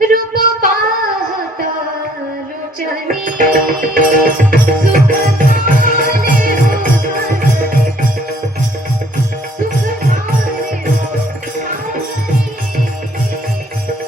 रूप पाहता लोचनी सुख झाले हो साजरे, सुख झाले हो साजरे, सुख झाले हो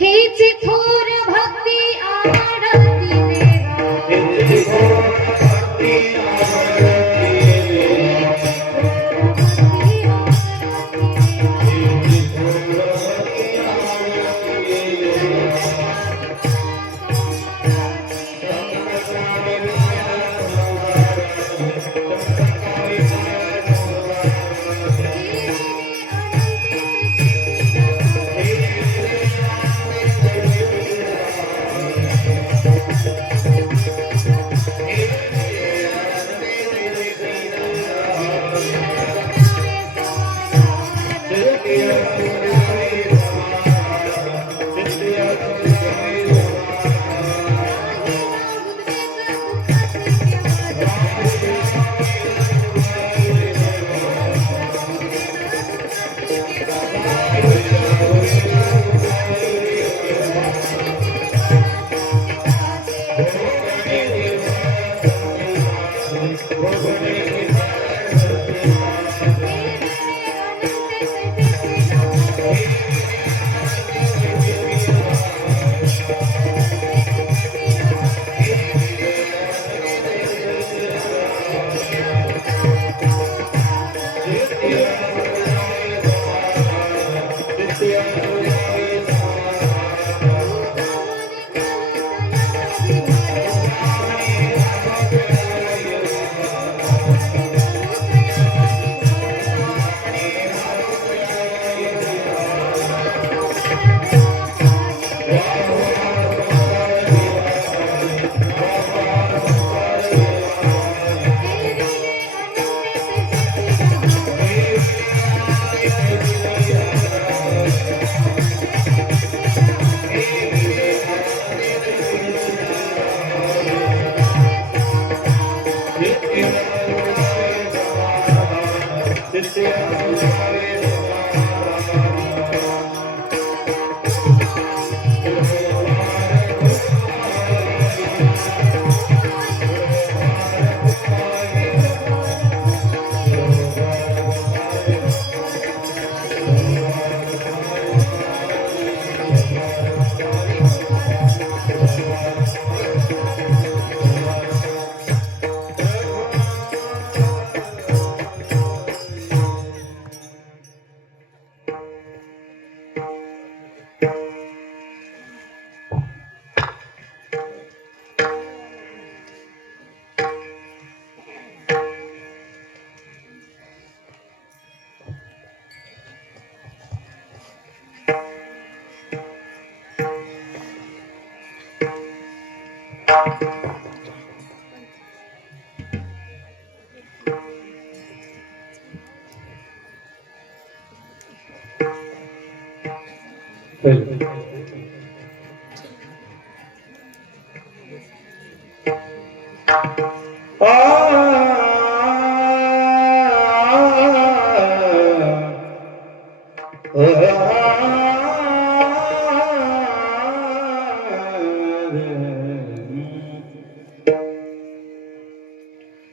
हेच थोर भक्ती आवडती देवा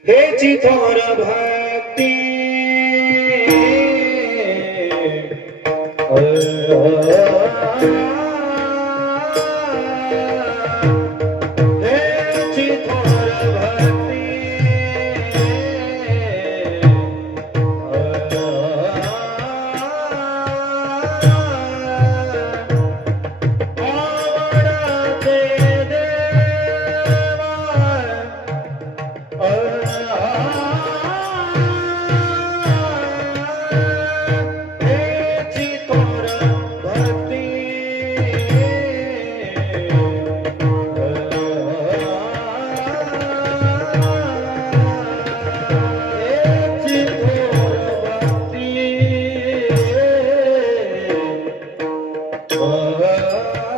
हेची थोर भक्ती हेची थोर भक्ती आवडते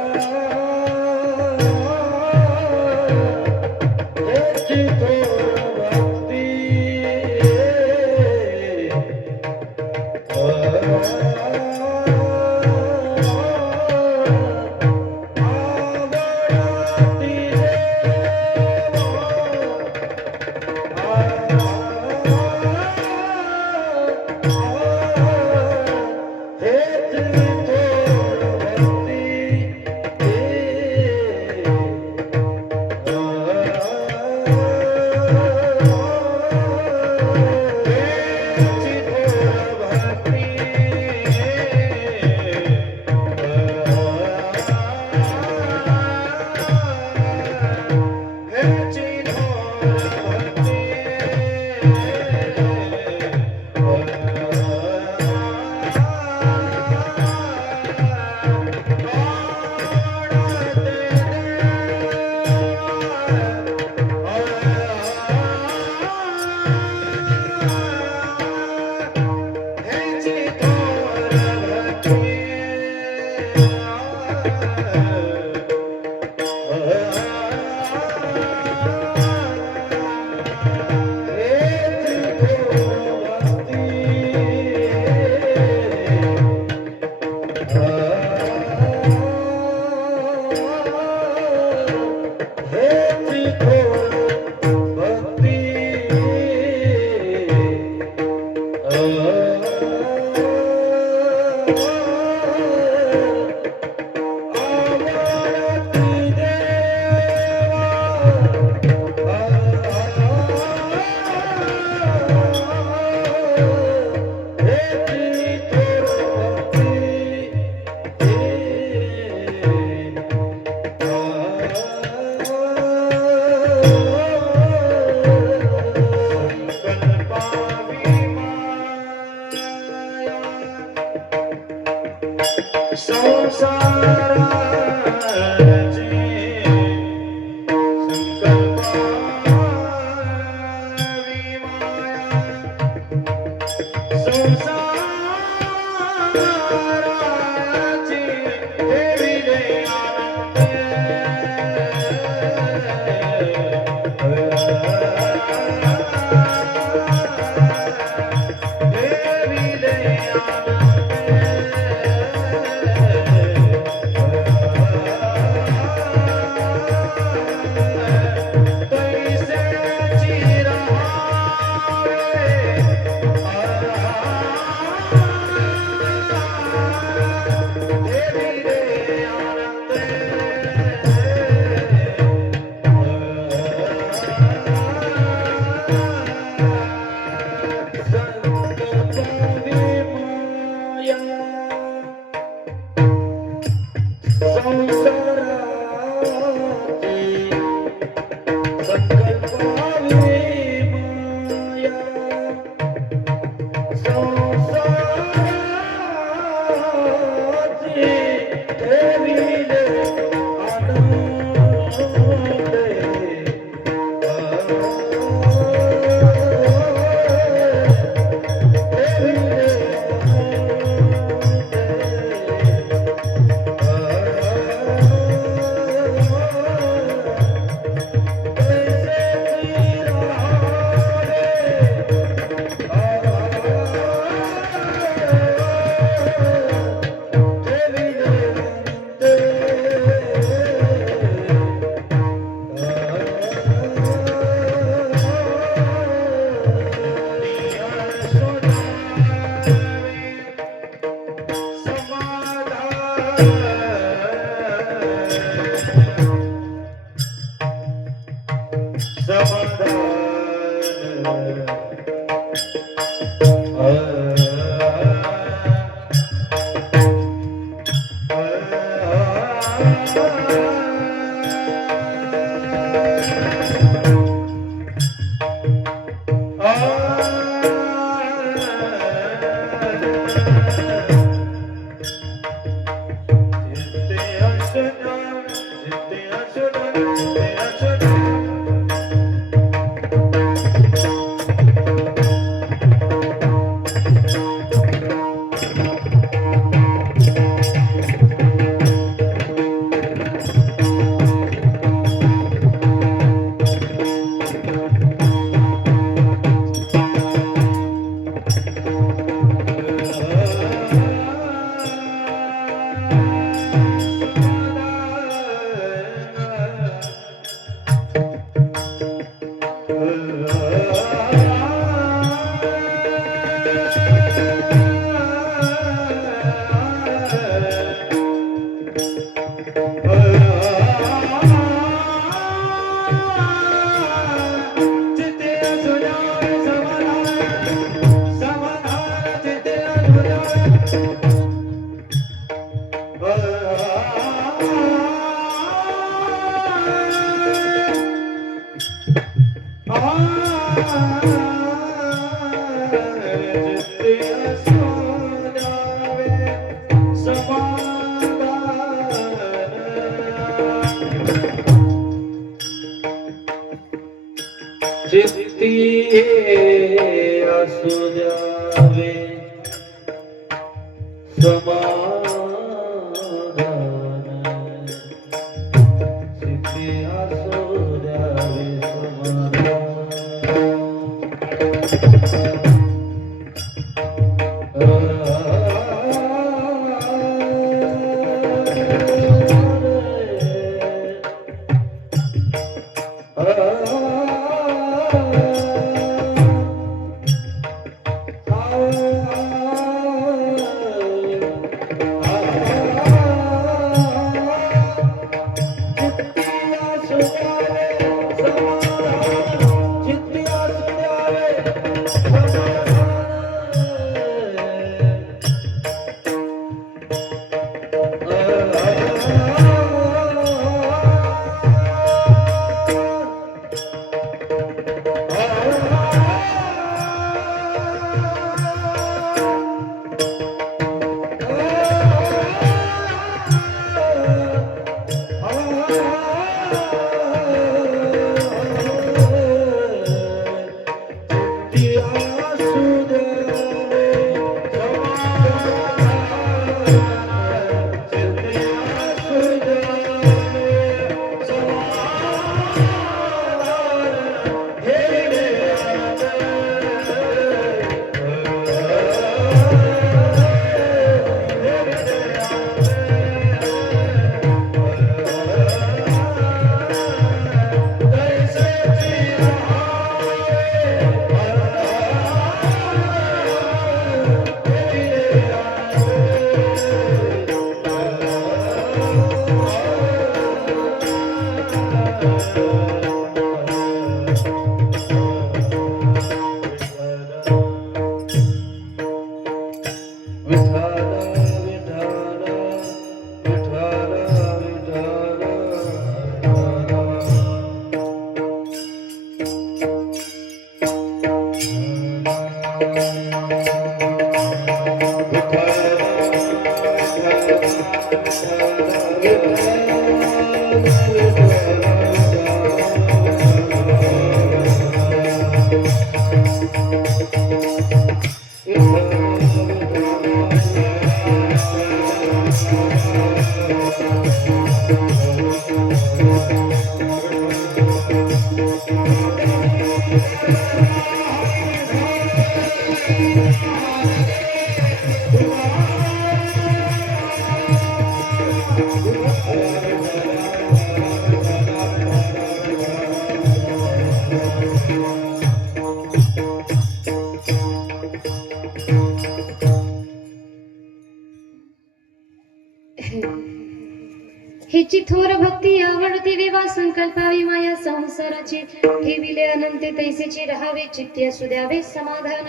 हिची थोर भक्ती आवडती देवा संकल्पावी माया संसाराची ठेविले अनंत तैसेची राहावे चित्ते असू द्यावे समाधान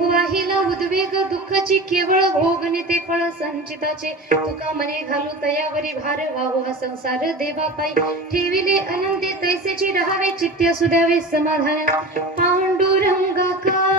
वाहिला उद्वेग दुःखाची केवळ भोगणे ते फळ संचिताचे तुका मने घालू तयावरी भार वाहू हा संसार देवा पायी ठेविले अनंत तैसेची राहावे चित्ते असू द्यावे समाधान पांडुरंगाकारू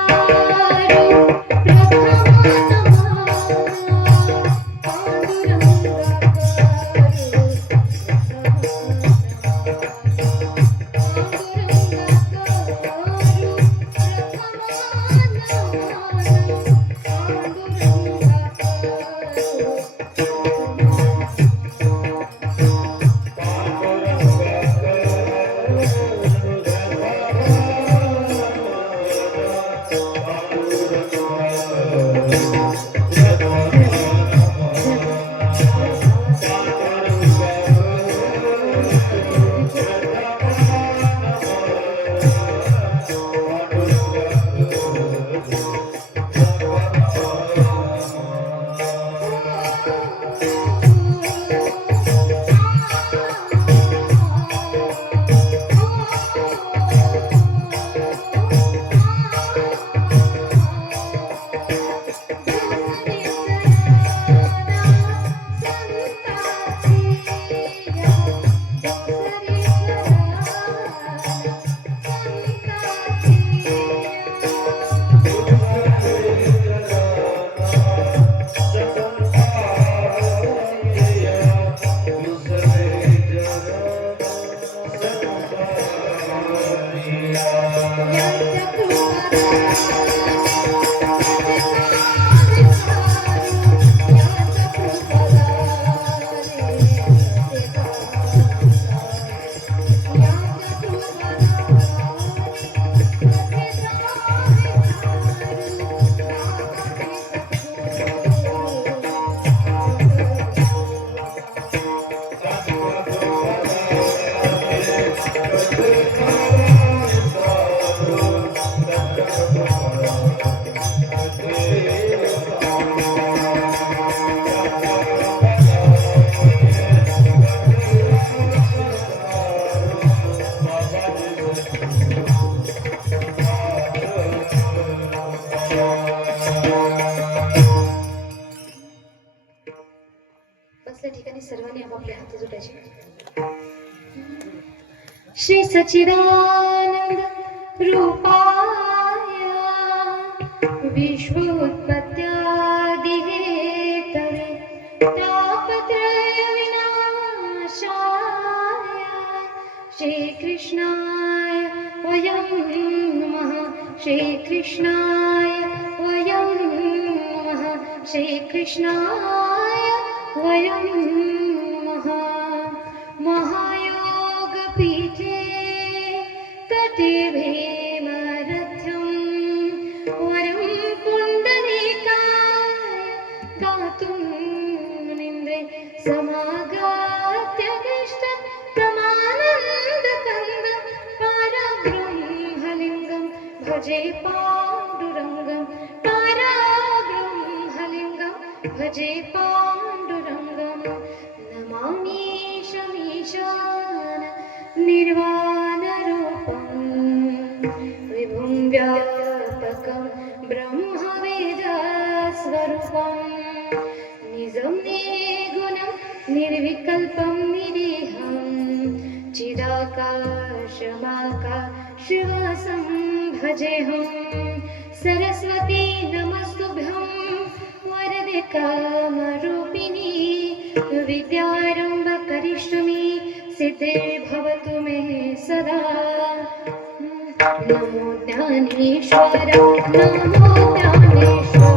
त्या ठिकाणी सर्वांनी आपापले हात जोडायचे. श्री सच्चिदानंद रूपाय विश्वोत्पत्त्यादि हेतवे तापत्रय विनाशाय श्री कृष्णाय वयं नमः. श्री कृष्णाय वयं नमः. श्री कृष्णाय वयं नमः. महायोग पीठे तटे भीमरथ्यं वरं पुण्डरीकाय गातुं मुनीन्द्रे समागत्यगिष्ट प्रमानन्दकन्द पारब्रह्मलिङ्गं भजे पाण्डुरङ्गं. पारब्रह्मलिङ्गं भजे पाण्डुरङ्गं. नमामि शमीशान निर्वाणरूपं विभुं व्यापकं ब्रह्मवेदस्वरूपं निजं निर्गुणं निर्विकल्पं निरीहं चिदाकाशमाकाशवासं भजेऽहं. सरस्वती नमस्तुभ्यं वरदे कामरूपिणी विद्यारम्भ करिष्यामि सिद्धिर्भवतु मे सदा. नमो ज्ञानेश्वर नमो ज्ञानेश्वर.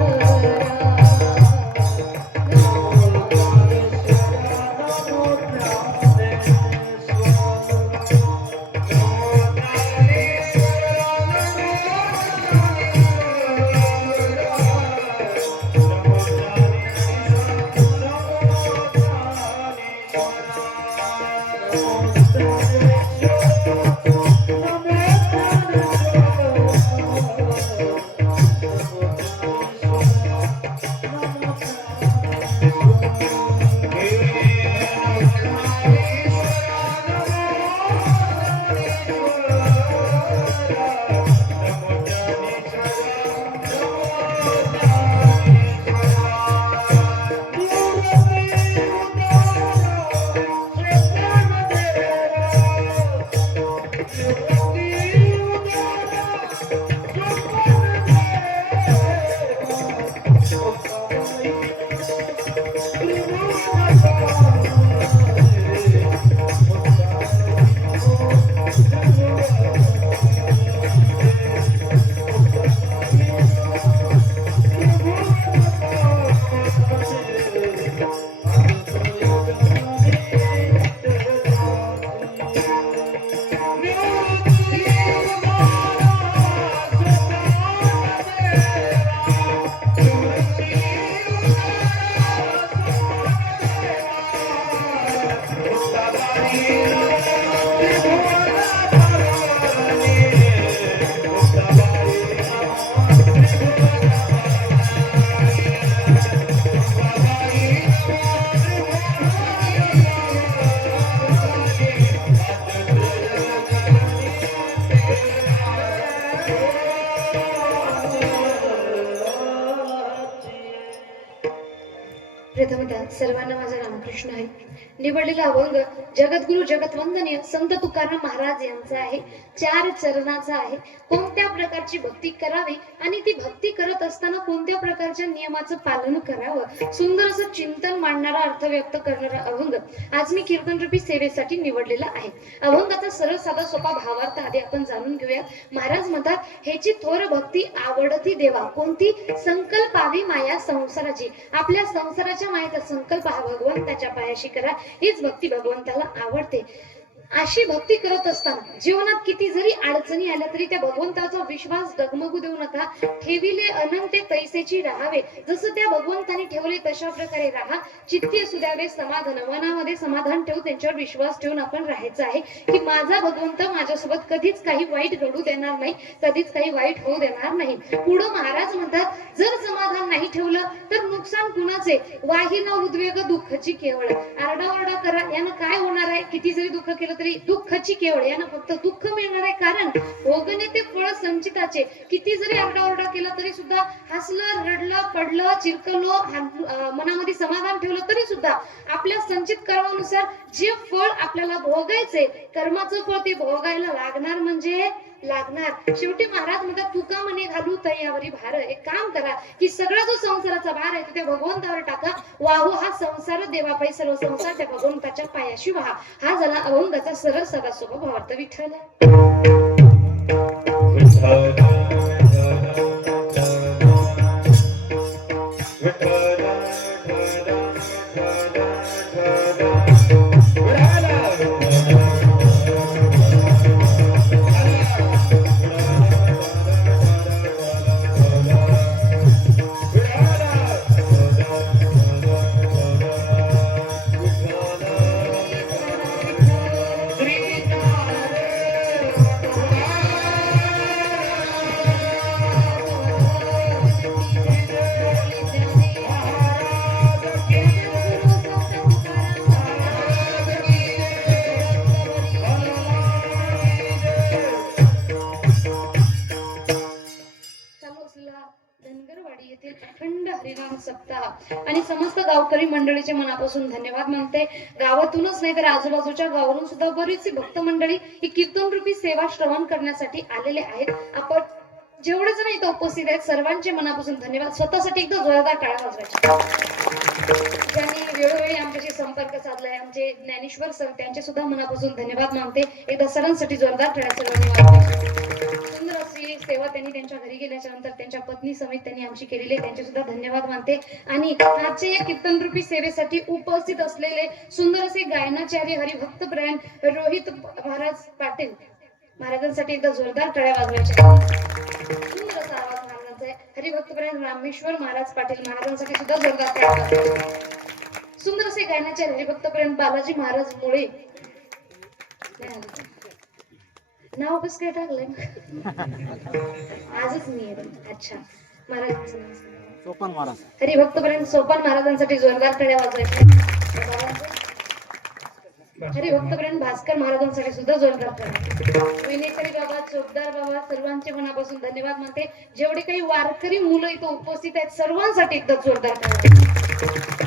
प्रथमतः सर्वांना माझा रामकृष्ण आहे. निवडलेला अभंग जगद्गुरु जगतवंदनीय संत तुकाराम महाराज यांचा आहे. 4 चरणाचा आहे. कोणत्या प्रकारची भक्ती करावी आणि ती भक्ती करत असताना कोणत्या प्रकारच्या नियमाचं पालन करावं, सुंदर असं चिंतन मांडणारा, अर्थ व्यक्त करणारा अभंग आज मी कीर्तन रूपी सेवेसाठी निवडलेला आहे. अभंगाचा सरळ साधा सोपा भावार्थ आधी आपण जाणून घेऊया. महाराज म्हणतात, हेची थोर भक्ती आवडती देवा. कोणती? संकल्पावी माया संसाराची. आपल्या संसाराच्या मायेचा संकल्प हा भगवंताच्या पायाशी करा. हीच भक्ती भगवंताला आवडते. अशी भक्ती करत असताना जीवनात किती जरी अडचणी आल्या तरी त्या भगवंताचा विश्वास डगमगू देऊ नका. ठेविले अनंते तैसेची राहावे. जसं त्या भगवंताने ठेवले तशा प्रकारे राहा. चित्ती असू द्यावे समाधान. मनामध्ये समाधान ठेवून त्यांच्यावर विश्वास ठेवून आपण राहायचं आहे की माझा भगवंत माझ्यासोबत कधीच काही वाईट घडू देणार नाही, कधीच काही वाईट होऊ देणार नाही. पुढं महाराज म्हणतात, जर समाधान नाही ठेवलं तर नुकसान कुणाचे? वाही न उद्वेग दुःखाची केवळ. आरडाओरडा करा, यानं काय होणार आहे? किती जरी दुःख केलं तरी दुःखाची केवळ यांना फक्त दुःख मिळणार आहे, कारण भोगणे ते फळ संचिताचे. किती जरी आरडाओरडा केला तरी सुद्धा, हसलं, रडलं, पडलं, चिरकलो, मनामध्ये समाधान ठेवलं तरी सुद्धा आपल्या संचित कर्मानुसार जे फळ आपल्याला भोगायचे, कर्माचं फळ ते भोगायला लागणार म्हणजे लागणार. शेवटी महाराज म्हणतात, तुका म्हणे घालू तयावरी भार. एक काम करा की सगळा जो संसाराचा भार आहे तो त्या भगवंतावर टाका. वाहू हा संसार देवापायी, सर्व संसार त्या भगवंताच्या पायाशी व्हा. हा झाला अभंगाचा सरळ साधा सोपा भावार्थ. विठ्ठल धनगरवाडी येथील अखंड हरिनाम सप्ताह आणि समस्त गावकरी मंडळीचे मनापासून धन्यवाद मानते. गावातूनच नाही तर आजूबाजूच्या गावावरून सुद्धा बरीचशी भक्त मंडळी ही कीर्तन रूपी सेवा श्रवण करण्यासाठी आलेले आहेत. आपण जेवढे जण इथं उपस्थित आहेत सर्वांचे मनापासून धन्यवाद. स्वतःसाठी एकदा जोरदार टाळ्या वाजवायच्या. ज्यांनी वेळोवेळी आमच्याशी संपर्क साधलाय, आमचे ज्ञानेश्वर सर, त्यांचे सुद्धा मनापासून धन्यवाद मानते. एकदा सरांसाठी जोरदार टाळ्या सर्वांनी वाजवायच्या. सुंदर अशी सेवा त्यांनी त्यांच्या घरी गेल्याच्या नंतर त्यांच्या पत्नी समेत त्यांनी आमची केलेली आहे, त्यांचे सुद्धा धन्यवाद मानते. आणि आजच्या या कीर्तन रूपी सेवेसाठी उपस्थित असलेले सुंदर असे गायनाचार्य हरिभक्तपरायण रोहित महाराज पाटील महाराजांसाठी एकदा जोरदार टाळ्या वाजवायच्या. सुंदर असा आवाज महाराजांचा आहे. हरिभक्तपरायण रामेश्वर महाराज पाटील महाराजांसाठी सुद्धा जोरदार टाळ्या वाजवायच्या. सुंदर असे गायनाचार्य हरिभक्तपरायण बालाजी महाराज मुळे. नाव कसं काय टाकलंय आजच मी. अच्छा, महाराजांचं सोपान महाराज, हरिभक्तपरायण सोपान महाराजांसाठी जोरदार टाळ्या वाजवायच्या. हरिभक्तपरायण भास्कर महाराजांसाठी सुद्धा जोरदार टाळ्या. विनेकरी बाबा, चोपदार बाबा, सर्वांचे मनापासून धन्यवाद मानते. जेवढे काही वारकरी मुलं इथं उपस्थित आहेत सर्वांसाठी एकदा जोरदार टाळ्या.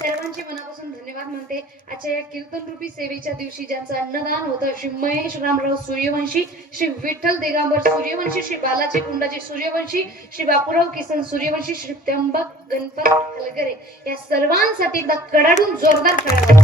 सर्वांचे मनापासून धन्यवाद म्हणते. आजच्या या कीर्तन रूपी सेवेच्या दिवशी ज्यांचं अन्नदान होतं, श्री महेश रामराव सूर्यवंशी, श्री विठ्ठल दिगंबर सूर्यवंशी, श्री बालाजी कुंडाजी सूर्यवंशी, श्री बापूराव किसन सूर्यवंशी, श्री त्र्यंबक गणपत हलगरे, या सर्वांसाठी एकदा कडाडून जोरदार टाळ्या.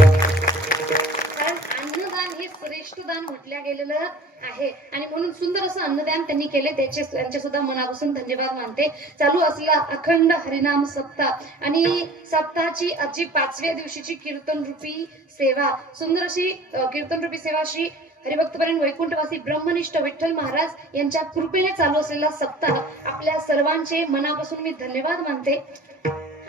कारण अन्नदान हे श्रेष्ठ दान म्हटल्या गेलेलं आहे आणि म्हणून सुंदर असं अन्नदान त्यांनी केले, त्यांचे सुद्धा मनापासून धन्यवाद मानते. चालू असला अखंड हरिनाम सप्ताह आणि सप्ताहाची आजची 5व्या दिवशीची कीर्तन रूपी सेवा, सुंदर अशी कीर्तन रूपी सेवा श्री हरिभक्तपरायण वैकुंठवासी ब्रह्मनिष्ठ विठ्ठल महाराज यांच्या कृपेने चालू असलेला सप्ताह आपल्या सर्वांचे मनापासून मी धन्यवाद मानते.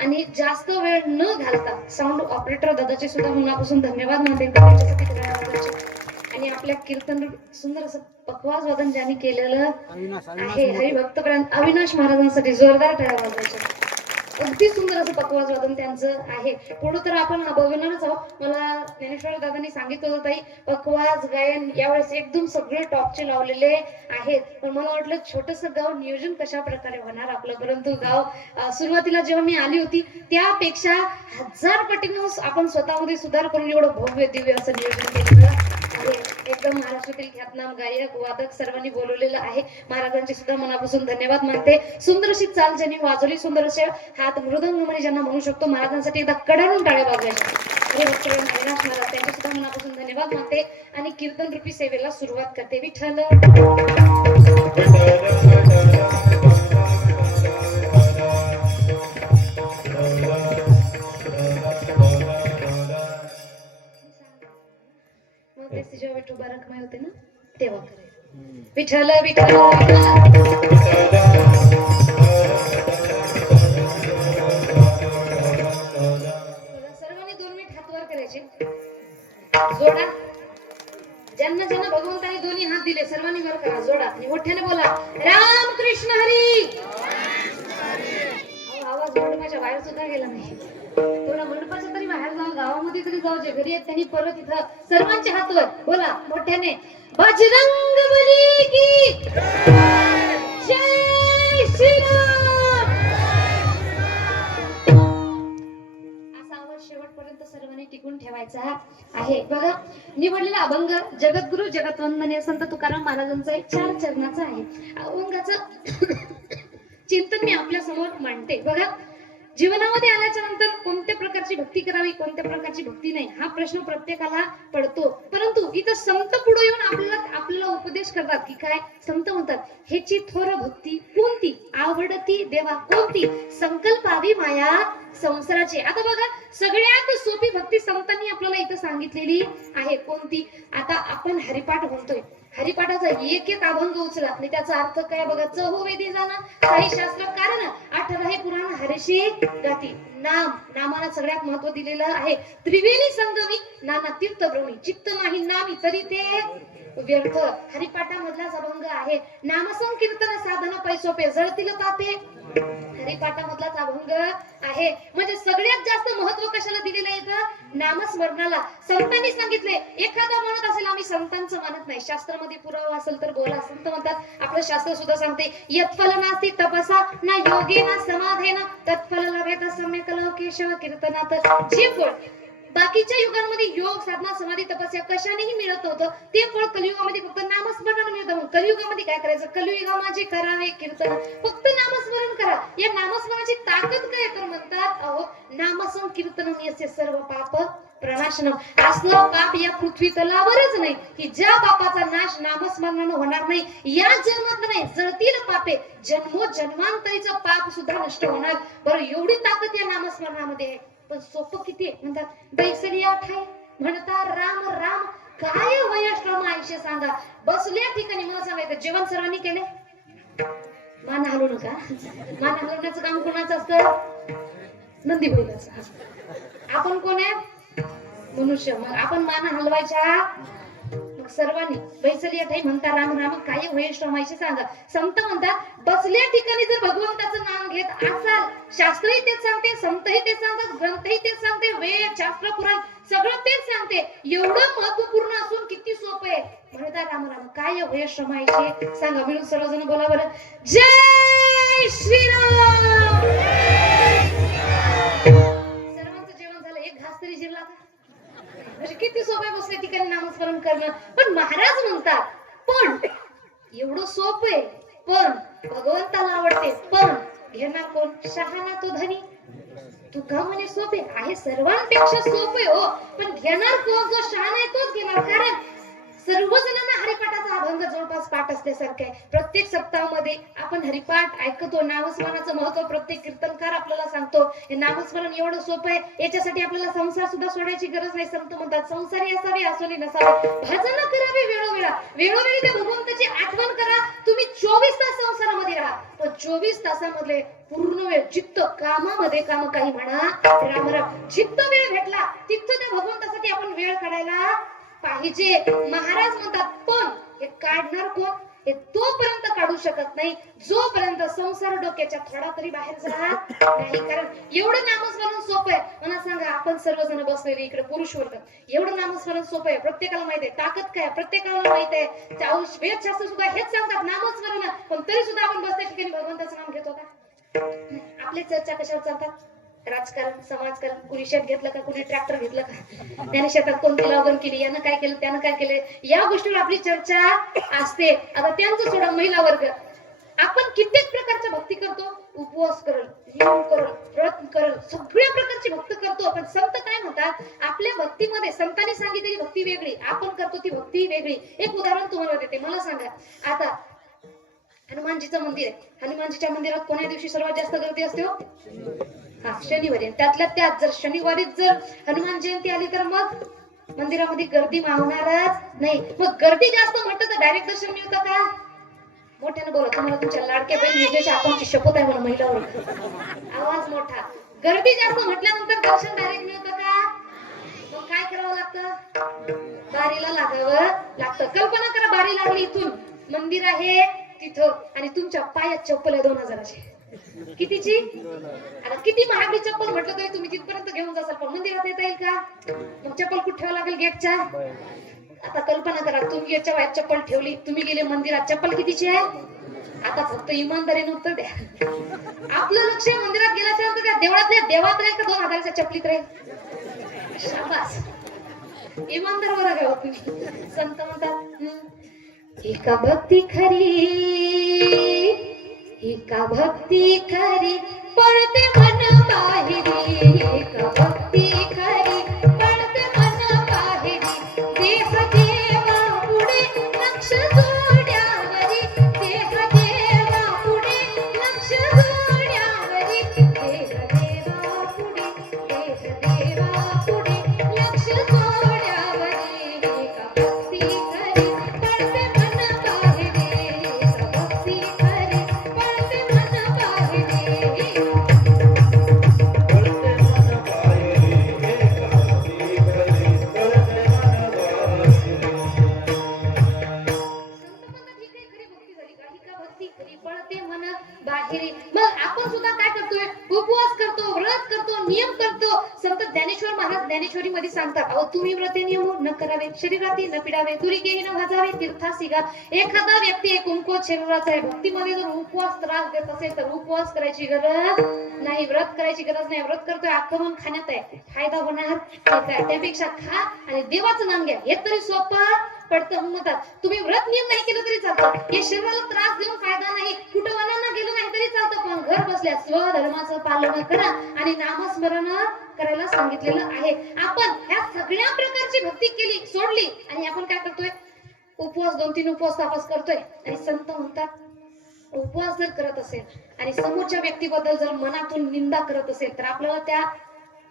आणि जास्त वेळ न घालता साऊंड ऑपरेटर दादाचे सुद्धा मनापासून धन्यवाद मानते. आणि आपल्या कीर्तन सुंदर असं पखवाज वादन ज्यांनी केलेलं आहे हरिभक्तपरायण अविनाश महाराजांसाठी जोरदार टाळ्या वाजवायच्या. अगदी सुंदर असं पखवाज वादन त्यांचं आहे. पुढे तर आपण बघणारच आहोत. मला ज्ञानेश्वर दादांनी सांगितलं होतं ताई पखवाज गायन यावेळेस एकदम सगळे टॉपचे लावलेले आहेत. पण मला वाटलं छोटस गाव नियोजन कशा प्रकारे होणार आपलं, परंतु गाव सुरुवातीला जेव्हा मी आली होती त्यापेक्षा 1000 पटीनं आपण स्वतःमध्ये सुधार करून एवढं भव्य दिव्य असं नियोजन केलेलं आहे. एकदम महाराष्ट्रातील ख्यातनाम गायक वादक सर्वांनी बोलवलेलं आहे. महाराजांचे सुद्धा मनापासून धन्यवाद मानते. सुंदर अशी चाल ज्यांनी वाजवली, सुंदर असे हात मृदंग म्हणे ज्यांना म्हणू शकतो, महाराजांसाठी एकदा कडाडून टाळ्या वाजवायच्या. हरिभक्तपरायण अविनाश महाराज त्यांचे सुद्धा मनापासून धन्यवाद मानते आणि कीर्तन रूपी सेवेला सुरुवात करते. विठ्ठल जेव्हा विठोबा रखमाई होते ना तेव्हा करायचं. विठ्ठल विठ्ठल सर्वांनी 2 मिनिट हात वर करायचे. जोडा. ज्यांना ज्यांना भगवंताने दोन्ही हात दिले सर्वांनी वर करा, जोडा आणि मोठ्याने बोला राम कृष्ण हरी. आवाज मंडपाच्या बाहेर सुद्धा गेला नाही, थोडा मंडपाचा तरी तरी बाहेर जाऊ, गावामध्ये तरी जाऊ, जे घरी आहेत त्यांनी परत इथं सर्वांचे हात वर बोला मोठ्याने, बजरंग बली की जय श्रीराम. असा आवाज शेवटपर्यंत सर्वांनी टिकून ठेवायचा आहे. बघा, निवडलेला अभंग जगद्गुरु जगतवंदनीय संत तुकाराम महाराजांचा एक 4 चरणाचा आहे. अभंगाचं चिंतन मी आपल्या समोर मांडते. बघा, जीवनामध्ये आल्याच्या नंतर कोणत्या प्रकारची भक्ती करावी, कोणत्या प्रकारची भक्ती नाही, हा प्रश्न प्रत्येकाला पडतो. परंतु इथं संत पुढे येऊन आपल्याला उपदेश करतात की काय. संत म्हणतात, ह्याची थोर भक्ती कोणती, आवडती देवा कोणती, संकल्पावी माया संसाराची. आता बघा, सगळ्यात सोपी भक्ती संतांनी आपल्याला इथं सांगितलेली आहे. कोणती. आता आपण हरिपाठ म्हणतोय, हरिपाठाचा एक एक अभंग उचला आणि त्याचा अर्थ काय बघा. चहुवेदी जाणं काही शास्त्र कारण, 18 पुराण हरिशी गाती. नामाला सगळ्यात महत्व दिलेलं आहे. त्रिवेणी संगमी नाना तीर्थ भ्रमी, चित्त नाही नामी तरी ते व्यर्थ. हरिपाठामधलाच अभंग आहे. नामसंकीर्तन साधन पैसोपे, जळतील तापे हरिपाठामधलाच अभंग आहे. म्हणजे सगळ्यात जास्त महत्व कशाला दिलेलं आहे, नामस्मरणाला. संतांनी सांगितले, एखादा म्हणत असेल आम्ही संतांचं मानत नाही, शास्त्रामध्ये पुरावा असेल तर बोला. संत म्हणतात, आपलं शास्त्र सुद्धा सांगते, यत्फल नास्ति तपसा ना योगेना समाधेना तत्फल लभेत सम्यक केशव कीर्तनात. जे फळ बाकीच्या युगांमध्ये योग साधना समाधी तपस्या कशानेही मिळत होतं, ते फळ कलियुगामध्ये फक्त नामस्मरण मिळतं. कलियुगामध्ये काय करायचं, कलियुगा माझे करावे कीर्तन, फक्त नामस्मरण करा. या नामस्मरणाची ताकद काय तर म्हणतात, अहो नामसंकीर्तनम यस्य सर्व पाप प्रणाशनम. असलं पाप या पृथ्वी तलावरच नाही की ज्या पापाचा नाश नामस्मरणानं होणार नाही. या जन्मात नाही, जळतील पापे जन्मोजन्मांतरीचं पाप सुद्धा नष्ट होणार. बरं, एवढी ताकद या नामस्मरणामध्ये आहे. पण सोपं किती आहे म्हणतात, बैसलिया ठाई म्हणता राम राम, काय वयश्रम आयुष्य सांगा. बसल्या ठिकाणी मला सांगायचं, जेवण सर्वांनी केले, मान हलवू नका. मान हलवण्याचं काम कोणाचं असतं, नंदी बैलाचं. आपण कोण आहे, मनुष्य. मग आपण मान हलवायच्या. मग सर्वांनी बैसलिया ठाई म्हणता राम राम, काय वयश्रम आयुष्य सांगा. संत म्हणतात, बसल्या ठिकाणी जर भगवंताचं नाम घेत असाल, शास्त्रही तेच सांगते, संतही तेच सांगतात, ग्रंथही तेच सांगते, वेद शास्त्र पुराण सगळं तेच सांगते. एवढं महत्वपूर्ण असून किती सोपं आहे म्हणता राम राम, काय वयश्रमायचे सांगा. मिळून सर्वजण बोला बरं, जय श्रीराम. सर्वांचं जेवण झालं, एक घास तरी जिरला का. म्हणजे किती सोपं आहे बसल्या ठिकाणी नामस्मरण करणं. पण महाराज म्हणतात, पण एवढं सोपं आहे, पण भगवंताला आवडते, पण घेणार कोण, शहाणा तो धनी. तुका म्हणे सोपे आहे, सर्वांपेक्षा सोपे हो, पण घेणार कोण, जो शहाणा आहे तोच घेणार. कारण सर्वजणांना हरिपाठाचा अभंग जवळपास पाठ असल्यासारखं आहे. प्रत्येक सप्ताहामध्ये आपण हरिपाठ ऐकतो. नामस्मरणाचं महत्व प्रत्येक कीर्तनकार आपल्याला सांगतो. हे नामस्मरण एवढं सोपं आहे, याच्यासाठी आपल्याला संसार सुद्धा सोडायची गरज नाही. संत म्हणतात, संसारी असावे असोली नसावे, भजन करावे वेळोवेळी त्या भगवंताची आठवण करा. तुम्ही 24 तास संसारामध्ये राहा, पण 24 तासामधले पूर्ण वेळ चित्त कामामध्ये, काम काही म्हणा राम राम. चित्त वेळ भेटला तिथं त्या भगवंतासाठी आपण वेळ काढायला पाहिजे. महाराज म्हणतात, पण हे काढणार कोण, हे तोपर्यंत काढू शकत नाही जोपर्यंत संसार डोक्याच्या थोडा तरी बाहेर जात नाही. कारण एवढं नामस्मरण सोपं आहे. मला सांगा, आपण सर्वजण बसलेले इकडे पुरुष वर्ग, एवढं नामस्मरण सोपं आहे. प्रत्येकाला माहित आहे, ताकद काय प्रत्येकाला माहित आहे. वेद शास्त्र सुद्धा हेच सांगतात, नामस्मरण. पण तरी सुद्धा आपण बसल्या ठिकाणी भगवंताचं नाम घेतो का. आपली चर्चा कशावर चालतात, राजकारण, समाजकारण. कुणी शेत घेतलं का, कुणी ट्रॅक्टर घेतलं का, त्याने शेतात कोणती लागवड केली, यानं काय केलं, त्यानं काय केलं, या गोष्टीवर आपली चर्चा असते. आता त्यांचं सोडा, महिला वर्ग, आपण कित्येक प्रकारच्या भक्ती करतो. उपवास करल, नियम करल, व्रत करल, सगळ्या प्रकारची भक्ती करतो. पण संत काय म्हणतात, आपल्या भक्तीमध्ये संतांनी सांगितलेली भक्ती वेगळी, आपण करतो ती भक्ती वेगळी. एक उदाहरण तुम्हाला देते. मला सांगा, आता हनुमानजीचं मंदिर आहे. हनुमानजीच्या मंदिरात कोण्या दिवशी सर्वात जास्त गर्दी असते हो, शनिवारी. त्यातल्या त्यात जर शनिवारीच जर हनुमान जयंती आली तर मग मंदिरामध्ये गर्दी मावणारच नाही. मग गर्दी जास्त म्हटलं तर डायरेक्ट दर्शन मिळतं का, मोठ्याने बोला. तुम्हाला तुमच्या लाडक्या बहीण विजयाची आपांची शपथ आहे म्हणून महिलावर आवाज मोठा. गर्दी जास्त म्हटल्यानंतर दर्शन डायरेक्ट मिळतं का, मग काय करावं लागतं, बारीला लागावं लागतं. कल्पना करा, बारी लागली, इथून मंदिर आहे तिथं, आणि तुमच्या पायात चप्पल आहे 2000ची. कितीची? आता किती महागडी चप्पल म्हटलं तरी तुम्ही तिथपर्यंत घेऊन जासाल, पण मंदिरात येता येईल का? मग चप्पल कुठे ठेवावं लागेल? गेटच्या. आता कल्पना करा, तुम्ही गेटच्या बाहेर चप्पल ठेवली, तुम्ही गेले मंदिरात, चप्पल कितीची आहे? आता फक्त इमानदारीने उत्तर द्या. आपलं लक्ष मंदिरात गेल्याच्या नंतर त्या देवळातल्या देवात राहील का 2000च्या चपलीत राहील? शाबास, इमानदार बरं का हो तुम्ही. संत म्हणतात एका भक्ती खरी, एका भक्ती खरी पळते मन बाहेरी, एका भक्ती खरी पळते मन बाहेरी, देह देवा पुढे लक्ष जोड्यावरी, देह देवा पुढे लक्ष जोड्यावरी, देह देवा पुढे, देह देवा पुढे लक्ष जोड्यावरी, एका भक्ती खरी पळते मन बाहेरी, एका भक्ती खरी पळते मन बाहेरी. मग आपण सुद्धा काय करतोय? उपवास करतो, व्रत करतो, नियम करतो. संत ज्ञानेश्वर महाराज ज्ञानेश्वरी मध्ये सांगतात, अहो तुम्ही व्रते नियम न करावे, शरीराती न पिडावे, दुरीकेही न भाजावे, तीर्थासी गा. एखादा व्यक्ती एक कुंकोत शरीराचा आहे, भक्तीमध्ये जर उपवास त्रास देत असेल तर उपवास करायची गरज नाही, व्रत करायची गरज नाही. व्रत करतोय आक्रमण खाण्यात आहे, फायदा होणार त्यापेक्षा खा आणि देवाचं नाम घ्या, हे तरी सोपं पडतं. म्हणतात तुम्ही व्रत नियम नाही केलं तरी चालतं, हे शरीराला त्रास देऊन फायदा नाही, कुठं वनांना गेलं नाही तरी चालतं, पण घर बसल्या स्वधर्माचं पालन करा आणि नामस्मरण करायला सांगितलेलं आहे. आपण ह्या सगळ्या प्रकारची भक्ती केली, सोडली आणि आपण काय करतोय? उपवास 2-3 उपवास तापास करतोय. आणि संत म्हणतात उपवास जर करत असेल आणि समोरच्या व्यक्तीबद्दल जर मनातून निंदा करत असेल तर आपल्याला त्या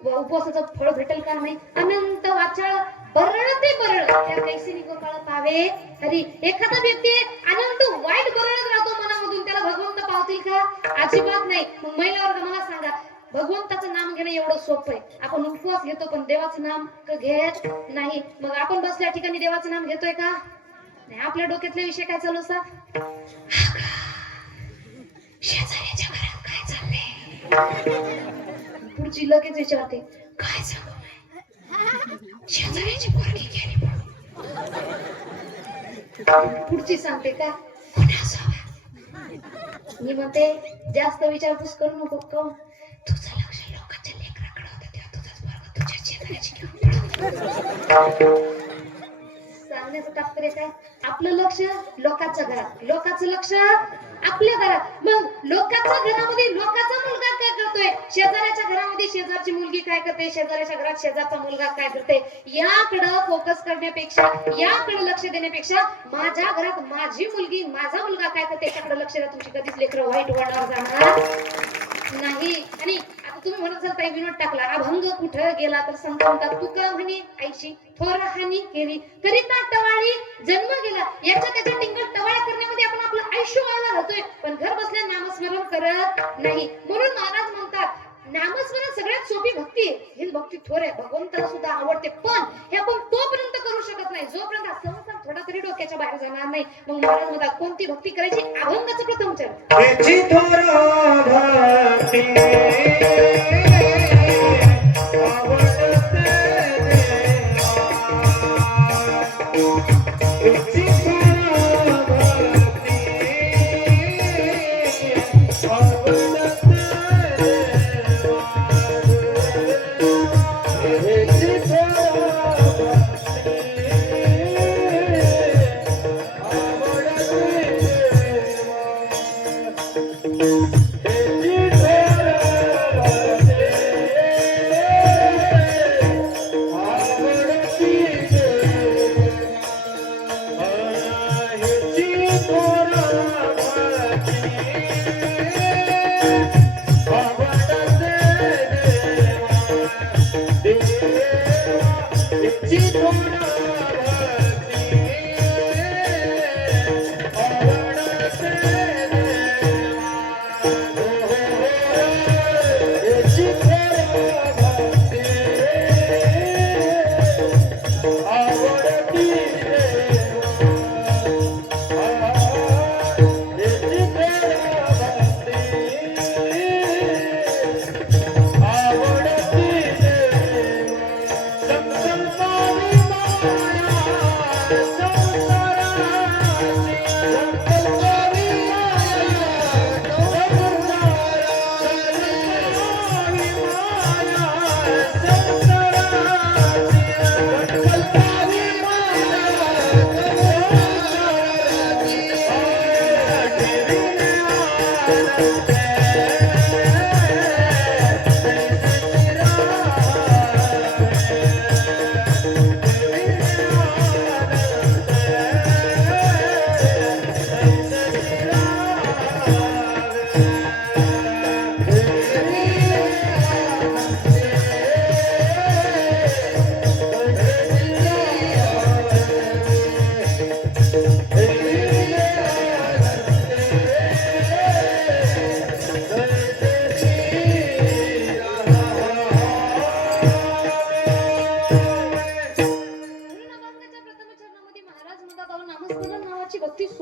उपवासाचं फळ भेटेल का? नाही. अनंत वाचाळ बरळ ते बरळ त्या कैसी निघो काळ पावे हरी. एखादा व्यक्ती अनंत वाईट बरळत राहतो मनामधून, त्याला भगवंत पावतील का? अजिबात नाही. मग महिला वर्ग मला सांगा, भगवंताचं नाम घेणं एवढं सोपं आहे. आपण उपवास घेतो पण देवाचं नाम घेत नाही. मग आपण बसल्या ठिकाणी देवाचं नाम घेतोय का? नाही. आपल्या डोक्यातले विषय काय चालू असतात? शेजाऱ्याच्या घरात काय चाललंय? पुढची लगेच विचारते काय सांगू? शेजाऱ्याची पोरगी गेली म्हणून. पुढची सांगते का कोणासोबत? मी म्हणते जास्त विचारपूस करू नको. काऊन? तुझं लक्ष लोकांच्या लेकराकडे होतं तेव्हा तुझाच पोरगा तुझ्या शेजाऱ्याची घेऊन. सांगण्याचं तात्पर्य काय? आपलं लक्ष लोकांच्या घरात, लोकांचं लक्ष आपल्या घरात. मग लोकांच्या घरामध्ये लोकांचा मुलगा काय करतोय, शेजाऱ्याच्या घरामध्ये शेजारची मुलगी काय करते, शेजाऱ्याच्या घरात शेजारचा मुलगा काय करते, याकडे फोकस करण्यापेक्षा, याकडे लक्ष देण्यापेक्षा माझ्या घरात माझी मुलगी माझा मुलगा काय करते याकडे लक्ष द्या. तुमची कधीच लेकरं वाईट वळणावर जाणार नाही. आणि आता तुम्ही म्हणत असाल ताई विनोद टाकला, अभंग कुठं गेला तर संत म्हणतात तुका म्हणे आईची थोर हानी केली करिता टवाळी जन्म गेला. याच्या त्याच्या टिंगल टवाळ्या करण्यामध्ये आपण आपलं आयुष्य वाया घालतोय, पण घर बसल्या नामस्मरण करत नाही. म्हणून महाराज म्हणतात नामस्मरण सगळ्यात सोपी भक्ती आहे. ही भक्ती थोर आहे, भगवंताला सुद्धा आवडते, पण हे आपण तोपर्यंत करू शकत नाही जोपर्यंत संसार थोडा तरी डोक्याच्या बाहेर जाणार नाही. मग महाराज म्हणतात कोणती भक्ती करायची? अभंगाचं प्रथम चरण. हेची थोर भक्ती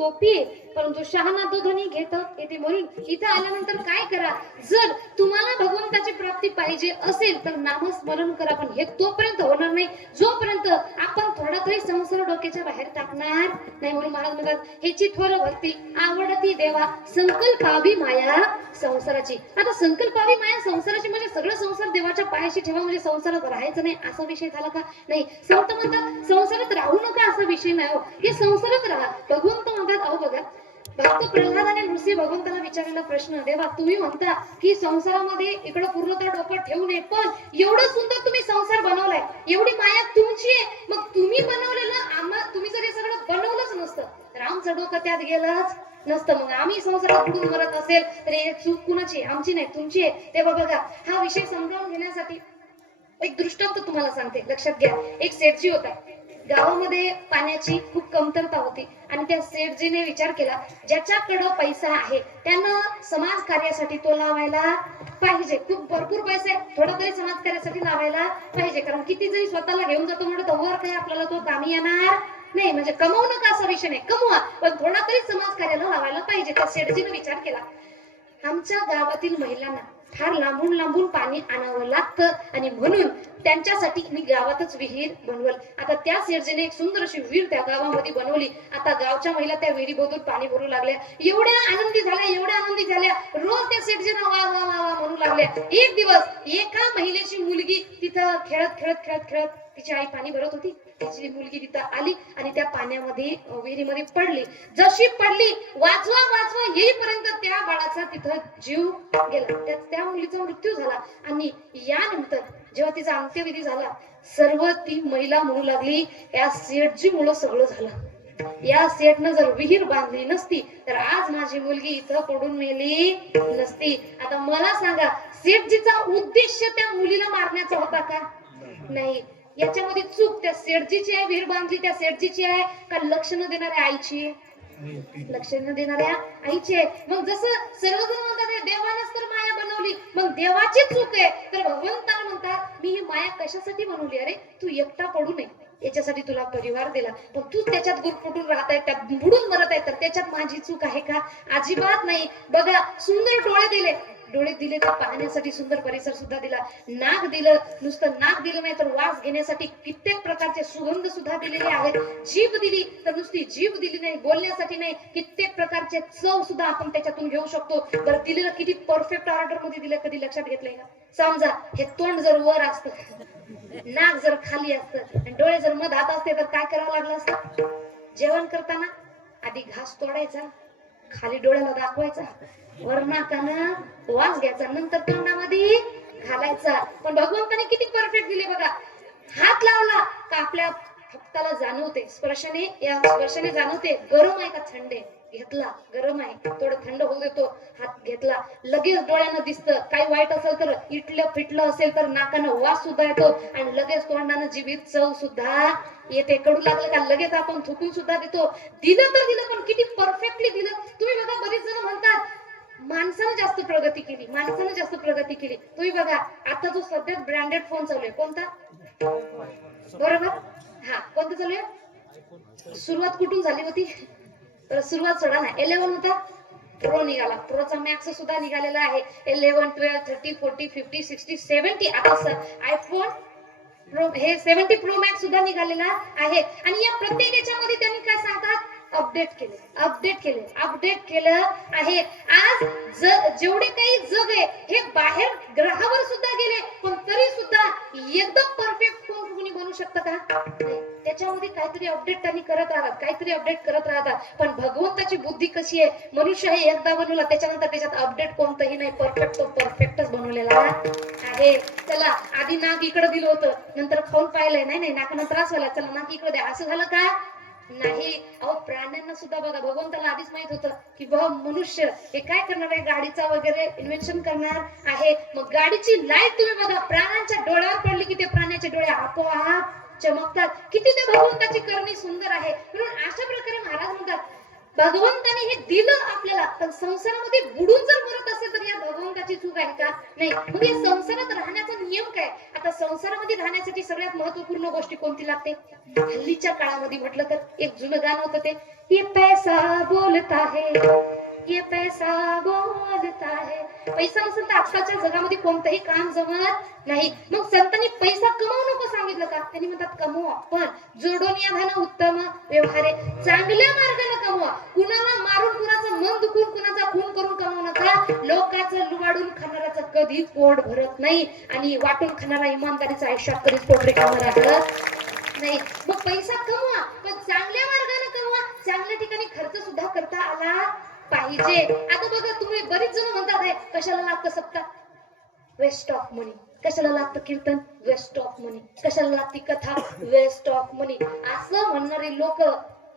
सोपी आहे, परंतु शहाणा तो धनी घेत येते. म्हणून इथं आल्यानंतर काय करा, जर तुम्हाला भगवंताची प्राप्ती पाहिजे असेल तर नामस्मरण करा. पण हे तोपर्यंत होणार नाही जोपर्यंत आपण थोडा तरी संसार डोक्याच्या बाहेर टाकणार नाही. म्हणून महाराज म्हणतात, ह्याची थोर भक्ती आवडती देवा संकल्पावी माया संसाराची. आता संकल्पावी माया संसाराची म्हणजे सगळं संसार देवाच्या पायाशी ठेवा म्हणजे संसारात राहायचं नाही असा विषय झाला का? नाही. संत म्हणतात संसारात राहू नका असा विषय नाही हो, हे संसारात राहा. भगवंत म्हणतात, अहो बघा, भक्त प्रल्हादाने नृसिंह भगवंताला विचारलेला प्रश्न, देवा तुम्ही म्हणता की संसारामध्ये इकडं पूर्णतः डोकं ठेवू नये, पण एवढं सुंदर तुम्ही संसार बनवलाय, एवढी माया तुमची आहे, मग तुम्ही बनवलेलं तुम्ही जर हे सगळं बनवलंच नसतं तर आमचं डोकं त्यात गेलंच नसतं. मग आम्ही संसारात बुडून मरत असेल तर एक चूक कुणाची, आमची नाही तुमची आहे. तेव्हा बघा, हा विषय समजावून घेण्यासाठी एक दृष्टांत तुम्हाला सांगते, लक्षात घ्या. एक सेठजी होता, गावामध्ये पाण्याची खूप कमतरता होती आणि त्या सेठजीने विचार केला, ज्याच्याकडे पैसा आहे त्यानं समाज कार्यासाठी तो लावायला पाहिजे. खूप भरपूर पैसा आहे, थोडा तरी समाज कार्यासाठी लावायला पाहिजे, कारण किती जरी स्वतःला घेऊन जातो म्हणून तोवर काही आपल्याला तो कामी येणार नाही. म्हणजे कमवू नका असा विषय नाही, कमवा, पण थोडा तरी समाज कार्याला लावायला पाहिजे. त्या सेठजीने विचार केला, आमच्या गावातील महिलांना फार लांबून लांबून पाणी आणावं लागतं आणि म्हणून त्यांच्यासाठी मी गावातच विहीर बनवल. आता त्या सेठजीने एक सुंदर अशी विहीर त्या गावामध्ये बनवली. आता गावच्या महिला त्या विहिरीमधून पाणी भरू लागल्या, एवढ्या आनंदी झाल्या, रोज त्या सेठजींना वा वा वा वा म्हणू लागल्या. एक दिवस एका महिलेची मुलगी तिथं खेळत तिची आई पाणी भरत होती, तिची मुलगी तिथं आली आणि त्या पाण्यामध्ये विहिरीमध्ये पडली. जशी पडली, वाचवा येईपर्यंत त्या बाळाचा तिथं जीव गेला, त्या मुलीचा मृत्यू झाला. आणि यानंतर जेव्हा तिचा अंत्यविधी झाला, सर्व ती महिला म्हणू लागली, या सेठजी मुळे सगळं झालं, या सेठनं जर विहीर बांधली नसती तर आज माझी मुलगी इथं पडून मेली नसती. आता मला सांगा, सेठजीचा उद्देश त्या मुलीला मारण्याचा होता का? नाही. याच्यामध्ये चूक त्या सेठजीची आहे, विहीर बांधली त्या सेठजीची आहे का लक्ष न देणाऱ्या आईची? लक्ष न देणाऱ्या आईची आहे. मग जसं सर्वजण म्हणतात देवानच तर माया बनवली, मग देवाची चूक आहे तर भगवंताला म्हणतात, मी ही माया कशासाठी बनवली? अरे तू एकटा पडू नये याच्यासाठी तुला परिवार दिला, पण तू त्याच्यात गुरफटून राहत आहे, त्यात बुडून मरत आहे, तर त्याच्यात माझी चूक आहे का? अजिबात नाही. बघा, सुंदर डोळे दिले तर पाहण्यासाठी, सुंदर परिसर सुद्धा दिला. नाक दिलं, नुसतं नाक दिलं नाही तर वास घेण्यासाठी कित्येक प्रकारचे सुगंध सुद्धा दिलेले आहेत. जीभ दिली तर नुसती जीभ दिली नाही, बोलण्यासाठी नाही, कित्येक प्रकारचे चव सुद्धा आपण त्याच्यातून घेऊ शकतो. बरं, दिलेलं किती परफेक्ट ऑर्डर मध्ये दिलं, कधी लक्षात घेतलंय का? समजा हे तोंड जर वर असतं, नाक जर खाली असतं आणि डोळे जर मधात असते तर काय करावं लागलं असतं? जेवण करताना आधी घास तोडायचा, खाली डोळ्याला दाखवायचा, वर नाकानं वास घ्यायचा, नंतर तोंडामध्ये घालायचा. पण भगवंताने किती परफेक्ट दिले बघा. हात लावला का आपल्या भक्ताला जाणवते, स्पर्शाने जाणवते गरम आहे का थंड आहे. घेतला, गरम आहे, थोडं थंड होऊ देतो, हात घेतला, लगेच डोळ्यानं दिसतं. काही वाईट असेल तर इटलं फिटलं असेल तर नाकानं वास सुद्धा येतो आणि लगेच तोंडानं जीभीत चव सुद्धा येते. कडू लागलं का लगेच आपण थुकून सुद्धा देतो. दिलं तर दिलं, पण किती परफेक्टली दिलं. तुम्ही बघा, बरीच जण म्हणतात माणसानं जास्त प्रगती केली. तुम्ही बघा, आता जो सध्या ब्रँडेड फोन चालू आहे, कोणता? बरोबर, हा, कोणता चालू आहे? सुरुवात कुठून झाली होती? सुरुवात सोडा ना, 11 होता, प्रो निघाला, प्रोचा मॅक्स सुद्धा निघालेला आहे. 11, 12, 30, 40, 50, 60, 70, आता आयफोन प्रो, हे 70 प्रो मॅक्स सुद्धा निघालेला आहे. आणि या प्रत्येक याच्यामध्ये त्यांनी काय सांगतात? अपडेट केलं आहे. आज जेवढे काही जग आहे हे बाहेर ग्रहावर सुद्धा गेले, पण तरी सुद्धा एकदम परफेक्ट फोन कोणी बनवू शकतं का? त्याच्यामध्ये काहीतरी अपडेट त्यांनी करत राहतात. पण भगवंताची बुद्धी कशी आहे? मनुष्य हे एकदा बनवला, त्याच्यानंतर त्याच्यात अपडेट कोणतंही नाही, परफेक्टच बनवलेला आहे. चला, आधी नाक इकडे दिलं होतं, नंतर खाऊन पाहिलंय, नाही नाकानं त्रास व्हायला, चला नाक इकडे द्या, असं झालं का? नाही. अहो, प्राण्यांना सुद्धा बघा, भगवंताला आधीच माहित होतं की मनुष्य हे काय करणार आहे, गाडीचा वगैरे इन्व्हेन्शन करणार आहे. मग गाडीची लाईट तुम्ही बघा, प्राण्यांच्या डोळ्यावर पडली की ते प्राण्याचे डोळे आपोआप चमकतात. किती ते भगवंताची करणी सुंदर आहे. म्हणून अशा प्रकारे महाराज म्हणतात, भगवंताने हे दिलं आपल्याला, पण संसारामध्ये बुडून जर मरत असेल तर या भगवंत भगवंताची चूक आहे का? नाही. मग या संसारात राहण्याचा नियम काय? आता संसारामध्ये राहण्यासाठी सगळ्यात महत्वपूर्ण गोष्टी कोणती लागते? हल्लीच्या काळामध्ये म्हटलं तर एक जुनं गाणं होतं ते, ये पैसा बोलता है, ये पैसा बोलता है. पैसा नसेल तर आजकालच्या जगामध्ये कोणतंही काम जमत नाही. मग संतांनी पैसा कमावू नको सांगितलं का? त्यांनी म्हणतात कमवा, पण जोडून या धन उत्तम व्यवहारे, चांगल्या मार्गाने कमवा. कुणाला मारून, कुणाचं मन दुखून, कुणाचा खून करून कमवू नका. लोकांचं लुबाडून खाणाराचं कधीच पोट भरत नाही आणि वाटून खाणारा इमानदारीचं आयुष्यात कधीच पोट रिकामं राहत नाही. मग पैसा कमवा, पण चांगल्या मार्गाने कमवा. चांगल्या ठिकाणी खर्च सुद्धा करता आला पाहिजे. आता बघा, तुम्ही बरीच जण म्हणतात आहे कशाला लागतं सप्ताह? वेस्ट ऑफ मनी. कशाला लागतं कीर्तन? वेस्ट ऑफ मनी. कशाला लागती कथा? वेस्ट ऑफ मनी. असं म्हणणारे लोक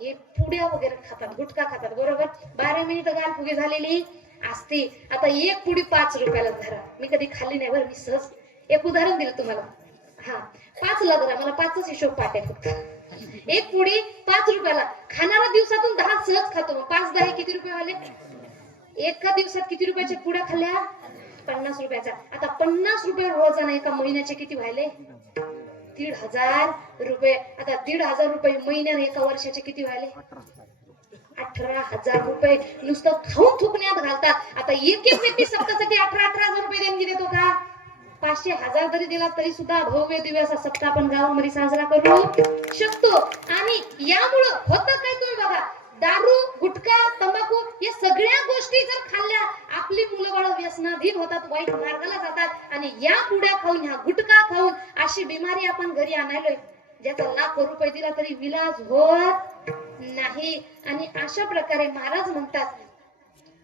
हे पुड्या वगैरे खातात, गुटखा खातात, बरोबर? 12 मिनिटं गाल फुगे झालेली असते. आता एक पुडी 5 रुपयाला धरा. मी कधी खाल्ली नाही बरं, मी सहज एक उदाहरण दिलं तुम्हाला. हा, 5 ला धरा, मला 5च हिशोब पाठ आहे फक्त. एक पुडी 5 रुपयाला, खाणारा दिवसातून 10 सहज खातो. मग 5 10 किती रुपये झाले? एका दिवसात किती रुपयाच्या पुड्या खाल्ल्या? 50 रुपयाचा. आता 50 रुपये रोजाना एका महिन्याचे किती व्हायले? 1,500 रुपये. आता 1,500 रुपये महिन्याने एका वर्षाचे किती व्हायले? 18,000 रुपये नुसतं खाऊन थुकण्यात घालतात. आता एक एक व्यक्ती सप्ताहासाठी 18,000 रुपये देणगी देतो का? 500 1000 जरी दिला तरी सुद्धा भव्य दिव्य असा सप्ताह आपण गावामध्ये साजरा करू शकतो. आणि यामुळं होतं काय तुम्ही बघा, दारू, गुटखा, तंबाखू या सगळ्या गोष्टी जर खाल्ल्या, आपली मुलं बाळ व्यसनाधीन होतात, वाईट मार्गाला जातात. आणि या पुड्या खाऊन, ह्या गुटखा खाऊन अशी बिमारी आपण घरी आणायलोय, ज्याचा लाखो रुपये दिला तरी विलाज होत नाही. आणि अशा प्रकारे महाराज म्हणतात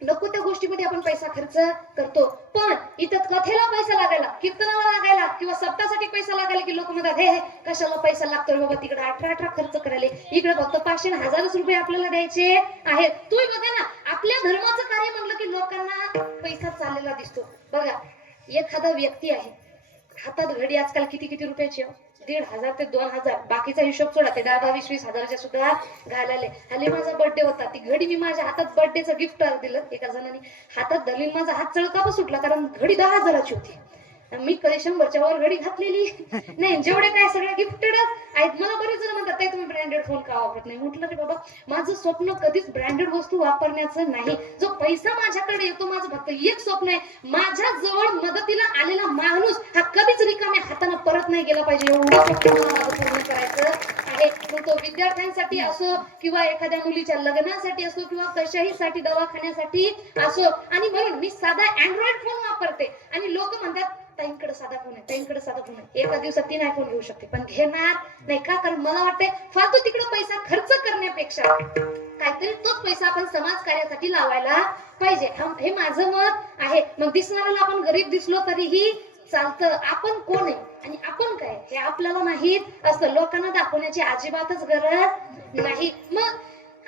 नको त्या गोष्टीमध्ये आपण पैसा खर्च करतो. पण इथं कथेला पैसा लागायला, कीर्तनाला लागायला किंवा सप्ताहासाठी पैसा लागायला की लोक म्हणतात हे कशाला पैसा लागतो बाबा, तिकडे 18 खर्च करायला, इकडे फक्त 500 1000 रुपये आपल्याला द्यायचे आहेत. तुम्ही बघा ना, आपल्या धर्माचं कार्य म्हणलं की लोकांना पैसा चाललेला दिसतो. बघा, एखादा व्यक्ती आहे, हातात घडी आजकाल किती किती रुपयाची? 1,500 ते 2,000. बाकीचा हिशोब सोडा, ते 10 20 20 हजाराच्या सुद्धा घालायले. हल्ली माझा बर्थडे होता, ती घडी मी माझ्या हातात बर्थडेचं गिफ्ट दिलं एका जणांनी. हातात धरली, माझा हात चळकाप सुटला, कारण घडी 10,000ची होती. मी कधी 100च्या वर घडी घातलेली नाही. जेवढे काय सगळे गिफ्टेडच आहेत. मला बरेच जण म्हणतात ताई तुम्ही ब्रँडेड फोन का वापरत नाही? म्हटलं रे बाबा, माझं स्वप्न कधीच ब्रँडेड वस्तू वापरण्याचं नाही. जो पैसा माझ्याकडे येतो, माझं फक्त एक स्वप्न आहे, माझ्या जवळ मदतीला आलेला माणूस हा कधीच रिकाम्या हाताने परत नाही गेला पाहिजे. एवढं स्वप्न मला माझं पूर्ण करायचं आहे. मग तो विद्यार्थ्यांसाठी असो किंवा एखाद्या मुलीच्या लग्नासाठी असो किंवा कशाही साठी, दवाखान्यासाठी असो. आणि म्हणून मी साधा अँड्रॉइड फोन वापरते. आणि लोक म्हणतात ताईंकडे साधा फोन आहे, ताईंकडे साधा फोन आहे. एका दिवसात 3 आयफोन घेऊ शकते, पण घेणार नाही का? कारण मला वाटतंय फालतू तिकडे पैसा खर्च करण्यापेक्षा काहीतरी तोच पैसा आपण समाज कार्यासाठी लावायला पाहिजे. हे माझं मत आहे. मग दिसणाऱ्याला आपण गरीब दिसलो तरीही चालतं. आपण कोण आहे आणि आपण काय हे आपल्याला माहित असतं. लोकांना दाखवण्याची अजिबातच गरज नाही. मग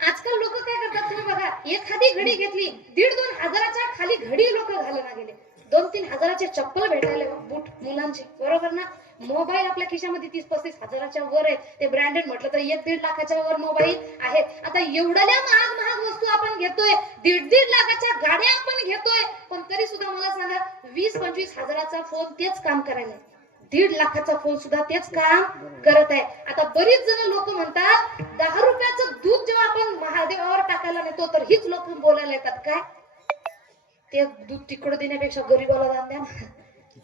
आजकाल लोक काय करतात तुम्ही बघा, एखादी घडी घेतली, 1,500 2 हजाराच्या खाली घडी लोक घालून गेले. 2-3 हजाराचे चप्पल भेटायला, बूट मुलांचे, बरोबर ना? मोबाईल आपल्या खिशामध्ये 30-35 हजाराच्या वर आहे. ते ब्रँडेड म्हटलं तर 1-1.5 लाखाच्या वर मोबाईल आहेत. आता एवढ्या महाग वस्तू आपण घेतोय, 1.5 लाखाच्या गाड्या आपण घेतोय, पण तरी सुद्धा मला सांगा 20-25 हजाराचा फोन तेच काम करायला, 1.5 लाखाचा फोन सुद्धा तेच काम करत आहे. आता बरीच जण लोक म्हणतात 10 रुपयाचं दूध जेव्हा आपण महादेवावर टाकायला नेतो तर हीच लोक बोलायला येतात काय, ते दूध तिकडे देण्यापेक्षा गरीबाला दान द्या ना,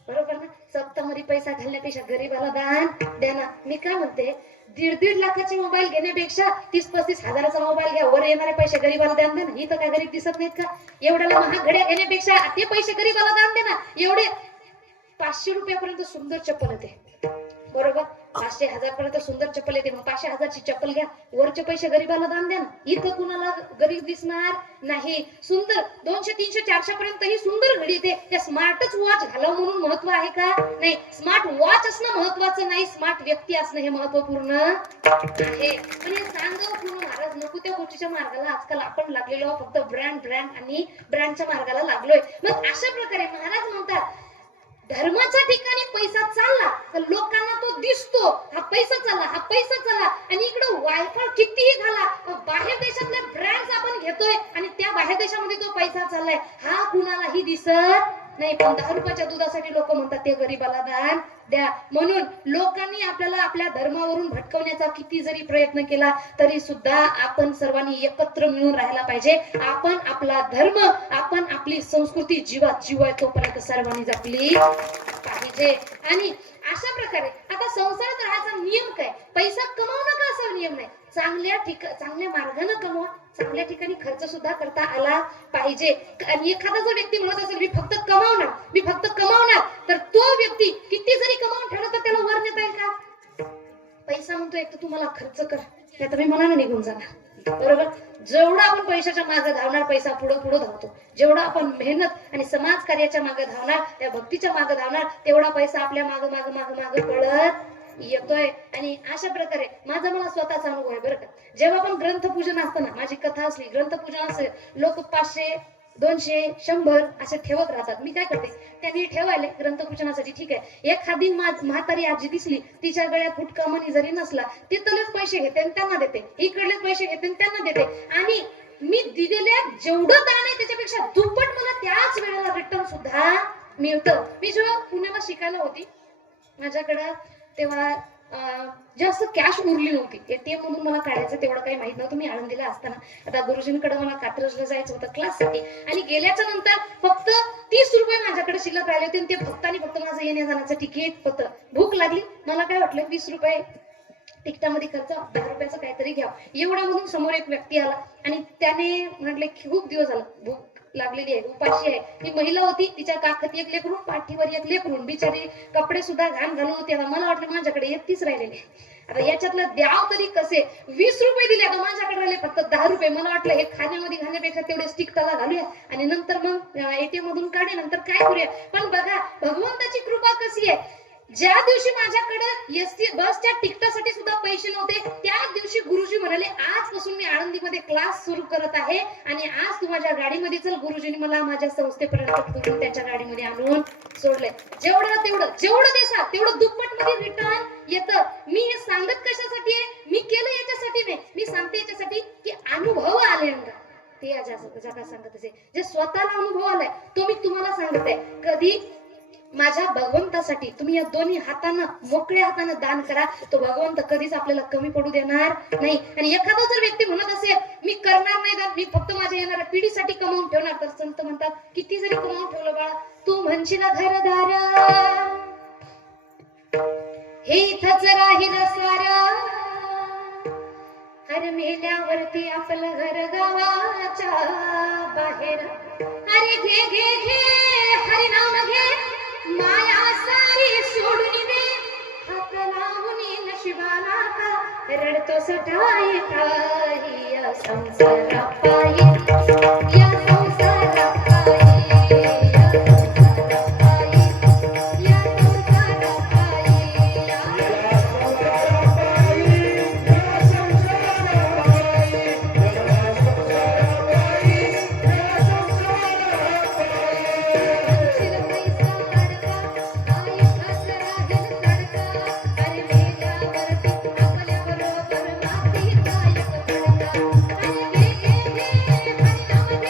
बरोबर ना? सप्ताहामध्ये पैसा घालण्यापेक्षा गरीबाला दान द्या ना. मी काय म्हणते, 1.5 लाखाचे मोबाईल घेण्यापेक्षा 30-35 हजाराचा मोबाईल घ्या, वर येणारे पैसे गरीबाला दान द्या ना. इथं काय गरीब दिसत नाहीत का? एवढ्याला महाग घड्या घेण्यापेक्षा ते पैसे गरीबाला दान द्या ना. एवढे 500 रुपयापर्यंत सुंदर चप्पल येते, बरोबर? 500 1000 पर्यंत सुंदर चप्पल येते. मग 500 1000ची चप्पल घ्या, वरचे पैसे गरीबाला दान द्या ना. इथं कुणाला गरीब दिसणार नाही. सुंदर 200 300 400 पर्यंत ही सुंदर घडी येते. त्या स्मार्टच वॉच घालावं म्हणून महत्व आहे का? नाही. स्मार्ट वॉच असणं महत्वाचं नाही, स्मार्ट व्यक्ती असणं हे महत्वपूर्ण आहे. पण हे सांगावं पूर्ण महाराज नको त्या गोष्टीच्या मार्गाला आजकाल आपण लागलेलो, फक्त ब्रँड आणि ब्रँडच्या मार्गाला लागलोय. मग अशा प्रकारे महाराज म्हणतात धर्माच्या ठिकाणी पैसा चालला तर लोकांना तो दिसतो, हा पैसा चालला आणि इकडे वायफाय कितीही घाला, बाहेर देशातले ब्रँड्स आपण घेतोय आणि त्या बाहेर देशामध्ये तो पैसा चाललाय, हा कुणालाही दिसत नाही, पण 10 रुपयाच्या दुधासाठी लोक म्हणतात ते गरीबाला दान द्या. म्हणून लोकांनी आपल्याला आपल्या धर्मावरून भटकवण्याचा किती जरी प्रयत्न केला तरी सुद्धा आपण सर्वांनी एकत्र मिळून राहायला पाहिजे. आपण आपला धर्म, आपण आपली संस्कृती जीवात जीवाय तोपर्यंत सर्वांनी जपली पाहिजे. आणि अशा प्रकारे आता संसारात राहायचा नियम काय? पैसा कमावणं का असा नियम नाही. चांगल्या मार्गाने कमवा, चांगल्या ठिकाणी खर्च सुद्धा करता आला पाहिजे. आणि एखादा जर व्यक्ती म्हणत असेल मी फक्त कमावणार, तर तो व्यक्ती किती जरी कमावून ठेवला तर त्याला वर नेता येईल का? पैसा म्हणतो एक तर तुम्हाला खर्च कर, त्या तुम्ही मनाने निघून जाणार. बरोबर? जेवढा आपण पैशाच्या मागे धावणार, पैसा पुढे पुढे धावतो. जेवढा आपण मेहनत आणि समाज कार्याच्या मागे धावणार, त्या भक्तीच्या मागे धावणार, तेवढा पैसा आपल्या मागे पळत येतोय. आणि अशा प्रकारे मला स्वतःचा अनुभव आहे बरं का. जेव्हा पण ग्रंथपूजन असतं ना, माझी कथा असली, ग्रंथपूजन असेल, लोक 500 200 100 असे ठेवत राहतात. मी काय करते, त्यांनी ठेवायले ग्रंथपूजनासाठी, ठीक आहे, एखादी म्हातारी आजी दिसली, तिच्या गळ्यात फुटका मणी जरी नसला, तिथलेच पैसे घेते आणि त्यांना देते, इकडलेच पैसे घेते आणि त्यांना देते. आणि मी दिलेल्या जेवढं दान आहे त्याच्यापेक्षा दुप्पट मला त्याच वेळेला रिटर्न सुद्धा मिळतं. मी जेव्हा पुण्याला शिकायला होती, माझ्याकडं तेव्हा जास्त कॅश उरली नव्हती. एटीएम मधून मला काढायचं तेवढं काही माहित नव्हतं. मी आळंदीला असताना आता गुरुजींकडे मला कात्रजला जायचं होतं क्लाससाठी, आणि गेल्याच्या नंतर फक्त 30 रुपये माझ्याकडे शिल्लक राहिले होते. ते फक्त माझं येण्या जाण्याचं तिकीट होतं. भूक लागली, मला काय वाटलं 20 रुपये तिकिटामध्ये खर्च, 10 रुपयाचं काहीतरी घ्यावं. एवढ्यामधून समोर एक व्यक्ती आला आणि त्याने म्हटले खूप दिवस झाला भूक लागलेली आहे, उपाशी आहे. ती महिला होती, तिच्या काखत एक लेकरून, पाठीवर एक लेकरून, बिचारी कपडे सुद्धा घाण घालून होती. आता मला वाटलं माझ्याकडे 31 राहिलेले, आता याच्यातलं द्याव तरी कसे. 20 रुपये दिले, आता माझ्याकडे राहिले फक्त 10 रुपये. मला वाटलं हे खाण्यामध्ये घालण्यापेक्षा तेवढे स्टिकटाला घालूया आणि नंतर मग एटीएम मधून काढे, नंतर काय करूया. पण बघा भगवंताची कृपा कशी आहे. ज्या दिवशी माझ्याकडे एसटी बसच्या तिकिटासाठी सुद्धा पैसे नव्हते, त्या दिवशी गुरुजी म्हणाले आजपासून मी आळंदीमध्ये क्लास सुरू करत आहे आणि आज तू माझ्या गाडीमध्ये चल. गुरुजींनी मला माझ्या संस्थेपर्यंत त्यांच्या गाडीमध्ये आणून सोडले. जेवढं देसा तेवढं दुप्पट मध्ये रिटर्न येतं. मी हे सांगत कशासाठी आहे, मी केलं याच्यासाठी नाही, मी सांगते याच्यासाठी की अनुभव आले ते जगा सांगत असे. जे स्वतःला अनुभव आलाय तो मी तुम्हाला सांगत आहे. कधी माझ्या भगवंतासाठी तुम्ही या दोन्ही हातानं, मोकळ्या हातानं दान करा, तो भगवंत कधीच आपल्याला कमी पडू देणार नाही. आणि एखादा जर व्यक्ती म्हणत असेल मी करणार नाही दान, मी फक्त माझ्या येणाऱ्या पिढीसाठी कमावून ठेवणार, तर संत म्हणतात किती जरी कमावून ठेवलं बाळा, तू म्हणशील घरदार हे इथंच राहील सारा, हर मेल्यावरती आपलं घर गावाच्या बाहेर. अरे घे घे घे हरी नाम घे, माया सारी सोडून दे, हात लावून नशिबाला का रडतो सटाय काही या संसारा पायी, या संसारा पायी, या संसारा पायी, या संसारा पायी, या संसारा पायी, या संसारा पायी, या संसारा पायी, या संसारा पायी.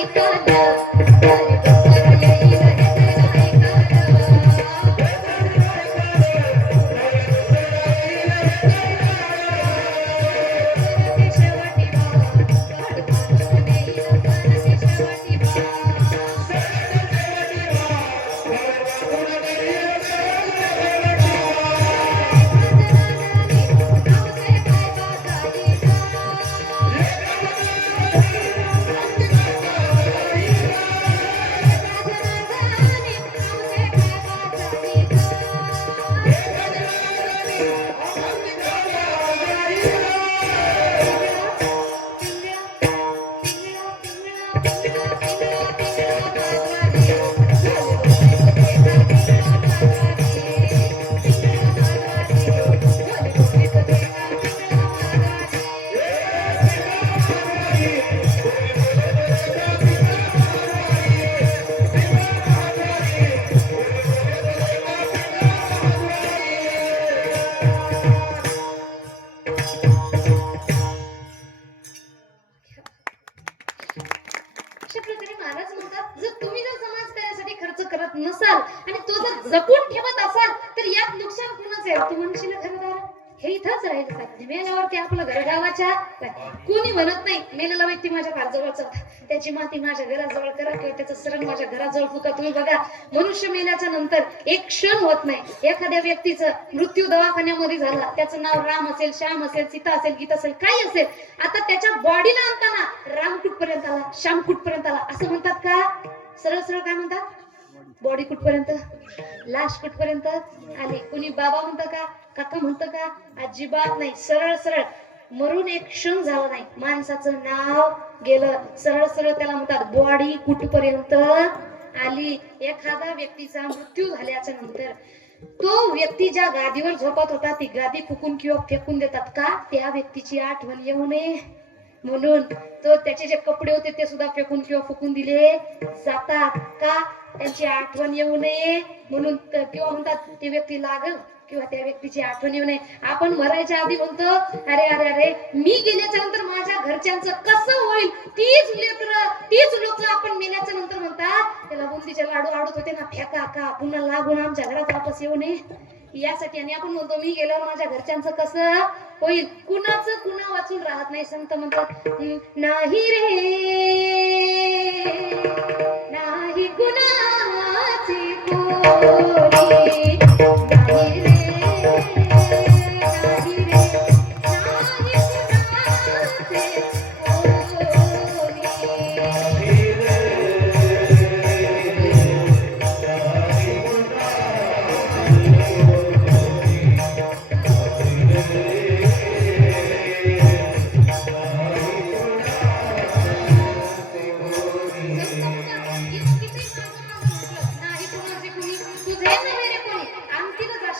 ऐकायला अरे दुसरं येईल हे अशा प्रकारे महाराज म्हणतात जर तुम्ही जर समाज कार्यासाठी खर्च करत नसाल आणि तो जर जपून ठेवत असाल तर यात नुकसान कुणाचं आहे तू म्हणशील घरदार हे इथंच राहील साधने मेल्यावरती आपलं घरगावाच्या कोणी म्हणत नाही मेलेला व्यक्ती माझ्या घराजवळचा होता त्याची माती माझ्या घराजवळ करा किंवा त्याचं सरण माझ्या घराजवळ फुका तुम्ही बघा मनुष्य मेल्याच्या नंतर एक क्षण होत नाही एखाद्या व्यक्तीचं मृत्यू दवाखान्यामध्ये झाला त्याचं नाव राम असेल श्याम असेल सीता असेल गीता असेल काही असेल आता त्याच्या बॉडीला आणताना राम कुठपर्यंत आला श्याम कुठपर्यंत आला असं म्हणतात का सरळ सरळ काय म्हणतात बॉडी कुठपर्यंत लाश कुठपर्यंत आली कुणी बाबा म्हणतं का काका म्हणतं का अजिबात नाही सरळ सरळ मरून एक क्षण झाला नाही माणसाचं नाव गेलं सरळ सरळ त्याला म्हणतात बॉडी कुठपर्यंत आली एखादा व्यक्तीचा मृत्यू झाल्याच्या नंतर तो व्यक्ती ज्या गादीवर झोपत होता ती गादी फुकून किंवा फेकून देतात का त्या व्यक्तीची आठवण येऊ नये म्हणून तो त्याचे जे कपडे होते ते सुद्धा फेकून किंवा फुकून दिले जातात का त्यांची आठवण येऊ नये म्हणून किंवा म्हणतात ती व्यक्ती लागल किंवा त्या व्यक्तीची आठवण येऊ नये आपण मरायच्या आधी म्हणतो अरे अरे अरे मी गेल्याच्या नंतर माझ्या घरच्यांचं कसं होईल तीच लेकरं तीच लोक आपण मेल्याच्या नंतर म्हणतात त्याला बुंदीचे लाडू आवडत होते ना फेका का पुन्हा लागून आमच्या घरात वापस येऊ नये यासाठी आणि आपण म्हणतो मी गेल्यावर माझ्या घरच्यांचं कसं होईल कुणाचं कुणा वाचून राहत नाही संत म्हणतात नाही रे नाही कुणाची कोणी नाही रे नाही रे नाही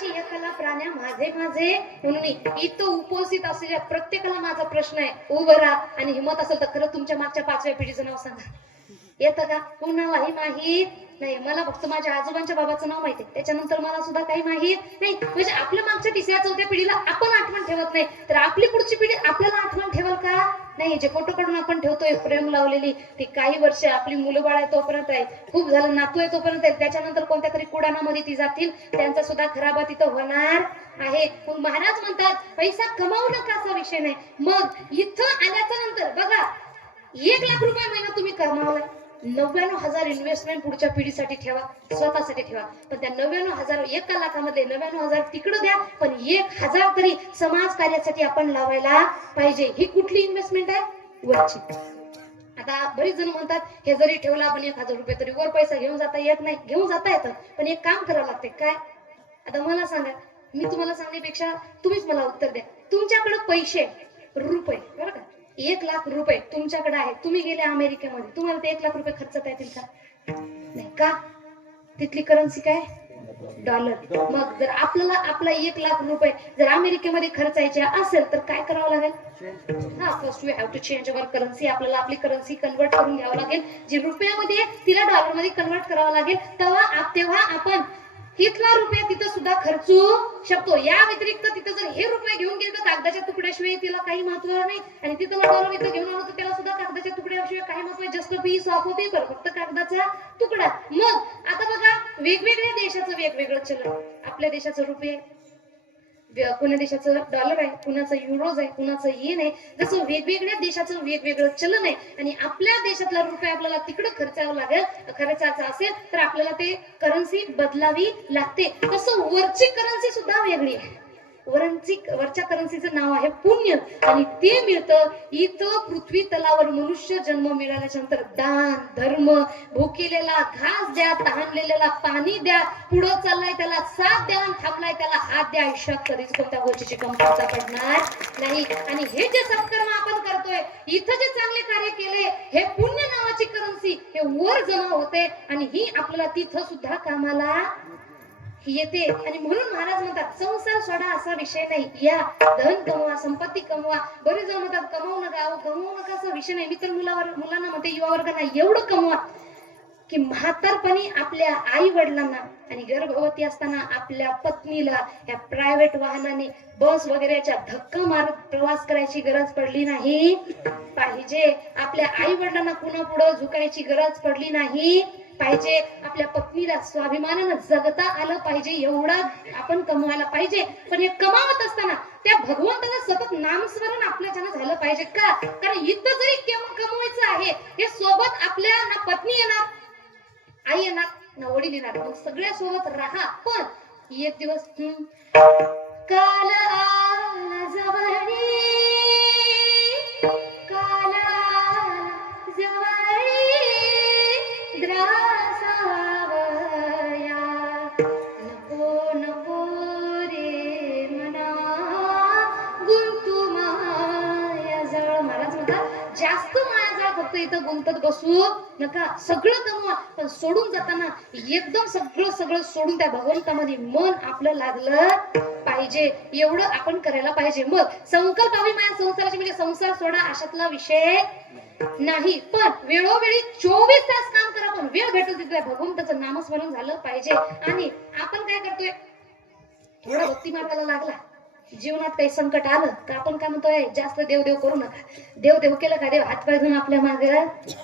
कुणाचे माझे म्हणून इथं उपस्थित असलेल्या प्रत्येकाला माझा प्रश्न आहे उभं राहा आणि हिंमत असेल तर खरं तुमच्या मागच्या 5व्या पिढीचं नाव सांगा येतं का कुणालाही माहित नाही मला फक्त माझ्या आजोबांच्या बाबाचं नाव माहिती त्याच्यानंतर मला सुद्धा काही माहित नाही म्हणजे आपल्या मागच्या 3ऱ्या-4थ्या पिढीला आपण आठवण ठेवत नाही तर आपली पुढची पिढी आपल्याला आठवण ठेवल का नाही जे फोटो काढून आपण ठेवतोय फ्रेम लावलेली ती काही वर्ष आपली मुलं बाळ आहे तोपर्यंत आहे खूप झालं नातू आहे तोपर्यंत आहे त्याच्यानंतर कोणत्या तरी कुडाणामध्ये ती जातील त्यांचा सुद्धा खराबा तिथं होणार आहे मग महाराज म्हणतात पैसा कमावू नका असा विषय नाही मग इथं आल्याच्या नंतर बघा 1 लाख रुपये महिना तुम्ही कमावला 99,000 इन्व्हेस्टमेंट पुढच्या पिढीसाठी ठेवा स्वतःसाठी ठेवा पण त्या 99,000 1 लाखामध्ये 99,000 तिकडं द्या पण 1,000 तरी समाज कार्यासाठी आपण लावायला पाहिजे ही कुठली इन्व्हेस्टमेंट आहे वरची आता बरीच जण म्हणतात हे जरी ठेवला आपण 1,000 रुपये तरी वर पैसा घेऊन जाता येत नाही घेऊन जाता येतं पण एक काम करावं लागते काय आता मला सांगा मी तुम्हाला सांगण्यापेक्षा तुम्हीच मला उत्तर द्या तुमच्याकडे पैसे रुपये बरं का 1 लाख रुपये तुमच्याकडे आहे तुम्ही गेले अमेरिकेमध्ये तुम्हाला ते 1 लाख रुपये खर्चता येतील का नाही का तिथली करन्सी काय डॉलर मग जर आपल्याला आपला 1 लाख रुपये जर अमेरिकेमध्ये खर्चायचे असेल तर काय करावं लागेल हा first we have to change our currency आपल्याला आपली करन्सी कन्वर्ट करून घ्यावं लागेल जी रुपयामध्ये तिला डॉलरमध्ये कन्वर्ट करावं लागेल तेव्हा आपण तिथला रुपया तिथं सुद्धा खर्चू शकतो. या व्यतिरिक्त तिथं जर हे रुपये घेऊन गेले तर कागदाच्या तुकड्याशिवाय तिला काही महत्व नाही, आणि तिथं डॉलर इथं घेऊन आलो तर त्याला सुद्धा कागदाच्या तुकड्याशिवाय काही महत्व आहे. जस्ट पीस ऑफ होते फक्त कागदाचा तुकडा. मग आता बघा, वेगवेगळ्या देशाचं वेगवेगळं चलन. आपल्या देशाचं रुपये, पुण्या देशाचं डॉलर आहे, कुणाचं युरोज आहे, कुणाचं येन आहे. जसं वेगवेगळ्या देशाचं वेगवेगळं चलन आहे, आणि आपल्या देशातला रुपये आपल्याला तिकडं खर्चावं लागेल, खर्चाचं असेल तर आपल्याला ते करन्सी बदलावी लागते. तसं वरची करन्सी सुद्धा वेगळी आहे. वरच्या करन्सीचं नाव आहे पुण्य, आणि ते मिळतं इथं पृथ्वी तलावर मनुष्य जन्म मिळाल्याच्या नंतर. दान धर्म, भुकेलेला घास द्या, तहानलेल्याला पाणी द्या, पुढं चाललाय त्याला साथ द्या, थांबलाय त्याला हात द्या. आयुष्यात कधीच कोणत्या गोष्टीची कमतरता पडणार नाही. आणि हे जे सत्कर्म आपण करतोय, इथं जे चांगले कार्य केले, हे पुण्य नावाची करन्सी हे वर जमा होते, आणि ही आपल्याला तिथं सुद्धा कामाला येते. आणि म्हणून महाराज म्हणतात संसार सोडा असा विषय नाही. या धन कमवा, संपत्ती कमवा. बरेच जण म्हणतात कमवू नका, कमवू नका असा विषय नाही. मी तर मुलांना म्हणते, युवा वर्गांना एवढं कमवा की म्हातारपणी आपल्या आई वडिलांना आणि गर्भवती असताना आपल्या पत्नीला या प्रायव्हेट वाहनाने, बस वगैरेच्या धक्का मारत प्रवास करायची गरज पडली नाही पाहिजे. आपल्या आई वडिलांना पुन्हा पुढे झुकायची गरज पडली नाही पाहिजे. आपल्या पत्नीला स्वाभिमानानं जगता आलं पाहिजे, एवढा आपण कमवायला पाहिजे. पण हे कमावत असताना त्या भगवंताचं सतत नामस्मरण आपल्याच्यानं झालं पाहिजे. का? कारण इथं जरी कमवायचं आहे, हे सोबत आपल्या ना पत्नी येणार, आई येणार, ना वडील येणार, मग सगळ्या सोबत राहा. पण एक दिवस काल आला जवळी, काल आला जवळी ग्रासावया, नको नको रे मना गुंतू माया जवळ. महाराज म्हणतात जास्त माया जवळ फक्त इथं गुंतत बसू नका. सगळं कमवा, पण सोडून जाताना एकदम सगळं सोडून त्या भगवंतामध्ये मन आपलं लागलं पाहिजे. एवढं आपण करायला पाहिजे. मग संकल्पावी माया संसाराची म्हणजे संसार सोडा अशातला विषय नाही. पण वेळोवेळी 24 तास काम करा, पण वेळ भेटेल तिथे भगवंताचं नामस्मरण झालं पाहिजे. आणि आपण काय करतोय, थोडा भक्ती मार्गाला लागला, जीवनात काही संकट आलं का आपण काय म्हणतोय, जास्त देव करू नका. देव केलं का देव हातपाय घेऊन आपल्या मागे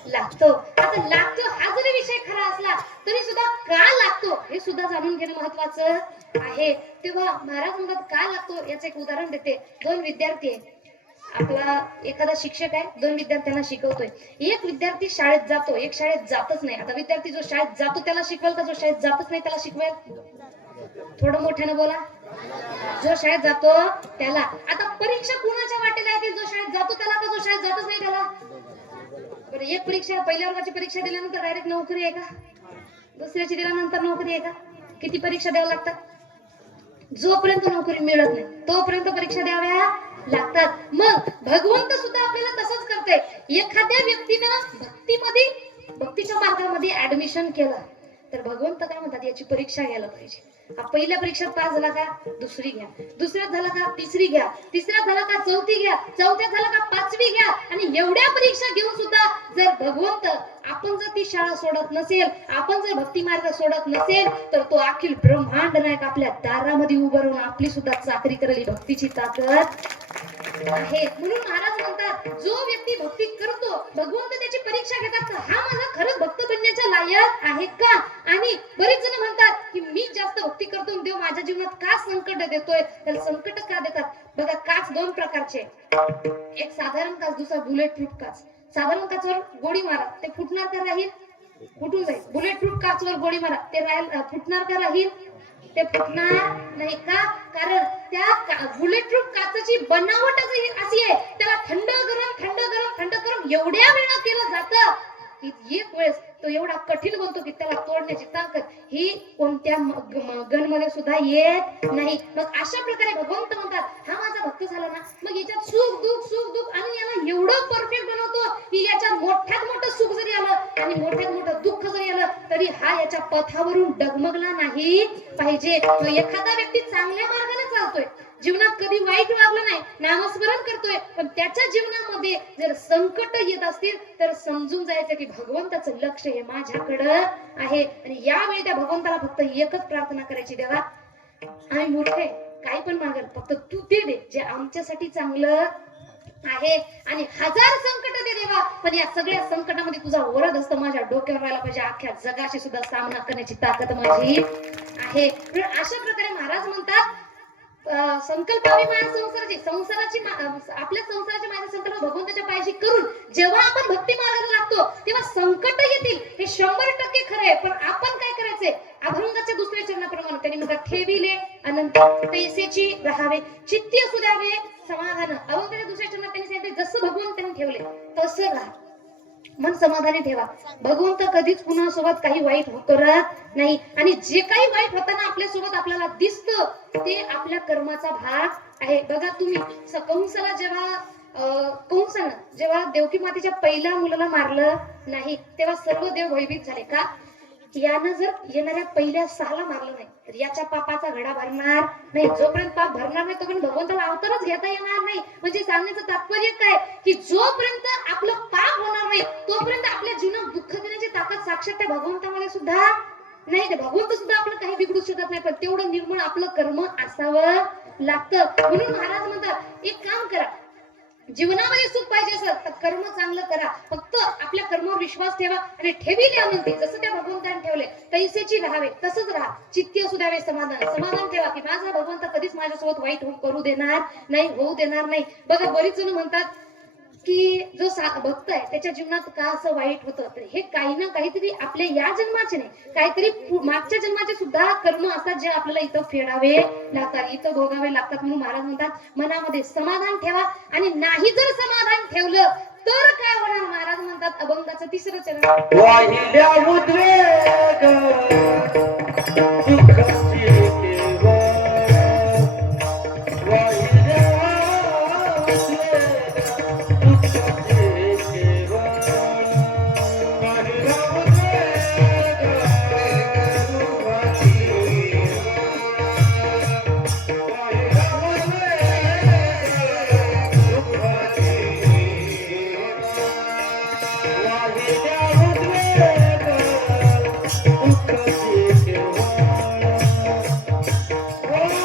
लागतो. आता लागतो हा जरी विषय खरा असला तरी सुद्धा का लागतो हे सुद्धा जाणून घेणं महत्वाचं आहे. तेव्हा महाराज म्हणतात का लागतो याचं एक उदाहरण देते. 2 विद्यार्थी आहे, आपला एखादा शिक्षक आहे, 2 विद्यार्थ्यांना शिकवतोय. एक विद्यार्थी शाळेत जातो, एक शाळेत जातच नाही. आता विद्यार्थी जो शाळेत जातो त्याला शिकवेल का जो शाळेत जातच नाही त्याला शिकवेल? थोडं मोठ्यानं बोला. जो शाळेत जातो त्याला. आता परीक्षा कुणाच्या वाटेला येते, जो शाळेत जातो त्याला का जो शाळेत जातच नाही त्याला? बरं, एक परीक्षा, पहिल्या वर्गाची परीक्षा दिल्यानंतर डायरेक्ट नोकरी आहे का? दुसऱ्याची दिल्यानंतर नोकरी आहे का? किती परीक्षा द्याव्या लागतात? जोपर्यंत नोकरी मिळत नाही तोपर्यंत परीक्षा द्याव्या लागतात. मग भगवंत सुद्धा आपल्याला तसंच करतोय. एखाद्या व्यक्तीनं भक्तीच्या मार्गामध्ये ऍडमिशन केलं तर भगवंत काय म्हणतात, याची परीक्षा घ्यायला पाहिजे. पहिल्या परीक्षेत पास झाला का दुसरी घ्या, दुसऱ्यात झाला का तिसरी घ्या, तिसऱ्यात झाला का चौथी घ्या, चौथ्यात झाला का 5वी घ्या. आणि एवढ्या परीक्षा घेऊन सुद्धा जर भगवंत आपण जर ती शाळा सोडत नसेल, आपण जर भक्ती मार्ग सोडत नसेल, तर तो अखिल ब्रह्मांड नायक आपल्या दारामध्ये उभं राहून आपली सुद्धा चाकरी करेल. भक्तीची ताकद आहे. म्हणून महाराज म्हणतात जो व्यक्ती भक्ती करतो भगवंत त्याची परीक्षा घेतात, हा माझा खरंच भक्त बनण्याच्या लायक आहे का? आणि बरेच जण म्हणतात की मी जास्त भक्ती करतो, देव माझ्या जीवनात का संकट देतोय? तर संकट का देतात? बघा, काच 2 प्रकारचे, एक साधारण काच, दुसरा बुलेट प्रूफ काच. साधारण काचवर गोळी मारा, ते फुटणार का राहील? फुटून जाईल. बुलेट प्रूफ काचवर गोळी मारा, ते फुटणार का राहील? ते फुटणार नाही. का? कारण त्या बुलेट प्रूफ काचेची बनावटच अशी आहे, त्याला थंड गरम एवढ्या वेळा केलं जातं की एक वेळेस तो एवढा कठीण बनतो की त्याला तोडण्याची ताकद ही कोणत्या गन मध्ये सुद्धा येत नाही. मग अशा प्रकारे भगवंत म्हणतात हा माझा भक्त झाला ना, मग याच्यात सुख दुःख आणि याला एवढं परफेक्ट बनवतो की याच्यात मोठ्यात मोठं सुख जरी आलं आणि मोठ्यात मोठं दुःख जरी आलं तरी हा याच्या पथावरून डगमगला नाही पाहिजे. तो एखादा व्यक्ती चांगल्या मार्गाने चालतोय, जीवनात कधी वाईट वागलं नाही, नामस्मरण करतोय, पण त्याच्या जीवनामध्ये जर संकट येत असतील तर समजून जायचं की भगवंताचं लक्ष हे माझ्याकडं आहे. आणि यावेळी त्या भगवंताला फक्त एकच प्रार्थना करायची, देवा आम्ही मूर्ख आहे, काही पण मागेल, फक्त तू ते दे जे आमच्यासाठी चांगलं आहे. आणि हजार संकट दे देवा, पण या सगळ्या संकटामध्ये तुझा वरद असतं माझ्या डोक्यावर व्हायला पाहिजे. अख्ख्या जगाशी सुद्धा सामना करण्याची ताकद माझी आहे. अशा प्रकारे महाराज म्हणतात संकल्पावी माया संसाराची आपल्या संसाराची माझ्या संकल्प भगवंताच्या पायाशी करून जेव्हा आपण भक्ती मार्गाला लागतो तेव्हा संकट येतील, हे 100% खरं आहे. पण आपण काय करायचंय? अभंगाच्या दुसऱ्या चरणाप्रमाणे त्यांनी म्हणतात ठेविले अनंत तैसेची राहावे, चित्ती असू द्यावे समाधान. अभंगाच्या दुसऱ्या चरणात त्यांनी सांगितले जसं भगवंतांनी ठेवले तसं राहा, मन समाधानी ठेवा. भगवंत कधीच कुणासोबत काही वाईट करत नाही. आणि जे काही वाईट होताना आपल्या सोबत आपल्याला दिसतं ते आपल्या कर्माचा भाग आहे. बघा तुम्ही कंसाला कंसानं जेव्हा देवकी मातेच्या पहिल्या मुलाला मारलं नाही तेव्हा सर्व देव भयभीत झाले. का? यानं जर येणाऱ्या पहिल्या 6ला मारलं नाही तर याच्या पापाचा घडा भरणार नाही. जोपर्यंत पाप भरणार नाही तोपर्यंत भगवंताला अवतारच घेता येणार नाही. म्हणजे सांगण्याचं तात्पर्य काय की जोपर्यंत आपलं पाप होणार नाही तोपर्यंत आपल्या जीवनात दुःख देण्याची ताकद साक्षात त्या भगवंतामध्ये सुद्धा नाही. ते भगवंत सुद्धा आपलं काही बिघडू शकत नाही, पण तेवढं निर्मळ आपलं कर्म असावं लागतं. म्हणून महाराज म्हणतात एक काम करा, जीवनामध्ये सुख पाहिजे असेल तर कर्म चांगलं करा, फक्त आपल्या कर्मावर विश्वास ठेवा आणि ठेविले अनंती जसं त्या भगवंताने ठेवले तैसेची राहावे, तसंच राहा. चित्ती असू द्यावे समाधान ठेवा की माझा भगवंत कधीच माझ्यासोबत वाईट करू देणार नाही, होऊ देणार नाही. बघा बरीच जण म्हणतात की जो भक्त आहे त्याच्या जीवनात का असं वाईट होतं, तर हे काही ना काहीतरी आपल्या या जन्माचे नाही, काहीतरी मागच्या जन्माचे सुद्धा कर्म असतात जे आपल्याला इथं फेडावे लागतात, इथं भोगावे लागतात. म्हणून महाराज म्हणतात मनामध्ये समाधान ठेवा. आणि नाही जर समाधान ठेवलं तर काय होणार? महाराज म्हणतात अभंगाचं 3रं चरण, वाहिल्या उद्वेग दुःखाची केवळ,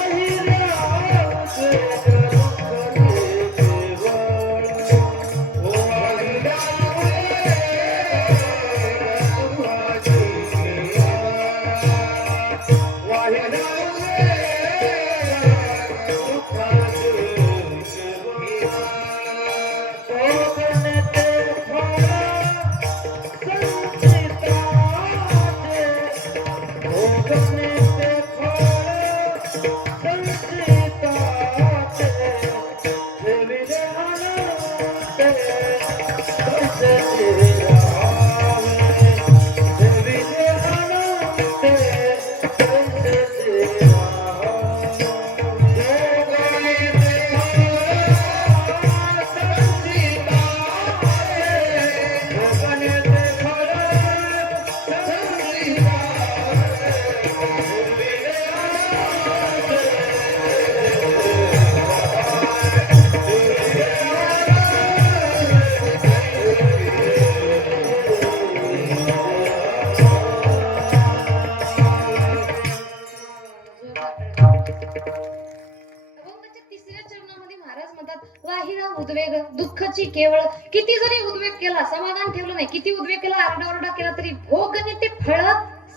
वाहिल्या उद्वेग दुःखाची केवळ. किती जरी उद्वेग केला समाधान ठेवलं नाही, किती उद्वेग केला आरडाओरडा केला तरी भोगणे ते फळ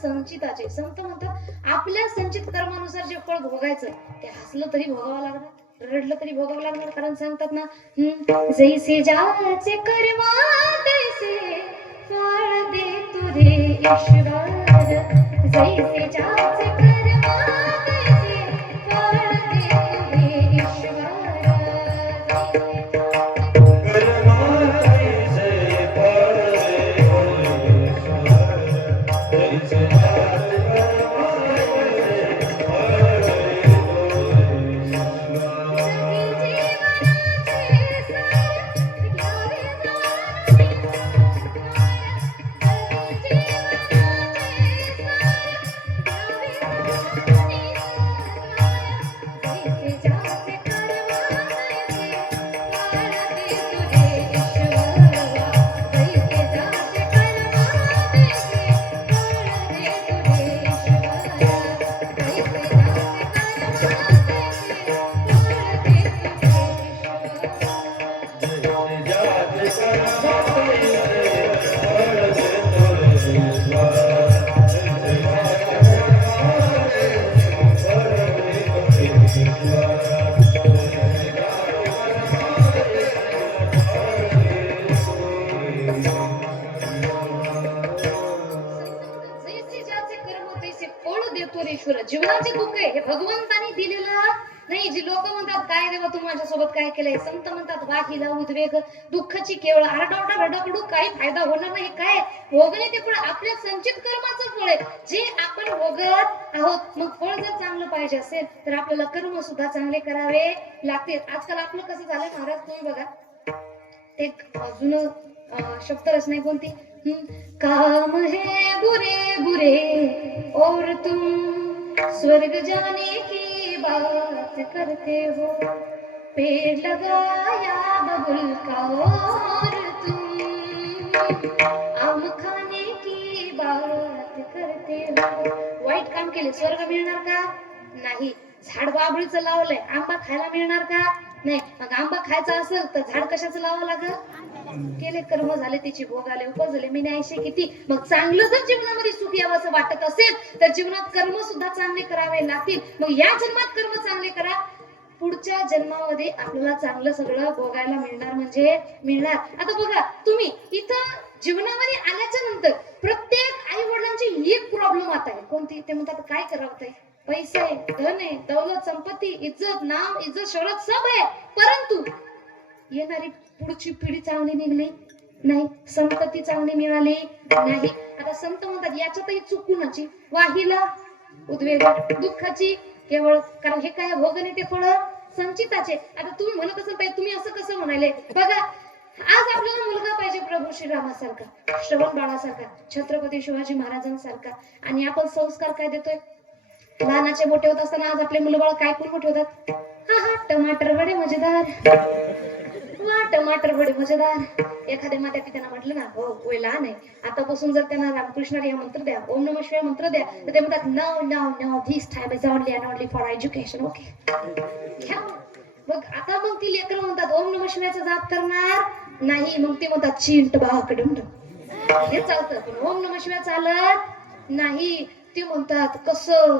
संचिताचे. संत म्हणतात आपल्या संचित कर्मानुसार जे फळ भोगायचं ते हसलं तरी भोगावं लागणार, रडलं तरी भोगावं लागणार. कारण सांगतात ना जैसे ज्याचे कर्म तैसे फळ दे तुरे ईश्वर, जैसे ज्याचे कर्म तैसे फळ दे तुरे ईश्वर. ईश्वर जीवनाचे दुःख आहे हे भगवंतानी दिलेलं नाही. जी लोक म्हणतात काय देवा तू माझ्यासोबत काय केलंय, संत म्हणतात वाहिला उद्वेग दुःखाची केवळ आरडाओरडा रडकडू काही फायदा होणार नाही. काय भोगणे ते फळ आपल्या संचित कर्माचं फळ आहे जे आपण भोगत आहोत. मग फळ जर चांगलं पाहिजे असेल तर आपल्याला कर्म सुद्धा चांगले करावे लागतील. आजकाल आपलं कसं झालंय महाराज तुम्ही बघा एक जुनं शब्दरचना कोणती, काम है बुरे बुरे और तुम स्वर्ग जाने की बात करते हो, पेड़ लगाया बबुल का और तुम आम खाने की बात करते हो. वाईट काम केले स्वर्ग मिळणार का नाही. झाड बाबळीचं लावलंय आंबा खायला मिळणार का नाही. मग आंबा खायचा असेल तर झाड कशाचं लावावं लागेल. केले कर्म झाले त्याची भोग आले उपजले मी न्यायशे किती. मग चांगलं जर जीवनामध्ये सुख यावं असं वाटत असेल तर जीवनात कर्म सुद्धा चांगले करावे लागतील. मग या जन्मात कर्म चांगले करा पुढच्या जन्मामध्ये आपल्याला चांगलं सगळं भोगायला मिळणार म्हणजे मिळणार. आता बघा तुम्ही इथं जीवनामध्ये आल्याच्या नंतर प्रत्येक आई वडिलांची एक प्रॉब्लेम आता आहे कोणती, ते म्हणतात काय करावं ताई, पैसे आहे, धन आहे, दौलत, संपत्ती, इज्जत, नाम, इज्जत, शोहरत सब आहे, परंतु येणारी पुढची पिढी चांगली निघली नाही, संपत्ती चांगली मिळाली नाही. आता संत म्हणतात याच्यातही चूक कुणाची, वाहिला उद्वेग दुःखाची केवळ, कारण हे काय भोगणे ते फळ संचिताचे. आता तुम्ही म्हणत असाल ताई तुम्ही असं कसं म्हणाले, बघा आज आपल्याला मुलगा पाहिजे प्रभू श्रीरामासारखा, श्रवण बाळासारखा, छत्रपती शिवाजी महाराजांसारखा, आणि आपण संस्कार काय देतोय. लहानाचे मोठे होत असताना आज आपले मुलं बाळ काय करून मोठे होतात, हा हा टमाटर वडे मजेदार, वा टमाटर वडे मजेदार. एखाद्या माता पित्याला म्हटलं ना हो वय लहान आहे आतापासून जर त्यांना रामकृष्ण हे मंत्र द्या, ओम नमः शिवाय मंत्र द्या, तर ते म्हणतात no no no this time is only and only for education. Okay मग आता मग ती लेकरं म्हणतात ओम नमः शिवायचा जाप करणार नाही, मग ते म्हणतात चिंट बाकडुंड हे चालतं, पण ओम नमः शिवाय चालत नाही. ते म्हणतात कसं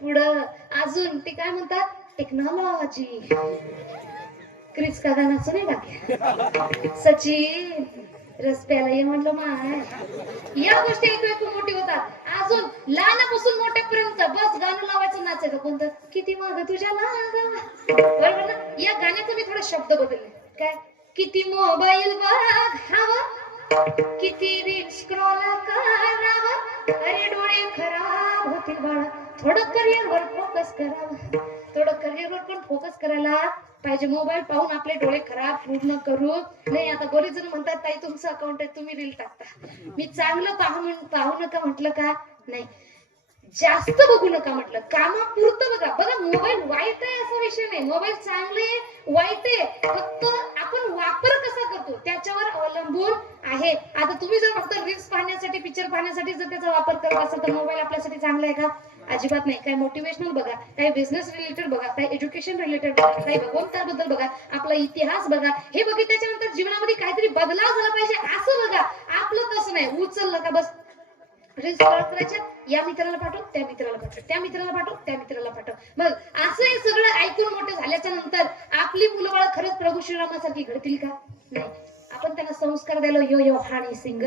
पुढं अजून ते काय म्हणतात टेक्नॉलॉजी. क्रिस का गाणं नाही टाक्या सचिन रस्त्याला ये म्हटलं माय. या गोष्टी एक मोठी होतात. अजून लहानापासून मोठ्यापर्यंत बस गाणं लावायचं नाचायचं कोणतं, किती माग तुझ्या बरोबर ना. या गाण्याचा मी थोडा शब्द बदलले काय, किती मोबाईल बघावा, किती रील स्क्रॉल करावा, अरे डोळे खराब होतील बाळा, थोडं करिअरवर फोकस करावा. थोडं करिअरवर पण फोकस करायला पाहिजे. मोबाईल पाहून आपले डोळे खराब पूर्ण करू नाही. आता बरेच जण म्हणतात ताई तुमचं अकाउंट आहे तुम्ही रील टाकता, मी चांगलं पाहू नका म्हटलं का नाही, जास्त बघू नका म्हटलं, कामापुरतं बघा. बघा मोबाईल वाईट आहे असा विषय नाही, मोबाईल चांगले वाईट आहे, फक्त आपण वापर कसा करतो त्याच्यावर अवलंबून आहे. आता तुम्ही जर फक्त रील्स पाहण्यासाठी पिक्चर पाहण्यासाठी जर त्याचा वापर करत असाल तर मोबाईल आपल्यासाठी चांगला आहे का, अजिबात नाही. काय मोटिवेशनल बघा, काही बिझनेस रिलेटेड बघा, काही एज्युकेशन रिलेटेड बघा, काही भगवंताबद्दल बघा, आपला इतिहास बघा, हे बघितल्याच्यानंतर जीवनामध्ये काहीतरी बदलाव झाला पाहिजे असं बघा. आपलं तसं नाही, उचललं का बस रील्स करायच्या, या मित्राला पाठव, त्या मित्राला पाठव, त्या मित्राला पाठव, त्या मित्राला पाठव. मग असं हे सगळं ऐकून मोठं झाल्याच्या नंतर आपली मुलं बाळ खरंच प्रभू श्रीरामासारखी घडतील का नाही. आपण त्यांना संस्कार द्यायला यो यो हाणी सिंग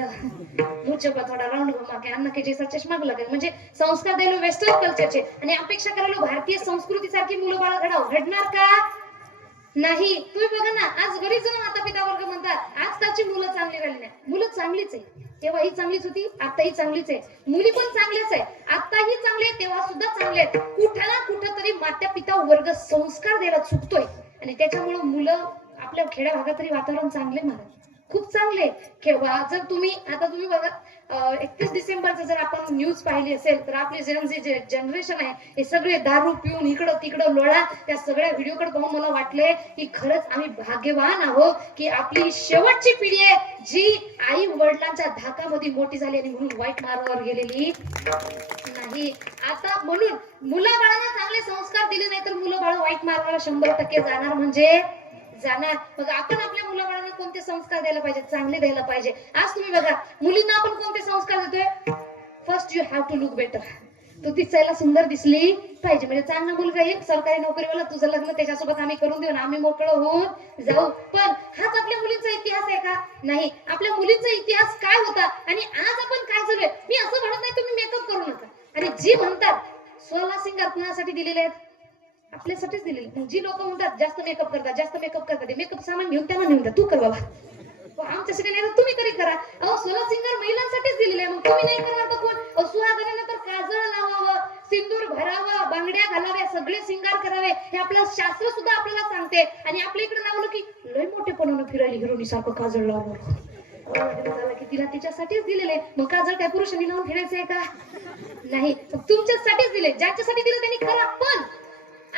मुझे थोडा राऊंड घुमा के अन्ना के जैसा चष्मा लागेल, म्हणजे संस्कार द्यायला वेस्टर्न कल्चरचे आणि अपेक्षा करायला भारतीय संस्कृती सारखी मुलं बाळ घडणार का नाही. तुम्ही बघा ना आज बरीच जण माता पिता वर्ग म्हणतात आजकालची मुलं चांगली राहिली नाही. मुलं चांगलीच आहे, तेव्हा ही चांगलीच होती, आताही चांगलीच आहे. मुली पण चांगल्याच आहे, आताही चांगले आहेत, तेव्हा सुद्धा चांगले आहेत. कुठं ना कुठं तरी माता पिता वर्ग संस्कार द्यायला चुकतोय आणि त्याच्यामुळे मुलं आपल्या खेड्या भागात तरी वातावरण चांगले महाराज खूप चांगले. जर तुम्ही बघा 31 डिसेंबरचं जर आपण न्यूज पाहिली असेल तर आपले जे जनरेशन आहे हे सगळे दारू पिऊन इकडं तिकडं लोळा. त्या सगळ्या व्हिडिओकडे पाहून मला वाटले की खरंच आम्ही भाग्यवान आहोत की आपली शेवटची पिढी आहे जी आई वडिलांच्या धाकामध्ये मोठी झाली आणि म्हणून वाईट मार्गावर गेलेली नाही. आता म्हणून मुलाबाळांना चांगले संस्कार दिले नाही तर मुलं बाळ वाईट मार्गाला 100% जाणार म्हणजे जाणार. मग आपण आपल्या मुलाबाळांना कोणते संस्कार द्यायला पाहिजे, चांगले द्यायला पाहिजे. आज तुम्ही बघा मुलींना आपण कोणते संस्कार देतोय, first you have to look better. तू दिसायला सुंदर दिसली पाहिजे, म्हणजे चांगला मुलगा एक सरकारी नोकरीवाला तुझं लग्न त्याच्यासोबत आम्ही करून देऊ ना, आम्ही मोकळं होऊन जाऊ. पण हाच आपल्या मुलींचा इतिहास आहे का? नाही. आपल्या मुलींचा इतिहास काय होता आणि आज आपण काय झालोय? मी असं म्हणत नाही तुम्ही मेकअप करू नका. आणि जी म्हणतात स्वला सिंगार कुणासाठी दिलेले आहेत? आपल्यासाठीच दिलेले. मग जी लोक म्हणतात जास्त मेकअप करतात, जास्त मेकअप करतात, मेकअप सामान घेऊन त्यांना नेऊन द्या, तू कर बाबा. आमच्यासाठी नाही तर तुम्ही तरी करा. अहो सोला सिंगर महिलांसाठीच दिलेले आहे, मग तुम्ही नाही करणार तर कोण? सुहागराने तर काजळ लावावं, सिंदूर भरावं, बांगड्या घालाव्या, सगळे सिंगार करावे, हे आपलं शास्त्र सुद्धा आपल्याला सांगते. आणि आपल्या इकडे लावलं की लय मोठेपणानं फिरायला हिरोनी सारखं काजळ लावलं की तिला तिच्यासाठीच दिलेले. मग काजळ काय पुरुषांनी लावून फिरायचंय का? नाही. तुमच्यासाठीच दिले, ज्याच्यासाठी दिलं त्यांनी करा. पण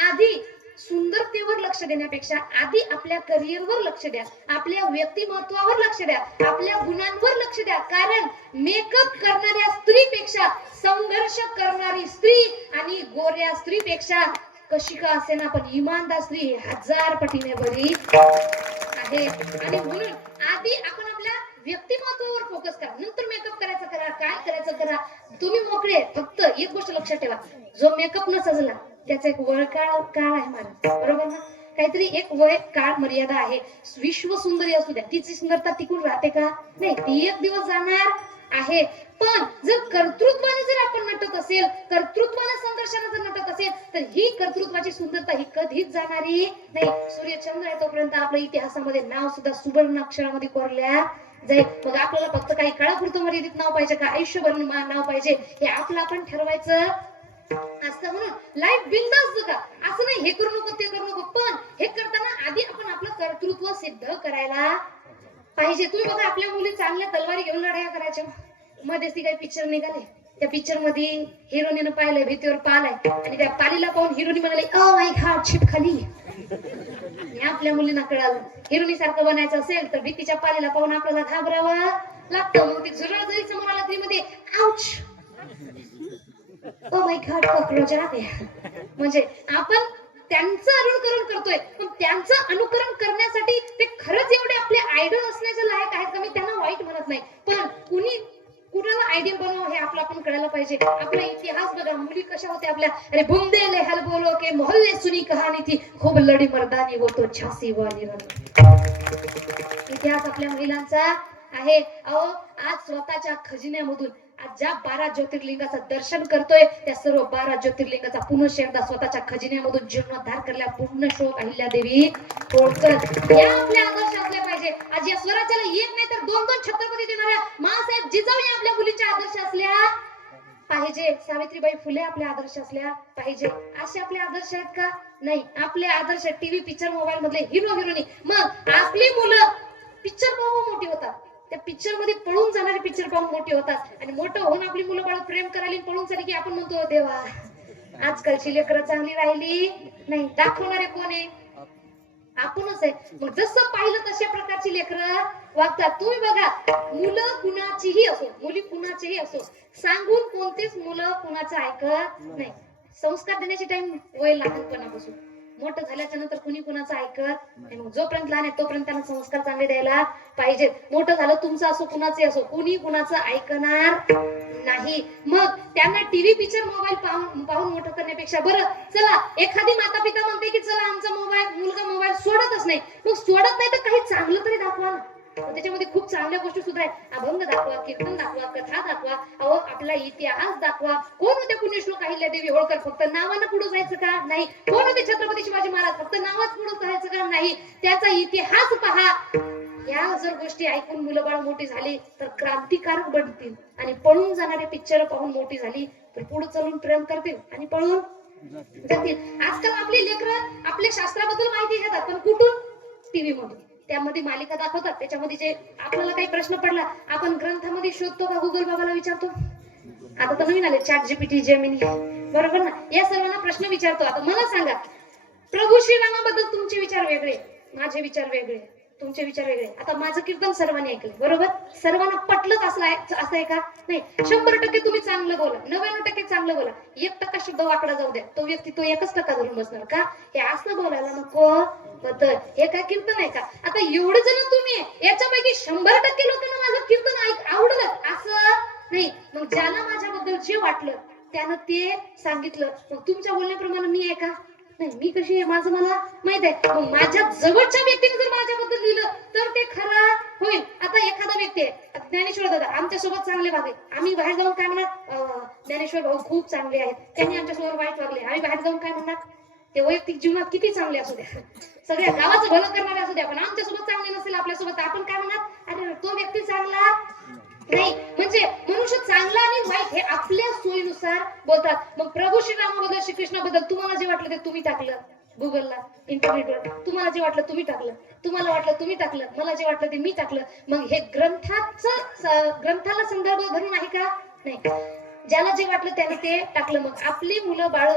आधी सुंदरतेवर लक्ष देण्यापेक्षा आधी आपल्या करिअरवर लक्ष द्या, आपल्या व्यक्तिमत्वावर लक्ष द्या, आपल्या गुणांवर लक्ष द्या. कारण मेकअप करणाऱ्या स्त्रीपेक्षा संघर्ष करणारी स्त्री आणि गोऱ्या स्त्रीपेक्षा कशी का असेना पण इमानदार स्त्री 1000 पटीने बरी आहे. आणि म्हणून आधी आपण आपल्या व्यक्तिमत्वावर फोकस करा, नंतर मेकअप करायचं करा, काय करायचं करा. तुम्ही मोकळे. फक्त एक गोष्ट लक्षात ठेवा, जो मेकअप न सजला त्याचा एक वय काळ आहे महाराज, बरोबर ना? काहीतरी एक वय काळ मर्यादा आहे. विश्व सुंदरी असू द्या, तिची सुंदरता टिकून राहते का? नाही, ती एक दिवस जाणार आहे. पण जर कर्तृत्वाने जर आपण नटत असेल, कर्तृत्वाने संघर्षाने जर नटत असेल, तर ही कर्तृत्वाची सुंदरता ही कधीच जाणारी नाही. सूर्यचंद्र आहे तोपर्यंत आपल्या इतिहासामध्ये नाव सुद्धा सुवर्ण अक्षरामध्ये कोरल्या जाईल. मग आपल्याला फक्त काही काळापुरतं मर्यादित नाव पाहिजे का आयुष्यभर नाव पाहिजे, हे आपलं आपण ठरवायचं असतं. म्हणून लाईफ बिंदास जगा, असं नाही हे करू नको ते करू नको. पण हे करताना आधी आपण आपलं कर्तृत्व सिद्ध करायला पाहिजे. तुम्ही बघा, आपल्या मुली चांगल्या तलवारी घेऊन लढाया करायच्या. मध्येच ती काही पिक्चर निघाले, त्या पिक्चर मध्ये हिरोनीनं पाहिलंय, भीतीवर पाल आहे आणि त्या पालीला पाहून हिरोनी म्हणाली ओ माय गॉड शिट खाली. आपल्या मुलींना कळालं हिरोनी सारखं बनायचं असेल तर भीतीच्या पालीला पाहून आपल्याला घाबरावं लागतं. मग ती झुरळ जरी समोर आला तरी मध्ये ouch, oh my God cockroach आहे. म्हणजे आपण त्यांचं अनुकरण करतोय, पण त्यांचं अनुकरण करण्यासाठी ते खरंच एवढे आपले आयडॉल असण्याचे लायक आहेत का? मी त्यांना वाईट म्हणत नाही, पण कुणाला आयडियल बनव हे आपलं आपण कळायला पाहिजे. आपला इतिहास बघा, मुली कशा होत्या आपल्या. अरे बुंदेले हल बोलो के मोहल्ले सुनी कहाणी थी, खूप लढी मर्दानी वो तो झांसी वाली राणी. इतिहास आपल्या महिलांचा आहे. अहो आज स्वतःच्या खजिन्यामधून आज ज्या 12 ज्योतिर्लिंगाचं दर्शन करतोय, त्या सर्व 12 ज्योतिर्लिंगाचा पुनश्च एकदा स्वतःच्या खजिन्यामधून जीर्णोद्धार करल्या पुण्यश्लोक अहिल्यादेवी होळकर. या आपल्या आदर्श असले पाहिजे. आज या स्वराज्याला एक नाही तर 2-2 छत्रपती देणाऱ्या माँसाहेब जिजाऊ या आपल्या मुलींच्या आदर्श असल्या पाहिजे. सावित्रीबाई फुले आपले आदर्श असल्या पाहिजे. असे आपले आदर्श आहेत का? नाही. आपले आदर्श टीव्ही पिक्चर मोबाईल मधले हिरो हिरोनी. मग आपली मुलं पिक्चर पाहून मोठी होतात, त्या पिक्चर मध्ये पळून जाणारे पिक्चर पाहून मोठी होतात आणि मोठं होऊन आपली मुलं बाळ प्रेम करायला पळून झाली की आपण म्हणतो देवा आजकालची लेकरं चांगली राहिली नाही. दाखवणारे कोण आहे? आपणच आहे. मग जसं पाहिलं तशा प्रकारची लेकरं वागतात. तुम्ही बघा, मुलं कुणाचीही असो, मुली कुणाचीही असो, सांगून कोणतेच मुलं कुणाचं ऐकत नाही. संस्कार देण्याची टाइम वय लहानपणापासून, मोठं झाल्याच्या नंतर कुणी कुणाचं ऐकत नाही. मग जोपर्यंत लहान आहे तोपर्यंत त्यांना संस्कार चांगले द्यायला पाहिजेत. मोठं झालं तुमचं असो कुणाचे असो, कुणी कुणाचं ऐकणार नाही. मग त्यांना टीव्ही पिक्चर मोबाईल पाहून मोठं करण्यापेक्षा बरं चला एखादी माता पिता म्हणते की चला आमचा मुलगा मोबाईल सोडतच नाही, मग सोडत नाही तर काही चांगलं तरी दाखवा ना. त्याच्यामध्ये खूप चांगल्या गोष्टी सुद्धा आहेत. अभंग दाखवा, कीर्तन दाखवा, कथा दाखवा, अहो आपला इतिहास दाखवा. कोण होते पुण्यश्लोक अहिल्यादेवी होळकर? फक्त नावानं पुढे जायचं का? नाही. कोण होते छत्रपती शिवाजी महाराज? फक्त नावाच पुढे जायचं का? नाही. त्याचा इतिहास पहा. या जर गोष्टी ऐकून मुलं बाळ मोठी झाली तर क्रांतिकारक बनतील आणि पळून जाणारे पिक्चर पाहून मोठी झाली तर पुढे चालून प्रेम करतील आणि पळून जातील. आजकाल आपली लेकरं आपल्या शास्त्राबद्दल माहिती घेतात, पण कुठून? टीव्ही मधून. त्यामध्ये मालिका दाखवतात, त्याच्यामध्ये जे आपल्याला काही प्रश्न पडला आपण ग्रंथामध्ये शोधतो का गुगल बाबाला विचारतो? आता तर नवीन आले चॅट जीपीटी, जेमिनी, बरोबर ना? या सर्वांना प्रश्न विचारतो. आता मला सांगा, प्रभू श्रीरामाबद्दल तुमचे विचार वेगळे, माझे विचार वेगळे, तुमचे विचार वेगळे. आता माझं कीर्तन सर्वांनी ऐकलं, बरोबर? सर्वांना पटलंच असं आहे का? नाही. 100% तुम्ही चांगलं बोला, 99% चांगलं बोला, 1% शब्द वाकडा जाऊ द्या, तो व्यक्ती तो 1% धरून बसणार का? हे असं बोलायला नको. हे काय कीर्तन आहे का? आता एवढे जण तुम्ही, याच्यापैकी 100% लोकांना माझं कीर्तन आवडलं असं नाही. मग ज्याला माझ्याबद्दल जे वाटलं त्यानं ते सांगितलं. मग तुमच्या बोलण्याप्रमाणे मी आहे का? नाही, मी कशी आहे माझं मला माहित आहे. मग माझ्या जवळच्या व्यक्तीने जर माझ्याबद्दल लिहिलं तर ते खरं होईल. आता एखादा व्यक्ती आहे, ज्ञानेश्वर दादा आमच्या सोबत चांगले वागले, आम्ही बाहेर जाऊन काय म्हणणार, ज्ञानेश्वर भाऊ खूप चांगले आहेत, त्यांनी आमच्यासोबत वाईट वागले, आम्ही बाहेर जाऊन काय म्हणणार, ते वैयक्तिक जीवनात किती चांगले असू द्या, सगळ्या गावाचं भलं करणारे असू द्या, पण आमच्यासोबत चांगले नसेल आपल्यासोबत, आपण काय म्हणणार, अरे तो व्यक्ती चांगला नाही. म्हणजे मनुष्य चांगला आणि वाईट हे आपल्या सोयीनुसार बोलतात. मग प्रभू श्रीरामाबद्दल श्रीकृष्णाबद्दल तुम्हाला जे वाटलं ते तुम्ही टाकलं गुगलला, इंटरनेटवर, तुम्हाला जे वाटलं तुम्ही टाकलं, तुम्हाला वाटलं तुम्ही टाकलं, मला जे वाटलं ते मी टाकलं. मग हे ग्रंथाला संदर्भ धरून आहे का? नाही. ज्याला जे वाटलं त्याने ते टाकलं. मग आपली मुलं बाळ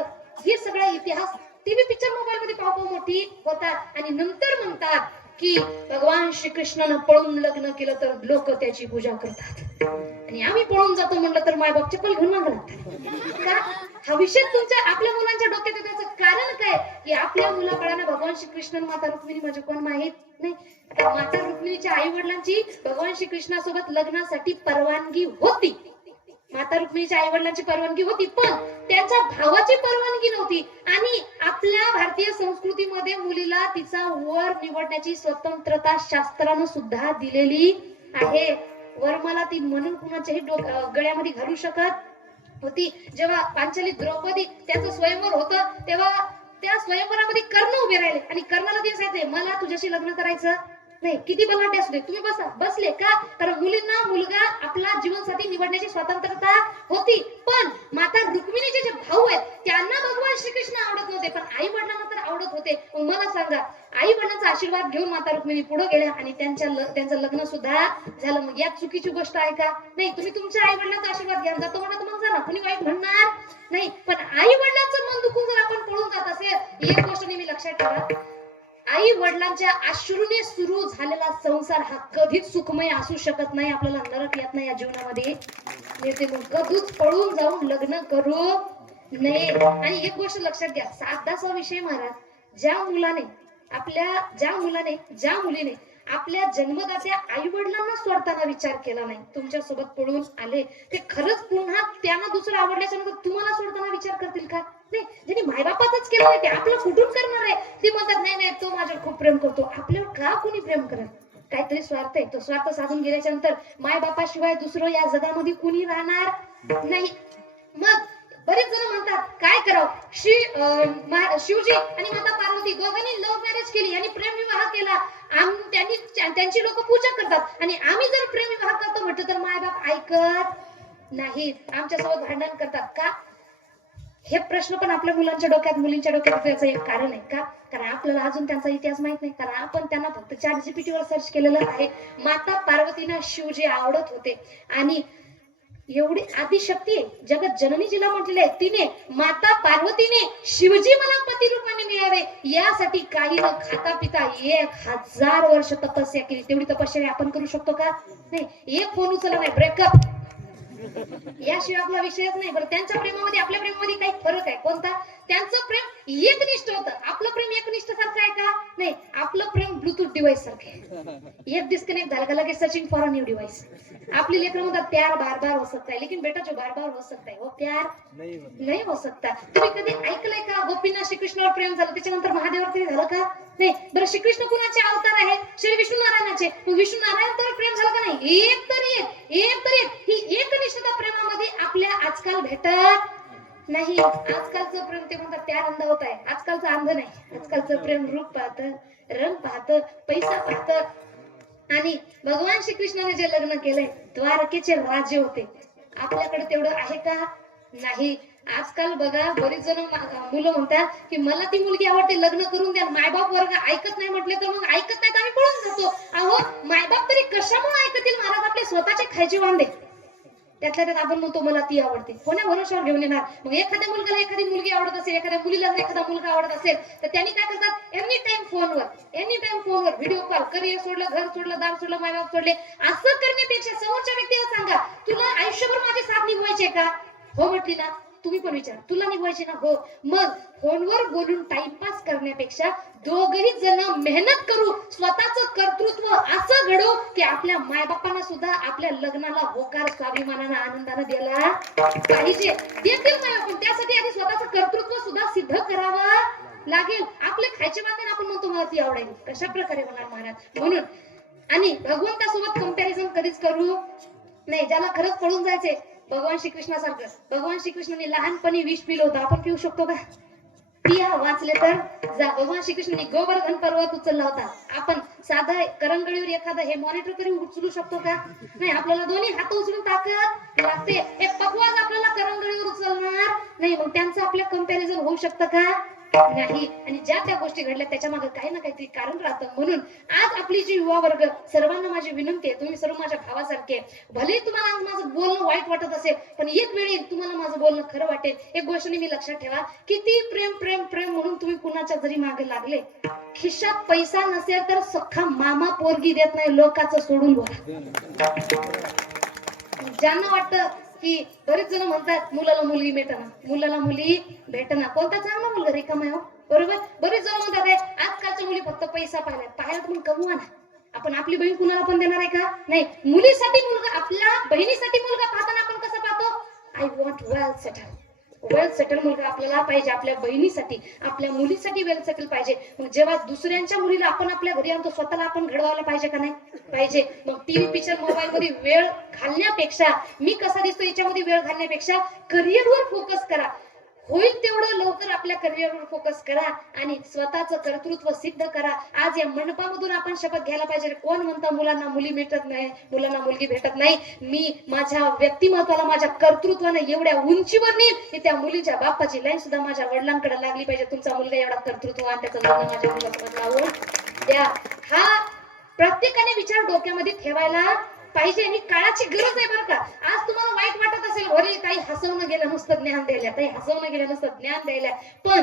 हे सगळा इतिहास टीव्ही पिक्चर मोबाईल मध्ये पाहू मोठी होतात आणि नंतर म्हणतात की भगवान श्रीकृष्णानं पळून लग्न केलं तर लोक त्याची पूजा करतात आणि आम्ही पळून जातो म्हणलं तर मायबाप चप्पल घेऊन मागतात का? हा विषय तुमच्या आपल्या मुलांच्या डोक्यात आहे. त्याचं कारण काय की आपल्या मुलाबाळांना भगवान श्रीकृष्ण माता रुक्मिणी म्हणजे कोण माहित नाही. आता माता रुक्मिणीच्या आई वडिलांची भगवान श्रीकृष्णासोबत लग्नासाठी परवानगी होती, माता रुक्मिणीच्या आई वडिलांची परवानगी होती, पण त्यांच्या भावाची परवानगी नव्हती. आणि आपल्या भारतीय संस्कृतीमध्ये मुलीला तिचा वर निवडण्याची स्वतंत्रता शास्त्रानं सुद्धा दिलेली आहे. वरमाला ती म्हणून कुणाच्याही गळ्यामध्ये घालू शकत होती. जेव्हा पांचाली द्रौपदी त्याचं स्वयंवर होतं तेव्हा त्या स्वयंवरामध्ये कर्ण उभे राहिले आणि कर्णाला ते सांगितले मला तुझ्याशी लग्न करायचं नाही. किती बलाढ्य असू दे, तुम्ही बसा. बसले का? कारण मुलींना मुलगा आपला जीवनसाथी निवडण्याची स्वतंत्रता होती. पण माता रुक्मिणीचे जे भाऊ आहेत त्यांना भगवान श्रीकृष्ण आवडत नव्हते, पण आई वडिलांना तर आवडत होते. मग मला सांगा, आई वडिलांचा आशीर्वाद घेऊन माता रुक्मिणी पुढे गेल्या आणि त्यांचं लग्न सुद्धा झालं. मग यात चुकीची गोष्ट आहे का? नाही. तुम्ही तुमच्या आई वडिलांचा आशीर्वाद घ्या, जातो म्हणा तर मग जा ना, कुणी वाईट म्हणणार नाही. पण आई वडिलांचं मन दुखून जर आपण पळून जात असेल, एक गोष्ट नेहमी लक्षात ठेवा, आई वडिलांच्या अश्रूने सुरू झालेला संसार हा कधीच सुखमय असू शकत नाही. आपल्याला नरक येत नाही या जीवनामध्ये येते. मग कधीच पळून जाऊन लग्न करू नये. आणि एक गोष्ट लक्षात घ्या, साधासा विषय महाराज, ज्या मुलीने आपल्या जन्मदात्या आई वडिलांना सोडताना विचार केला नाही, तुमच्या सोबत पळून आले, ते खरंच पुन्हा त्यांना दुसरं आवडल्याच्या नंतर तुम्हाला सोडताना विचार करतील का? नाही. ज्यांनी मायबापातच केलं नाही ते आपलं कुठून करणार आहे? ते म्हणतात नाही नाही तो माझ्यावर खूप प्रेम करतो. आपल्यावर का कोणी प्रेम करत? काहीतरी स्वार्थ आहे. तो स्वार्थ साधून गेल्याच्या नंतर मायबापाशिवाय दुसरं या जगामध्ये कुणी राहणार नाही. मग बरेच जण म्हणतात काय करावं, शिवजी आणि माता पार्वती दोघांनी लव्ह मॅरेज केली आणि प्रेम विवाह केला, त्यांची लोक पूजा करतात आणि आम्ही जर प्रेम विवाह करतो म्हटलं तर मायबाप ऐकत नाहीत, आमच्यासोबत भांडण करतात का? हे प्रश्न पण आपल्या मुलांच्या डोक्यात मुलींच्या डोक्यात याचं एक कारण आहे का? कारण आपल्याला अजून त्यांचा इतिहास माहित नाही. कारण आपण त्यांना फक्त ChatGPT वर सर्च केलेलं आहे. माता पार्वतीला शिवजी आवडत होते आणि एवढी आदिशक्ती आहे, जगत जननी जिला म्हटलेलं आहे, तिने माता पार्वतीने शिवजी मला पती रूपाने मिळावे यासाठी काही न खाता पिता 1000 वर्ष तपस्या केली. तेवढी तपस्या आपण करू शकतो का? नाही. एक फोन उचलला नाही, ब्रेकअप, याशिवाय आपला विषयच नाही. बरं, त्यांच्या प्रेमामध्ये आपल्या प्रेमामध्ये काही फरक आहे. कोणता? त्यांचं प्रेम एकनिष्ठ होतं, आपलं प्रेम एकनिष्ठ सारखं आहे का? नाही. आपलं प्रेम ब्लूटूथ डिव्हाइस सारखं आहे. एक डिस्कनेक्ट झाला का लगेच searching for a new device. आपली लेकर म्हणतात प्यार बार बार हो सकता है, लेकिन बेटा जो बार बार हो सकता है वो प्यार नहीं हो सकता. तुम्ही कधी ऐकलंय का गोपींना श्रीकृष्णावर प्रेम झालं त्याच्यानंतर महादेवावर तरी झालं का? नाही. बरं, श्रीकृष्ण कुणाचे अवतार आहे? श्री विष्णू नारायणाचे. विष्णू नारायणावर प्रेम झालं का नाही? एक तरी एक ही एकनिष्ठता प्रेमामध्ये आपल्या आजकाल भेटत नाही. आजकालचं प्रेम ते म्हणतात प्यार अंध होत आहे. आजकालचं अंध नाही. आजकालचं प्रेम रूप पाहतं, रंग पाहतं, पैसा पाहतं. आणि भगवान श्रीकृष्णाने जे लग्न केलंय द्वारकेचे राजे होते, आपल्याकडे तेवढं आहे का? नाही. आजकाल बघा बरीच जण मुलं म्हणतात की मला ती मुलगी आवडते, लग्न करून द्या. मायबाप वर्ग ऐकत नाही म्हटले तर मग ऐकत नाही तर आम्ही पळून जातो. अहो, मायबाप तरी कशामुळे ऐकतील महाराज? आपले स्वतःचे खायचे वांदे. त्यातल्या त्यात आपण म्हणतो मला ती आवडते, कोण्या भरोशावर घेऊन येणार? मग एखाद्या मुलगाला एखादी मुलगी आवडत असेल, एखाद्या मुलीला एखादा मुलगा आवडत असेल तर त्यांनी काय करतात? एनी टाइम फोनवर व्हिडिओ कॉल, करिअर सोडलं, घर सोडलं, दार सोडलं, मायबाप सोडले. असं करण्यापेक्षा समोरच्या व्यक्तीला सांगा तुला आयुष्यभर माझी साथ निभवायची का? हो म्हटली ना तुम्ही पण विचारा, तुला निघवायची ना? हो. मग फोनवर बोलून टाइमपास करण्यापेक्षा दोघही जण मेहनत करू, स्वतःचं कर्तृत्व असं घडू की आपल्या मायबापांना सुद्धा आपल्या लग्नाला होकार स्वाभिमानानं आनंदानं द्यायला पाहिजे. देतील नाही, पण त्यासाठी आधी स्वतःचं कर्तृत्व सुद्धा सिद्ध करावं लागेल. आपले खायचे बांधून आपण म्हणतो मला ती आवडेल, कशा प्रकारे होणार महाराज? म्हणून आणि भगवंतासोबत कंपॅरिझन कधीच करू नाही. ज्याला खरंच पळून जायचे भगवान श्रीकृष्णासारखं, भगवान श्रीकृष्णांनी लहानपणी विष पिलं होतं, आपण पिऊ शकतो का? पिया वाचले तर जा. भगवान श्रीकृष्णांनी गोवर्धन पर्वत उचलला होता, आपण साधा करंगळीवर एखादा हे मॉनिटर तरी उचलू शकतो का? नाही. आपल्याला दोन्ही हात उचलून ताकद लागते. हे पकवाज आपल्याला करंगळीवर उचलणार नाही. मग त्यांचं आपल्या कंपॅरिझन होऊ शकतं का? नाही. आणि ज्या त्या गोष्टी घडल्या त्याच्या मागे काही ना काहीतरी कारण राहतं. म्हणून आज आपली जी युवा वर्ग, सर्वांना माझी विनंती आहे, तुम्ही सर्व माझ्या भावासारखे. भले तुम्हाला आज माझं बोलणं वाईट वाटत असेल, पण एक वेळ येईल तुम्हाला माझं बोलणं खरं वाटेल. एक गोष्ट नेहमी लक्षात ठेवा, किती प्रेम प्रेम प्रेम म्हणून तुम्ही कुणाच्या जरी मागे लागले, खिशात पैसा नसेल तर सख्खा मामा पोरगी देत नाही, लोकांचं सोडून बघा. ज्यांना वाटतं की बरेच जण म्हणतात मुलाला मुलगी भेटना, मुलाला मुली भेटना, कोणता चांगला मुलगा रिकामा आहे हो? बरोबर. बरेच जण म्हणतात आजकालच्या मुली फक्त पैसा पाहिला तर मग कमवा ना. आपण आपली बहीण कुणाला पण देणार आहे का? नाही. मुलीसाठी मुलगा, आपल्या बहिणीसाठी मुलगा पाहताना आपण कसं पाहतो? आय वॉन्ट वेल सेटल मुलगा आपल्याला पाहिजे. आपल्या बहिणीसाठी, आपल्या मुलीसाठी वेल सेटल पाहिजे. मग जेव्हा दुसऱ्यांच्या मुलीला आपण आपल्या घरी आणतो, स्वतःला आपण घडवायला पाहिजे का नाही? पाहिजे. मग टीव्ही, पिक्चर, मोबाईल मध्ये वेळ घालण्यापेक्षा, मी कसा दिसतो याच्यामध्ये वेळ घालण्यापेक्षा करिअरवर फोकस करा. होईल तेवढं लवकर आपल्या करिअरवर फोकस करा आणि स्वतःचं कर्तृत्व सिद्ध करा. आज या मंडपामधून आपण शपथ घ्यायला पाहिजे. कोण म्हणता मुलांना मुली भेटत नाही, मुलांना मुलगी भेटत नाही? मी माझ्या व्यक्तिमत्वाला, माझ्या कर्तृत्वाने एवढ्या उंचीवर नेईल की त्या मुलीच्या बापाची लाईन सुद्धा माझ्या वडिलांकडे लागली पाहिजे. तुमचा मुलगा एवढा कर्तृत्ववान, त्याचं लग्न माझ्या मुलासोबत लावून द्या. हा प्रत्येकाने विचार डोक्यामध्ये ठेवायला पाहिजे आणि काळाची गरज आहे बरं का. आज तुम्हाला वाईट वाटत असेल, अरे काही हसवणं गेलं नुसतं ज्ञान द्यायला, काही हसवणं गेलं नुसतं ज्ञान द्यायला, पण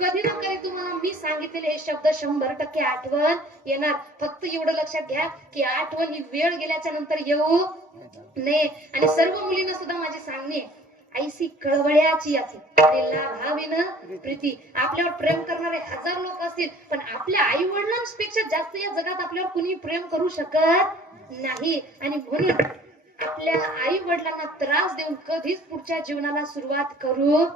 कधी ना कधी तुम्हाला मी सांगितलेले हे शब्द 100% आठवण येणार. फक्त एवढं लक्षात घ्या की आठवण ही वेळ गेल्याच्या नंतर येऊ नये. आणि सर्व मुलींना सुद्धा माझी सांगणे, ऐसी कळवळ्याची भाविन प्रीती. आपल्यावर प्रेम करणारे हजार लोक असतील, पण आपल्या आई वडिलांपेक्षा जास्त या जगात आपल्यावर कुणी प्रेम करू शकत नाही. आणि म्हणून आपल्या आई वडिलांना त्रास देऊन कधीच पुढच्या जीवनाला सुरुवात करू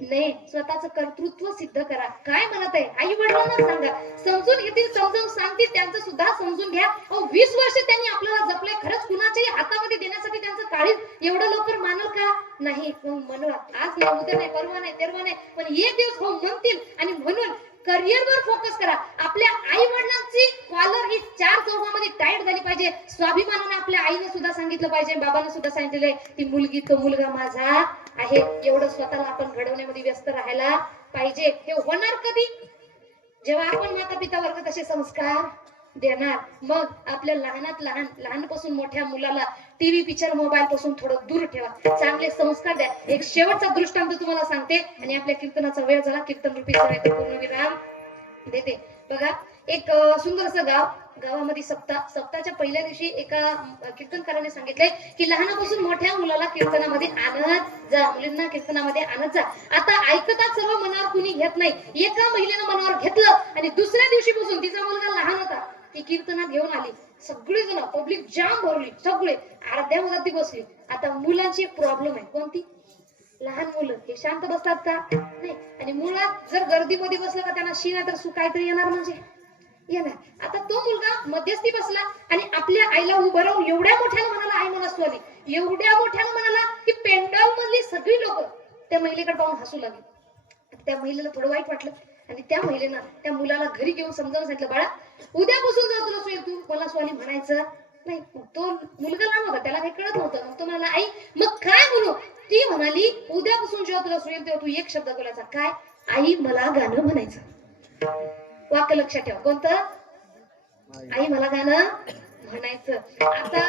नये. स्वतःचं कर्तृत्व सिद्ध करा. काय म्हणत आहे आई वडिलांना सांगा, समजून घेतील, समजावून सांगतील, त्यांचं सुद्धा समजून घ्या. 20 वर्ष त्यांनी आपल्याला जपले, खरंच कुणाच्याही हातामध्ये देण्यासाठी त्यांचं काळीज एवढं लवकर मानल का? नाही. मग म्हणून आज नाही, उद्या नाही, परवा नाही, तेरवा नाही, पण एक दिवस हो म्हणतील. आणि म्हणून करिअरवर फोकस करा. आपल्या आई वडिलांची कॉलर ही 4 चौघामध्ये टाईट झाली पाहिजे. स्वाभिमानाने आपल्या आईने सुद्धा सांगितलं पाहिजे, बाबांना सुद्धा सांगितलेलं आहे, ती मुलगी तो मुलगा माझा आहे. एवढं स्वतःला आपण घडवण्यामध्ये व्यस्त राहायला पाहिजे. हे होणार कधी? जेव्हा आपण माता पिता वर्ग तसे संस्कार देणार. मग आपल्या लहानपासून मोठ्या मुलाला टीव्ही, पिक्चर, मोबाईल पासून थोडं दूर ठेवा. चांगले संस्कार द्या. एक शेवटचा दृष्टांत तुम्हाला सांगते आणि आपल्या कीर्तनाचा वेळ झाला. कीर्तन रूपी सभेत पूर्णविराम देते. बघा, एक सुंदर असं गावामध्ये सप्ताहाच्या पहिल्या दिवशी एका कीर्तनकाराने सांगितलंय की लहानापासून मोठ्या मुलाला कीर्तनामध्ये आणत जा, मुलींना कीर्तनामध्ये आणत जा. आता ऐकतात सर्व, मनावर कुणी घेत नाही. एका महिलेनं मनावर घेतलं आणि दुसऱ्या दिवशीपासून तिचा मुलगा लहान होता, ती कीर्तनात घेऊन आली. सगळी जण, पब्लिक जाम भरली, सगळे अर्ध्या मुलात ती बसली. आता मुलांची एक प्रॉब्लेम आहे, कोणती? लहान मुलं हे शांत बसतात का? नाही. आणि मुळात जर गर्दीमध्ये बसलं का त्यांना शी नाही तर सु काहीतरी येणार, म्हणजे येणार. आता तो मुलगा मध्यस्थी बसला आणि आपल्या आईला उभं राहून एवढ्या मोठ्यानं म्हणाला, आई मला स्वाली, एवढ्या मोठ्यानं म्हणाला की पेंडॉल मधली सगळी लोक त्या महिलेकडे पाहून हसू लागली. त्या महिलेला थोडं वाईट वाटलं आणि त्या महिलेनं त्या मुलाला घरी घेऊन समजावून सांगितलं, बाळा उद्यापासून जर तुला सोयी तू मला स्वाली म्हणायचं नाही. तो मुलगा लहान होता, त्याला काही कळत नव्हतं. मग तो म्हणाला, आई मग काय म्हणू? ती म्हणाली, उद्यापासून जेव्हा तुला सोयी तेव्हा तू एक शब्द बोलायचा, काय? आई मला गाणं म्हणायचं. वाक्य लक्षात ठेवा, कोणतं? आई मला गाणं म्हणायचं. आता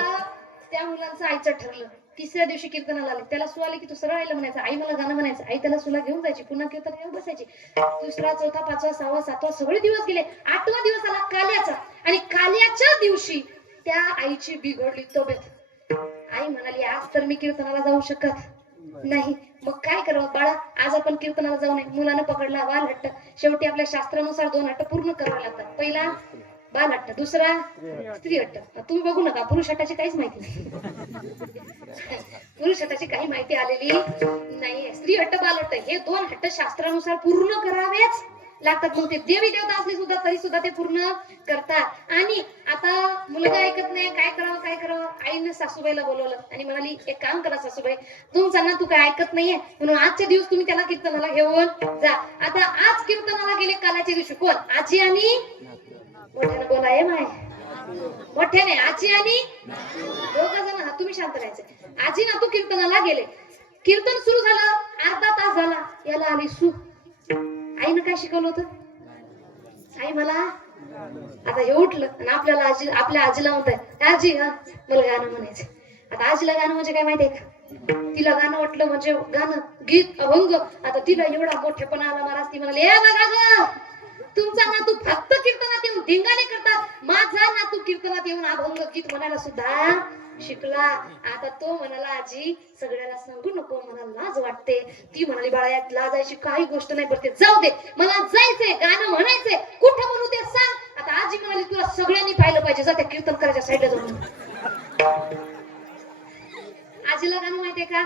त्या मुलांचं आईचं ठरलं. तिसऱ्या दिवशी कीर्तनाला आले, त्याला सुआले की तू सरळ आईला म्हणायचं, आई मला गाणं म्हणायचं. आई त्याला सुला घेऊन जायची, पुन्हा कीर्तन घेऊन बसायची. दुसरा, चौथा, पाचवा, सहावा, सातवा सगळे दिवस गेले. 8वा दिवस आला काल्याचा आणि काल्याच्या दिवशी त्या आईची बिघडली तब्येत. आई म्हणाली, आज तर मी कीर्तनाला जाऊ शकत नाही. मग काय करावं बाळा, आज आपण कीर्तनाला जाऊ नये. मुलानं पकडला बाल हट्ट. शेवटी आपल्या शास्त्रानुसार 2 हट्ट पूर्ण करावे लागतात. पहिला बाल हट्ट, दुसरा स्त्री हट्ट. तुम्ही बघू नका, पुरुष हट्टाची काहीच माहिती नाही. पुरुष हट्टाची काही माहिती आलेली नाहीये. स्त्री हट्ट, बाल हट्ट हे 2 हट्ट शास्त्रानुसार पूर्ण करावेच लागतात. मग ते देवी देवता असले सुद्धा तरी सुद्धा ते पूर्ण करतात. आणि आता मुलगा ऐकत नाही, काय करावं काय करावं. आईने सासूबाईला बोलवलं आणि म्हणाली, एक काम करा सासूबाई, तुमचा ना तू काय ऐकत नाहीये म्हणून आजच्या दिवस तुम्ही त्याला कीर्तनाला घेऊन जा. आता आज कीर्तनाला गेले, कालाच्या दिवशी कोण? आजी आणि मोठ्याने बोला ये माय, मोठ्याने. आजी आणि दोघ जण. हा तुम्ही शांत राहायचे. आजी ना तू कीर्तनाला गेले. कीर्तन सुरू झालं, अर्धा तास झाला, याला आली सूप. आईनं काय शिकवलं होतं? आई मला आता हे उठलं आणि आपल्याला आपल्या आजीला म्हणताय, आजी हा मला गाणं म्हणायचं. आता आजीला गाणं म्हणजे काय माहितीये का? तिला गाणं वाटलं म्हणजे गाणं, गीत, अभंग. आता तिला एवढा मोठेपणा आला महाराज, ती म्हणाली, ए बघा ग, तुमचा नातू फक्त कीर्तनात येऊन धिंगाणे करतात, माझा नातू कीर्तनात येऊन अभंग गीत म्हणायला सुद्धा शिकला. आता तो म्हणाला, आजी सगळ्याला सांगू नको, मला लाज वाटते. ती म्हणाली, बाळा यात लाजायची काही गोष्ट नाही, पडते जाऊ दे, मला जायचंय, गाणं म्हणायचंय, कुठं म्हणू ते सांग. आता आजी म्हणाली, तुला सगळ्यांनी पाहिलं पाहिजे, जा त्या कीर्तन करायच्या साईडला जाऊन. आजीला गाणं माहितीये का?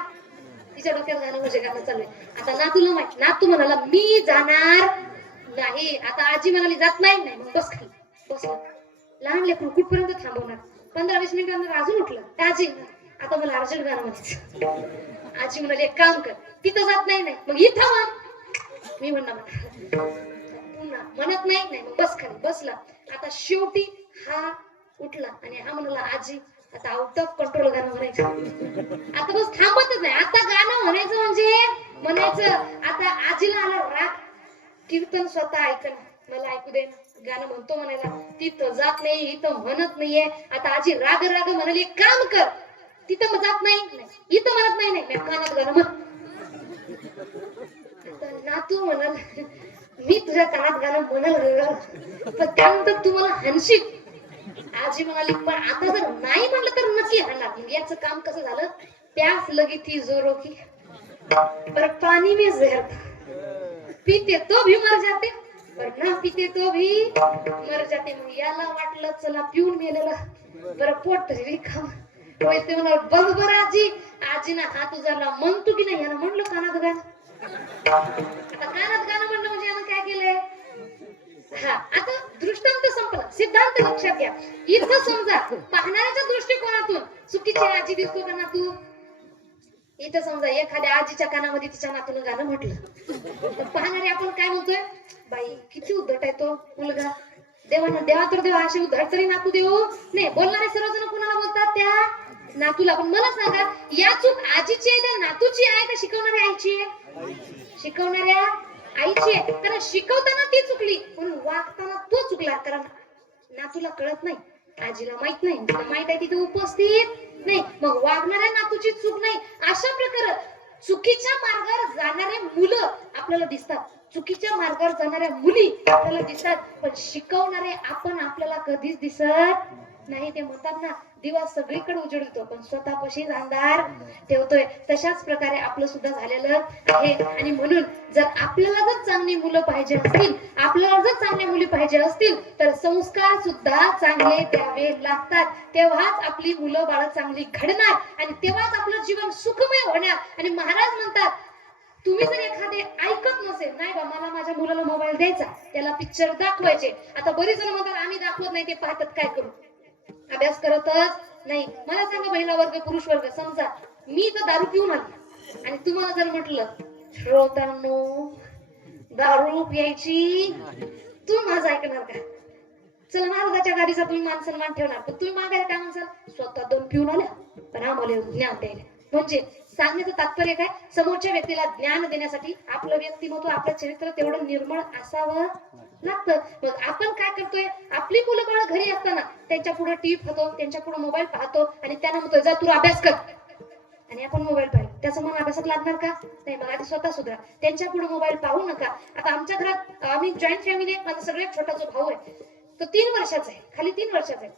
तिच्या डोक्यात गाणं म्हणजे गाणं चालू आहे. आता नातूला माहित, नातू म्हणाला, मी जाणार नाही. आता आजी म्हणाली, जात नाही. नाही मग बस खाली, बसला. लहान लेकरू कुठपर्यंत थांबवणार? 15-20 मिनिटांनंतर अजून उठलं. आजी आता मला अर्जंट गाणं म्हणायचं. आजी म्हणाली, एक काम कर, तिथं जात नाही. नाही मग इथं म्हण. मी म्हणणार पुन्हा म्हणत नाही. नाही मग बस खाली. बसला. आता शेवटी हा उठला आणि हा म्हणाला, आजी आता आउट ऑफ कंट्रोल गाणं म्हणायचं. आता बस थांबतच नाही. आता गाणं म्हणायचं म्हणजे म्हणायचं. आता आजीला आला राग, कीर्तन स्वतः ऐकणं, मला ऐकू दे, गाणं म्हणतो म्हणायला, तिथं जात नाही, इथं म्हणत नाहीये. आता आजी राग राग म्हणाली, एक काम कर, तिथं जात नाही, इथं म्हणत नाही. नाही कानात गाणं म्हण. नातू म्हणाल, मी तुझ्या कानात गाणं म्हणाल, पण त्यानंतर तू मला हाणशील. आजी म्हणाली, पण आता जर नाही म्हणलं तर नक्की हाणणार. मग याचं काम कसं झालं? प्यास लगी थी जोरों की, पर पानी में जहर था, पीते तो भी मर जाते, पर ना पीते तो भी मर जाते. मग याला वाटलं चला पिऊन मेलेलं बरं, पोट रिकाम होईल. ते म्हणाल, बघ बरं आजी. आजीना हात उजारला, म्हणतो की नाही? यानं म्हणलं कानात गाणं. आता कानात गाणं म्हणलं म्हणजे यानं काय केलंय? हा आता दृष्टांत संपला, सिद्धांत लक्षात घ्या. इथं समजा पाहणाऱ्याच्या दृष्टिकोनातून चुकीची आजी दिसतो का नातू? इथं समजा एखाद्या आजीच्या कानामध्ये तिच्या नातून गाणं म्हटलं, पाहणारे आपण काय म्हणतोय? बाई किती उद्धट आहे तो मुलगा, देवा तर देवा, असे उद्धट तरी नातू देऊ नाही. बोलणारे सर्वजण कुणाला बोलतात? त्या नातूला. पण मला सांगा, या चूक आजीची आहे त्या नातूची आहे का शिकवणाऱ्या आईची आहे? शिकवणाऱ्या आईची आहे. कारण शिकवताना ती चुकली म्हणून वागताना तो चुकला. कारण नातूला कळत नाही, आजीला माहित नाही, तिला माहित आहे तिथे उपस्थित नाही. मग वागणाऱ्या नातूची चूक नाही. अशा प्रकारे चुकीच्या मार्गावर जाणारे मुलं आपल्याला दिसतात, चुकीच्या मार्गावर जाणाऱ्या मुली आपल्याला दिसतात, पण शिकवणारे आपण आपल्याला कधीच दिसत नाही. ते म्हणतात ना, दिवा सगळीकडे उजळतो पण स्वतःपाशीच अंधार ठेवतोय. तशाच प्रकारे आपलं सुद्धा झालेलं आहे. आणि म्हणून जर आपल्याला जर चांगली मुलं पाहिजे असतील, आपल्याला जर चांगल्या मुली पाहिजे असतील, तर संस्कार सुद्धा चांगले द्यावे लागतात. तेव्हाच आपली मुलं बाळ चांगली घडणार आणि तेव्हाच आपलं जीवन सुखमय होणार. आणि महाराज म्हणतात, तुम्ही जर एखादे ऐकत नसेल, नाही बा मला माझ्या मुलाला मोबाईल द्यायचा, त्याला पिक्चर दाखवायचे. आता बरीच जण म्हणतात आम्ही दाखवत नाही, ते पाहतात, काय करू? अभ्यास करतच नाही. मला सांगा, महिला वर्ग पुरुष वर्ग, समजा मी तर दारू पिऊन आली आणि तुम्हाला जर म्हटलं, श्रोतांनो दारू प्यायची, तू माझं ऐकणार का? चला महाराजाच्या गाडीचा तुम्ही मान सन्मान ठेवणार, पण तुम्ही मागायला काय म्हणसाल? स्वतः 2 पिऊन आल्या पण आम्हाला ज्ञान द्यायला. म्हणजे सांगण्याचं तात्पर्य काय? समोरच्या व्यक्तीला ज्ञान देण्यासाठी आपलं व्यक्तिमत्व, आपलं चरित्र तेवढं निर्मळ असावं लागतं. मग आपण काय करतोय? आपली मुलं बाळ घरी असताना त्यांच्या पुढे टीव्ही पाहतो, त्यांच्या पुढे मोबाईल पाहतो आणि त्यांना म्हणतोय जा तू अभ्यास कर, आणि आपण मोबाईल पाहिला, त्याचं मन अभ्यासात लागणार का? नाही. मग आधी स्वतः सुद्धा त्यांच्या पुढे मोबाईल पाहू नका. आता आमच्या घरात आम्ही जॉईंट फॅमिली आहे. माझा सगळ्यात छोटा जो भाऊ आहे तो 3 वर्षाचा आहे, खाली 3 वर्षाचा आहे.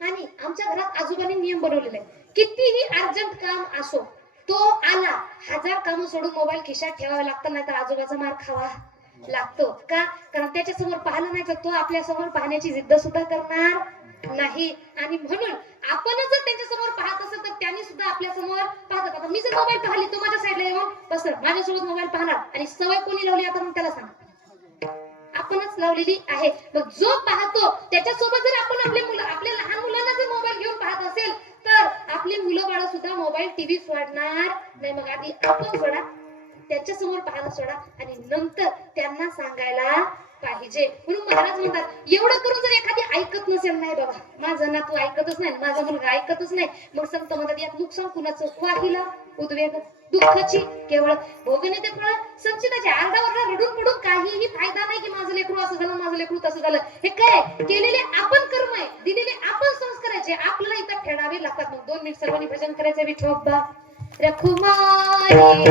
आणि आमच्या घरात आजोबांनी नियम बनवलेला आहे, कितीही अर्जंट काम असो, तो आला, हजार कामं सोडून मोबाईल खिशात ठेवावे लागतं, नाही तर आजोबाचा मार खावा लागतो. का? कारण त्याच्या समोर पाहिलं नाही तर तो आपल्या समोर पाहण्याची जिद्द सुद्धा करणार नाही. आणि म्हणून आपणच जर त्यांच्या समोर पाहत असेल तर त्यांनी सुद्धा आपल्या समोर पाहत. आता मी जर मोबाईल पाहिली, तो माझ्या साईडला येऊन बसला, माझ्यासोबत मोबाईल पाहणार, आणि सवय कोणी लावली आता मग त्याला सांग, आपणच लावलेली आहे. मग जो पाहतो त्याच्यासोबत जर आपण आपल्या लहान मुलांना जर मोबाईल घेऊन पाहत असेल तर आपली मुलं बाळ सुद्धा मोबाईल टीव्ही सोडणार नाही. मग आधी आपण सोडा, त्याच्या समोर पाहायला सोडा, आणि नंतर त्यांना सांगायला पाहिजे. म्हणून महाराज म्हणतात, एवढं करून जर एखादी ऐकत नसेल, नाही बाबा माझा नातू ऐकतच नाही, माझा मुलगा ऐकतच नाही, मग संत म्हणतात यात नुकसान कुणाचं? वाहिला उद्वेग दुःखाची केवळ भोगणे ते फळ संचिताचे. आरडाओरडा रडून पडून काहीही फायदा नाही की माझं लेकरू असं झालं, माझं लेकरू तसं झालं. हे काय केलेले आपण कर्म आहे, दिलेले आपण संस्काराचे, आपल्याला इथं फेडावे लागतात. मग 2 मिनिट सर्वांनी भजन करायचं. विठोबा रखुमाई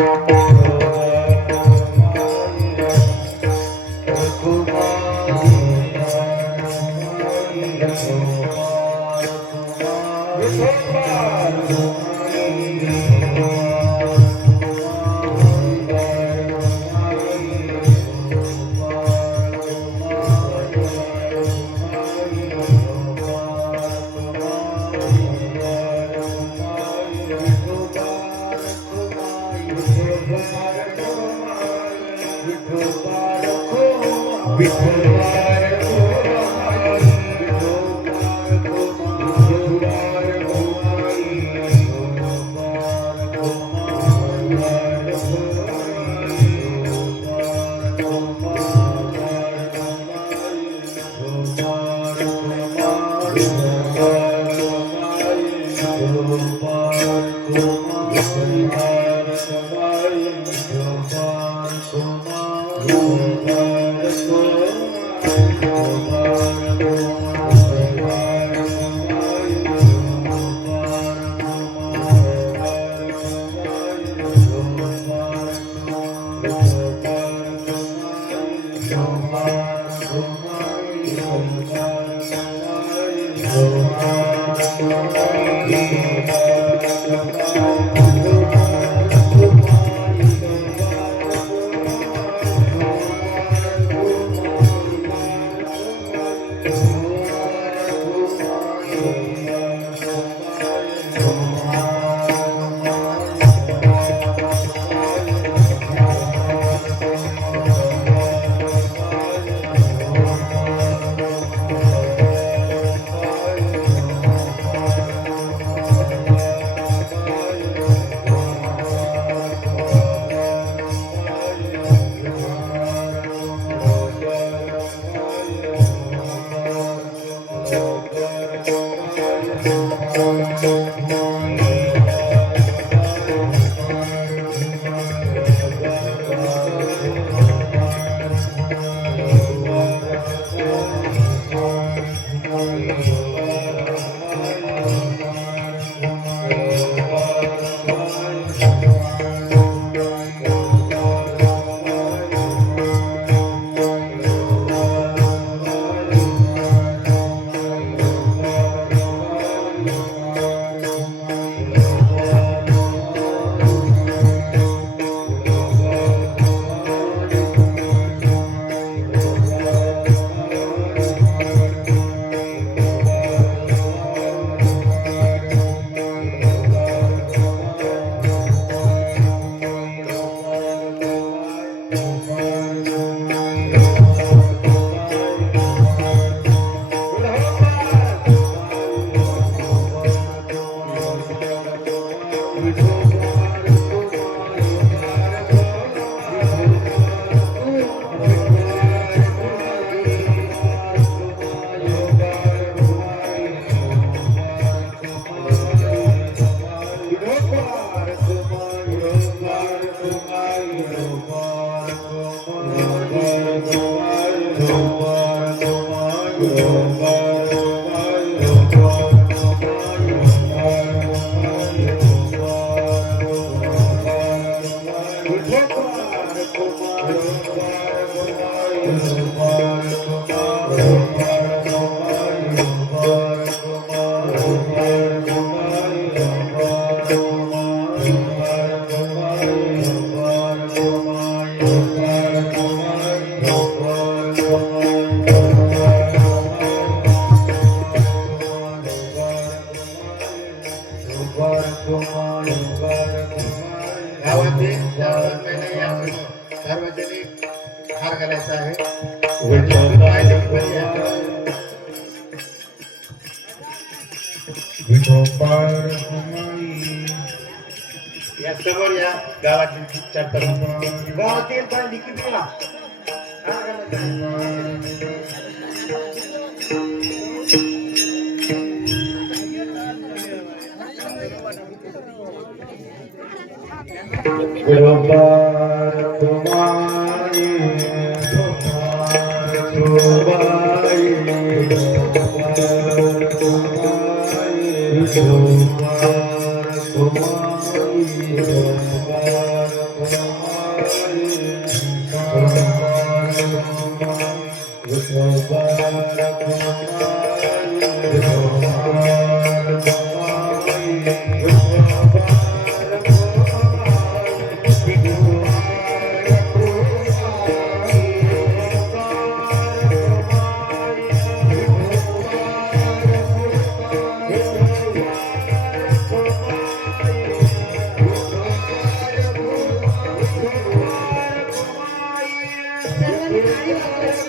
गावातील महिला या सार्वजनिक हार घालायचा आहे. या समोर या गावातील चार गावातील बांधली किती सर्वांनी टाळी वाजवा.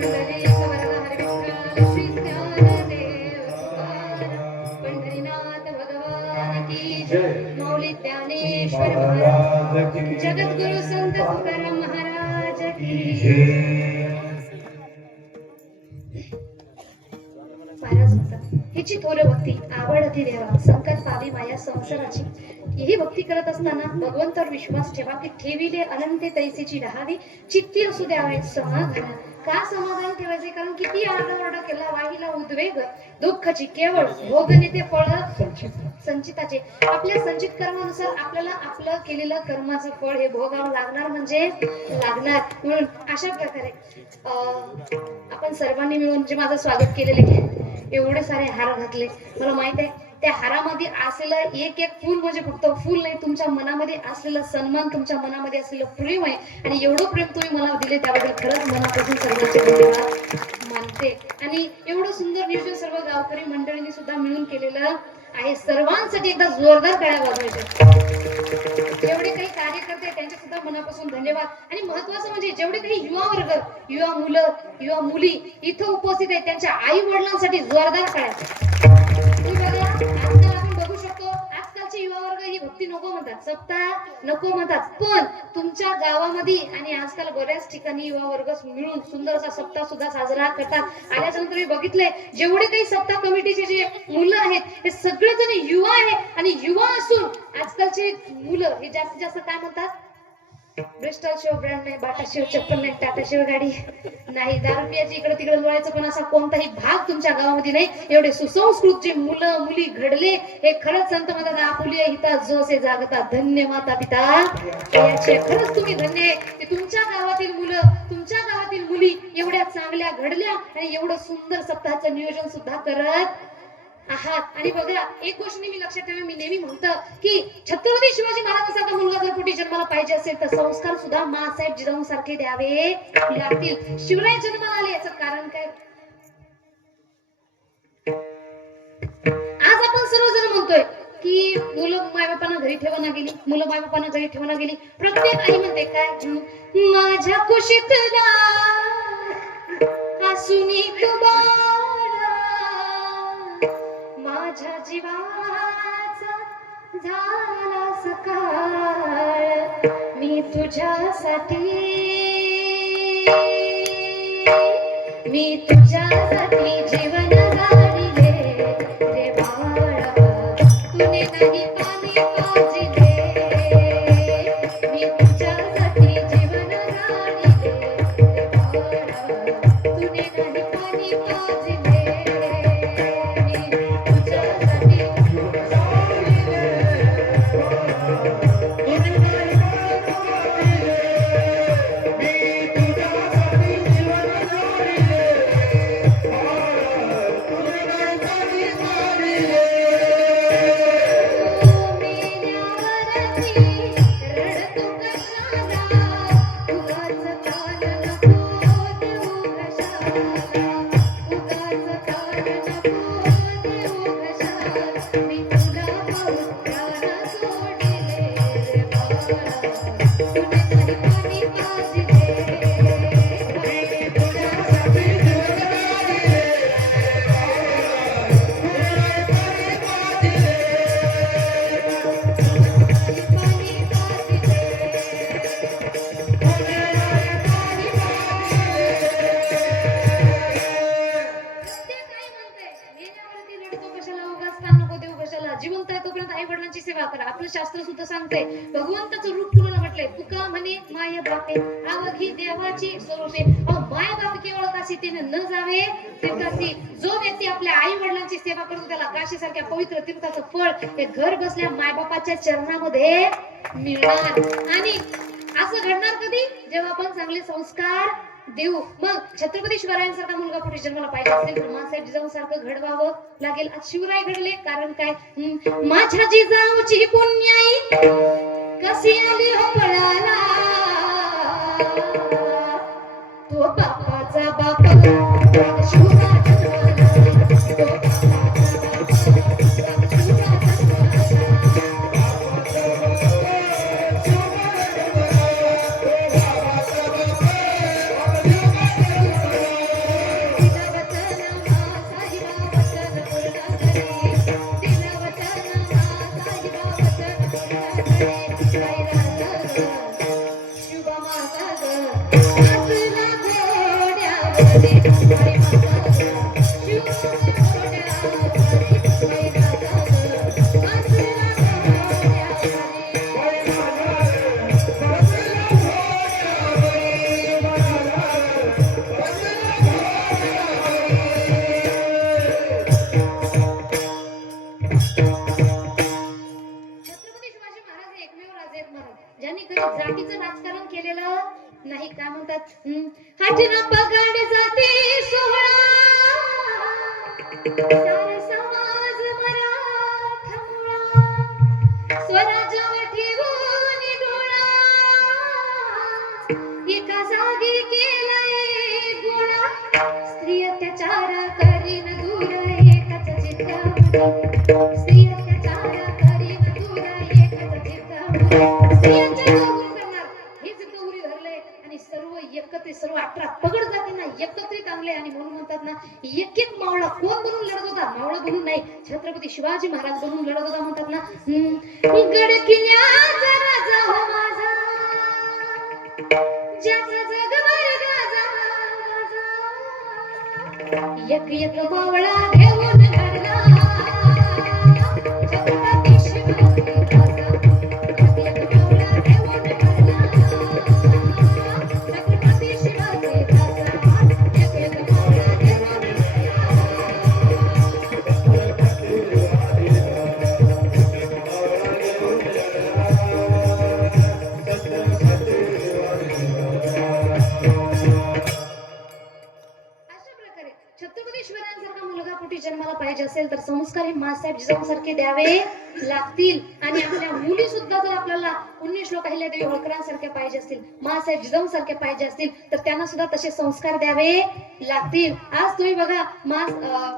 पुंडलिक वरद हरिविठ्ठल श्री ज्ञानदेव तुकाराम. पंढरीनाथ भगवान की जय. मौली ज्ञानेश्वर महाराज की जय. जगद्गुरु संत तुकाराम महाराज की जय. महाराज म्हणतात, हिची थोर भक्ती आवडती देवा संकल्पावी माया संसाराची. ही भक्ती करत असताना भगवंतावर विश्वास ठेवा की ठेविले अनंत तैसेची राहावी चित्ती असू द्यावे समाधान. का समाधान ठेवायचे? कारण किती आरडाओरडा केला वाहिला उद्वेग दुःखाची केवळ भोगणे ते फळ संचिताचे. आपल्या संचित कर्मानुसार आपल्याला आपलं केलेलं कर्माचं फळ हे भोगावं लागणार म्हणजे लागणार. म्हणून अशा प्रकारे आपण सर्वांनी मिळून जे माझं स्वागत केलेले एवढे सारे हार घातले. मला माहित आहे त्या हारामध्ये असलेलं एक एक फूल म्हणजे फक्त फूल नाही, तुमच्या मनामध्ये असलेला सन्मान, तुमच्या मनामध्ये असलेलं प्रेम आहे. आणि एवढं प्रेम तुम्ही मला दिले त्याबद्दल खरंच मनापासून सर्वांचे धन्यवाद मानते. आणि एवढं सुंदर नियोजन सर्व गावकरी मंडळींनी सुद्धा मिळून केलेलं आहे. सर्वांसाठी एकदा जोरदार टाळ्या वाजवायच्या. जेवढे काही कार्यकर्ते आहेत त्यांचे सुद्धा मनापासून धन्यवाद. आणि महत्वाचं म्हणजे जेवढे काही युवा वर्ग, युवा मुलं, युवा मुली इथं उपस्थित आहेत त्यांच्या आई वडिलांसाठी जोरदार टाळ्या. तुम्ही बघा, आजकाल आपण बघू शकतो आजकालचे युवा वर्ग ही भक्ती नको म्हणतात, सप्ताह नको म्हणतात. पण तुमच्या गावामध्ये आणि आजकाल बऱ्याच ठिकाणी युवा वर्ग मिळून सुंदर असा सप्ताह सुद्धा साजरा करतात. आल्याच्या नंतर मी बघितलंय जेवढे काही सप्ताह कमिटीचे जे मुलं आहेत हे सगळेजण युवा आहे. आणि युवा असून आजकालचे मुलं हे जास्तीत जास्त काय म्हणतात, ब्रिस्टल शिव ब्रँड नाही, बाटा शिव चप्पल नाही, टाटा शिव गाडी नाही, दारू पियाची इकडे तिकडे लोळायचं पण असा कोणताही भाग तुमच्या गावामध्ये नाही. एवढे सुसंस्कृत जे मुलं मुली घडले हे खरंच संत म्हणतात आपुलिया हिता जोसे जागता धन्य माता पिता याचे खरंच तुम्ही धन्य आहे की तुमच्या गावातील मुलं, तुमच्या गावातील मुली एवढ्या चांगल्या घडल्या आणि एवढं सुंदर सप्ताहाचं नियोजन सुद्धा करत आहात. आणि बघा एक गोष्ट मी लक्षात ठेवा, मी नेहमी म्हणतो की छत्रपती शिवाजी महाराजांसारखा मुलगा जर पोटी जन्माला पाहिजे असेल तर संस्कार सुद्धा मासाहेब जिजाऊंसारखे द्यावे लागतील. शिवराय जन्माला आले याचं कारण काय? आज आपण सर्वजण म्हणतोय की मुलं मायबापांना घरी ठेवणं गेली, मुलं मायबापांना घरी ठेवणं गेली. प्रत्येक आई म्हणते काय, माझ्या कुशीतला हसुनी माझ्या जीवाचा झाला सकाळ, मी तुझ्यासाठी जीवन गाडिले रे बाळा, तुने नाही पाणी पाजिले, मी तुझ्यासाठी जीवन गाडिले रे बाळा, तुने नाही पाणी तोपर्यंत आई वडिलांची सेवा करा. आपलं शास्त्र सुद्धा सांगते, भगवंताचं रूप तुला म्हटलंय, तुका म्हणे माय बापे आवघी देवाची स्वरूपे. माय बाप केवळ काशी तेने न जावे तीर्थासी. जो व्यक्ती आपल्या आई वडिलांची सेवा करतो त्याला काशी सारख्या पवित्र तीर्थाचं फळ हे घर बसल्या मायबापाच्या चरणामध्ये मिळणार. आणि असं घडणार कधी, जेव्हा आपण चांगले संस्कार देऊ. मग छत्रपती शिवरायांसारखा मुलगा पुढे जन्माला पाहिजे असेल तर मासाहेब जिजाऊसारखं घडवावं लागेल. आज शिवराय घडले कारण काय, माझ्या जिजाऊची पुण्याई कशी आली हो पळाला, तो बापाचा बाप शिवराज ज्यांनी कधी जातीचं राजकारण केलेलं नाही. काय म्हणतात, हातीनं पगाडे जाती सोहळा, सारे समाज मराठा मुळा, स्वराज्यावर ठेवून डोळा, एका जागी केलाय गोळा, स्त्री अत्याचार करीन दूर एकाच चित्त, स्त्री अत्याचार करीन दूर एकाच चित्त, सर्व एकत्रित, सर्व 18 पगड जातींना एकत्रित आणले. आणि म्हणून म्हणतात ना, एक एक मावळा कोण बनून लढत होता, मावळा बनून नाही, छत्रपती शिवाजी महाराज बनून लढत होता. म्हणतात ना, गड किल्ल्याचा राजा हो माझा, ज्याचा जगभर गाजा माझा, एक एक मावळा घेऊन घडला छत्रपती शिवाजी महाराज. जन्माला पाहिजे असेल तर संस्कार हे मासाहेब जिजाऊसारखे द्यावे लागतील. आणि आपल्या मुली सुद्धा जर आपल्याला पुण्यश्लोक अहिल्यादेवी होळकरांसारख्या पाहिजे असतील, मासाहेब जिजाऊसारखे पाहिजे असतील तर त्यांना सुद्धा तसे संस्कार द्यावे लागतील. आज तुम्ही बघा,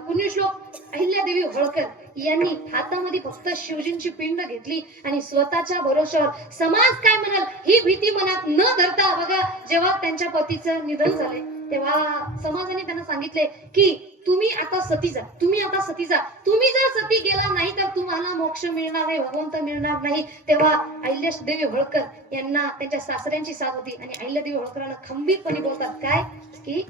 पुण्यश्लोक अहिल्यादेवी होळकर यांनी हातामध्ये फक्त शिवजींची पिंड घेतली आणि स्वतःच्या भरोश्यावर समाज काय म्हणाल ही भीती मनात न धरता, बघा जेव्हा त्यांच्या पतीचं निधन झाले तेव्हा समाजाने त्यांना सांगितले की तुम्ही आता सती जा, तुम्ही आता सती जा, तुम्ही जर सती गेला नाही तर तुम्हाला मोक्ष मिळणार नाही, भगवंत मिळणार नाही. तेव्हा अहिल्यादेवी होळकर यांना त्यांच्या सासऱ्यांची साथ होती आणि अहिल्यादेवी होळकरांना खंबीरपणे बोलतात काय की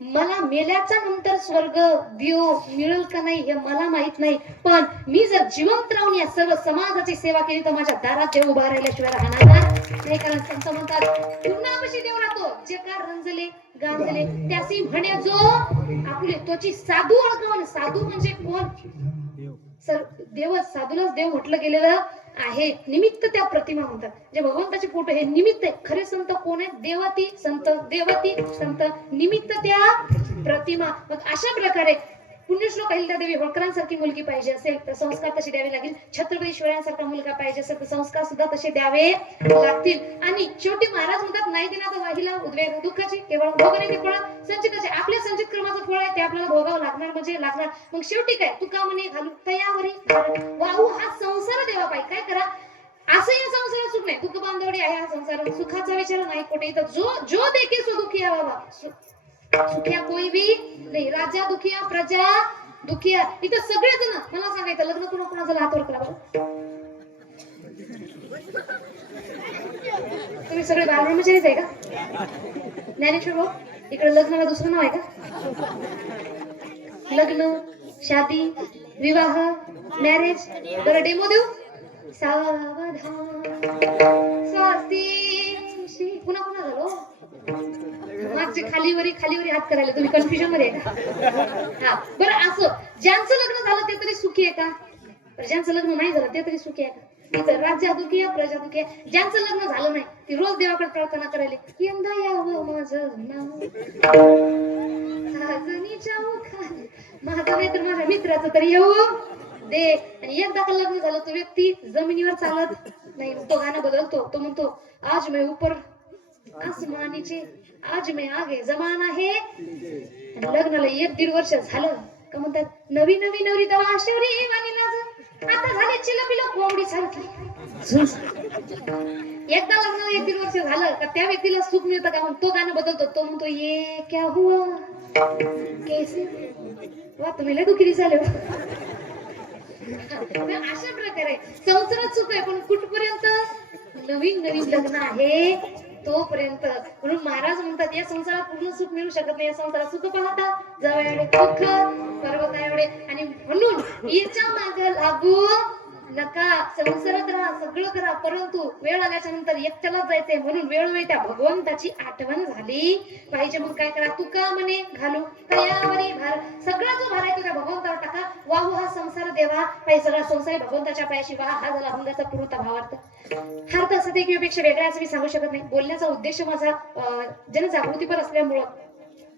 मला मेल्याच्या नंतर स्वर्ग देव मिळेल का नाही हे मला माहित नाही, पण मी जर जिवंत राहून या सर्व समाजाची सेवा केली तर माझ्या दारात देव उभा राहिल्याशिवाय राहणार नाही. कारण संत म्हणतात पुन्हापाशी देव राहतो जे का रंजले गांजले त्यासी म्हणे जो आपले तोची साधू ओळखावं. साधू म्हणजे कोण, सर देवच, साधूलाच देव म्हटलं गेलेलं आहे. निमित्त त्या प्रतिमा म्हणतात, जे भगवंताचे फोटो हे निमित्त आहे. खरे संत कोण आहे, देवती संत, देवती संत, निमित्त त्या प्रतिमा. मग अशा प्रकारे पुण्यश्लोक अहिल्यादेवी होळकरांसारखी मुलगी पाहिजे असेल तर संस्कार तसे द्यावे लागेल. छत्रपती शिवरायांसारखा मुलगा पाहिजे असेल तर संस्कार सुद्धा तसे द्यावे लागतील. आणि शेवटी महाराज म्हणतात नाही देणार वाहिला उद्वेग दुःखाची केवळ भोगणे ते फळ संचिताचे. आपल्या संचित कर्माचं फळ आहे ते आपल्याला भोगावं लागणार म्हणजे लागणार. मग शेवटी काय तुका म्हणे घालू तयावरी वाहू हा संसार देवा पाहिजे. काय करा असं या संसारात सुख नाही, दुःख बांधवडी आहे हा संसार, सुखाचा विचार नाही कुठे. तर जो देखील सुदुखी बाबा सुखिया कोई भी नाही, राजा दुखिया प्रजा दुखिया. इथं सगळेजण मला सांगायचं लग्न कोणाचं हातवर करा बरं. तुम्ही सगळे बालब्रह्मचारीच आहे का ज्ञानेश्वर भाऊ? इकडे लग्नाला दुसरं नाव आहे का? लग्न शादी विवाह मॅरेज बरं डेमो देऊ सावधान स्वस्ती पुन्हा पुन्हा झालो मागचे खालीवरी हात करायला तुम्ही कन्फ्युजन मध्ये आहे का? हा बरं असं ज्यांचं लग्न झालं ते तरी सुखी आहे का? बरं, ज्यांचं लग्न नाही झालं ते तरी सुखी आहे का? तिथं राज्य दुखी आहे प्रजा दुखी आहे. ज्यांचं लग्न झालं नाही ती रोज देवाकडे प्रार्थना करायला यंदा यावं माझं नाव साजनीच्या मुखाने माझं नाही तर माझ्या मित्राचं तरी येऊ दे. आणि एकदा का लग्न झालं तो व्यक्ती जमिनीवर चालत नाही तो गाणं बदलतो तो म्हणतो आज मैं ऊपर आसमान नीचे आज मैं आगे जमाना है. आणि लग्नाला 1-1.5 वर्ष झालं का म्हणतात नवी नवी नवरी तेव्हा आशेवरी वाणी लाज आता झाली चिलपिलो कोंबडी सारखी. एकदा लग्नाला 1-1.5 वर्ष झालं का त्या व्यक्तीला सुख मिळतं का? तो गाणं बदलतो तो म्हणतो ये क्या हुआ कैसे वा तुम्ही लय दुखी दिसाले. अशा प्रकारे संसारात सुख आहे पण कुठपर्यंत नवीन नवीन लग्न आहे तोपर्यंत. म्हणून महाराज म्हणतात या संसारात पूर्ण सुख मिळू शकत नाही. या संसारात सुख पाहता जवळ एवढे दुःख पर्वत एवढे आणि म्हणून याच्या मागे लागू नका. संसारात राहा सगळं करा परंतु वेळ आल्याच्या नंतर एकट्यालाच जायचंय म्हणून वेळोवेळी त्या भगवंताची आठवण झाली पाहिजे. मग काय करा तुका म्हणे घालू तयावरी भार सगळा जो भार आहे तो त्या भगवंतावर टाका. वाहू हा संसार देवा पाहिजे सगळा संसार भगवंताच्या पायाशी वाहा हा झाला अभंगाचा पूर्णता भावार्थ. अर्थ असं ते किंवा वेगळा असं मी सांगू शकत नाही. बोलण्याचा उद्देश माझा जनजागृतीपर असल्यामुळं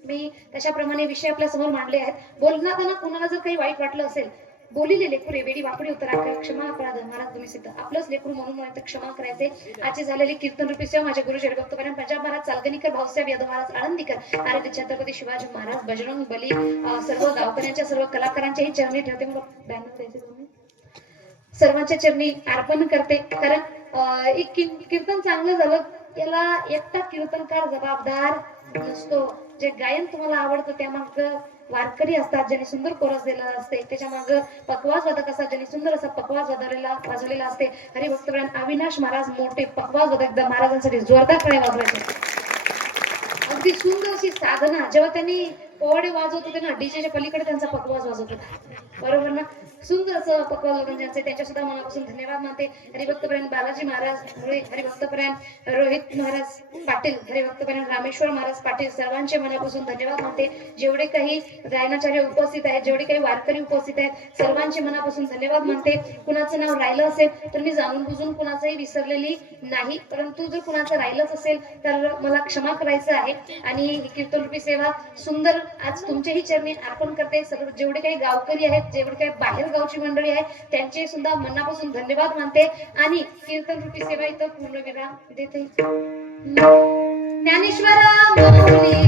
मी तशाप्रमाणे विषय आपल्या समोर मांडले आहेत. बोलताना कुणाला जर काही वाईट वाटलं असेल बोलिले लेकरू वेडी वापडी उतरा क्षमा अपराध महाराज तुम्ही सिद्ध आपलंच लेकरू म्हणून क्षमा करायचे. आजची झालेली कीर्तन रूपी सेवा माझ्या गुरु शरीभक्तपर्यंत पंजाब महाराज चालगणीकर भाऊसाहेब यादव महाराज आळंदीकर आराध्य छत्रपती शिवाजी महाराज बजरंग बली सर्व गावकऱ्यांच्या सर्व कलाकारांच्याही चरणी ठेवते. मग बॅनर द्यायचे तुम्ही सर्वांच्या चरणी अर्पण करते. कारण एक कीर्तन चांगलं झालं याला एकटा कीर्तनकार जबाबदार नसतो. जे गायन तुम्हाला आवडतं त्यामागं वारकरी असतात ज्यांनी सुंदर कोरस दिलेला असते. त्याच्या मागे पकवाज वादक असतात ज्यांनी सुंदर असा पकवाज वाजवलेला असते. हरिभक्तप्राण अविनाश महाराज मोठे पकवाज वादक महाराजांसाठी जोरदार टाळ्या वाजवायचे. अगदी सुंदर अशी साधना जेव्हा त्यांनी पोवाडे वाजवत होते ना डीजेच्या पलीकडे त्यांचा पकवाज वाजवत होता बरोबर ना. सुंदर असं पकवाज ज्यांचे त्यांच्या सुद्धा मनापासून धन्यवाद मानते. हरिभक्तप्राण बालाजी महाराज मुळे हरिभक्तप्राण रोहित महाराज पाटील हरिभक्तप्राण रामेश्वर महाराज पाटील सर्वांचे मनापासून धन्यवाद मानते. जेवढे काही गायनाचार्य उपस्थित आहेत जेवढे काही वारकरी उपस्थित आहेत सर्वांचे मनापासून धन्यवाद मानते. कुणाचं नाव राहिलं असेल तर मी जाणून बुजून कुणाचंही विसरलेली नाही परंतु जर कुणाचं राहिलंच असेल तर मला क्षमा करायचं आहे. आणि कीर्तन रूपी सेवा सुंदर आज तुमच्याही चरणी अर्पण करते. सर्व जेवढे काही गावकरी आहेत जेवढे काही बाहेर गावची मंडळी आहे त्यांचे सुद्धा मनापासून धन्यवाद मानते. आणि कीर्तन रूपी सेवा इथं पूर्णविराम देते. ज्ञानेश्वर माऊली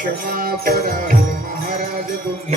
क्षमा करा महाराज तुम्ही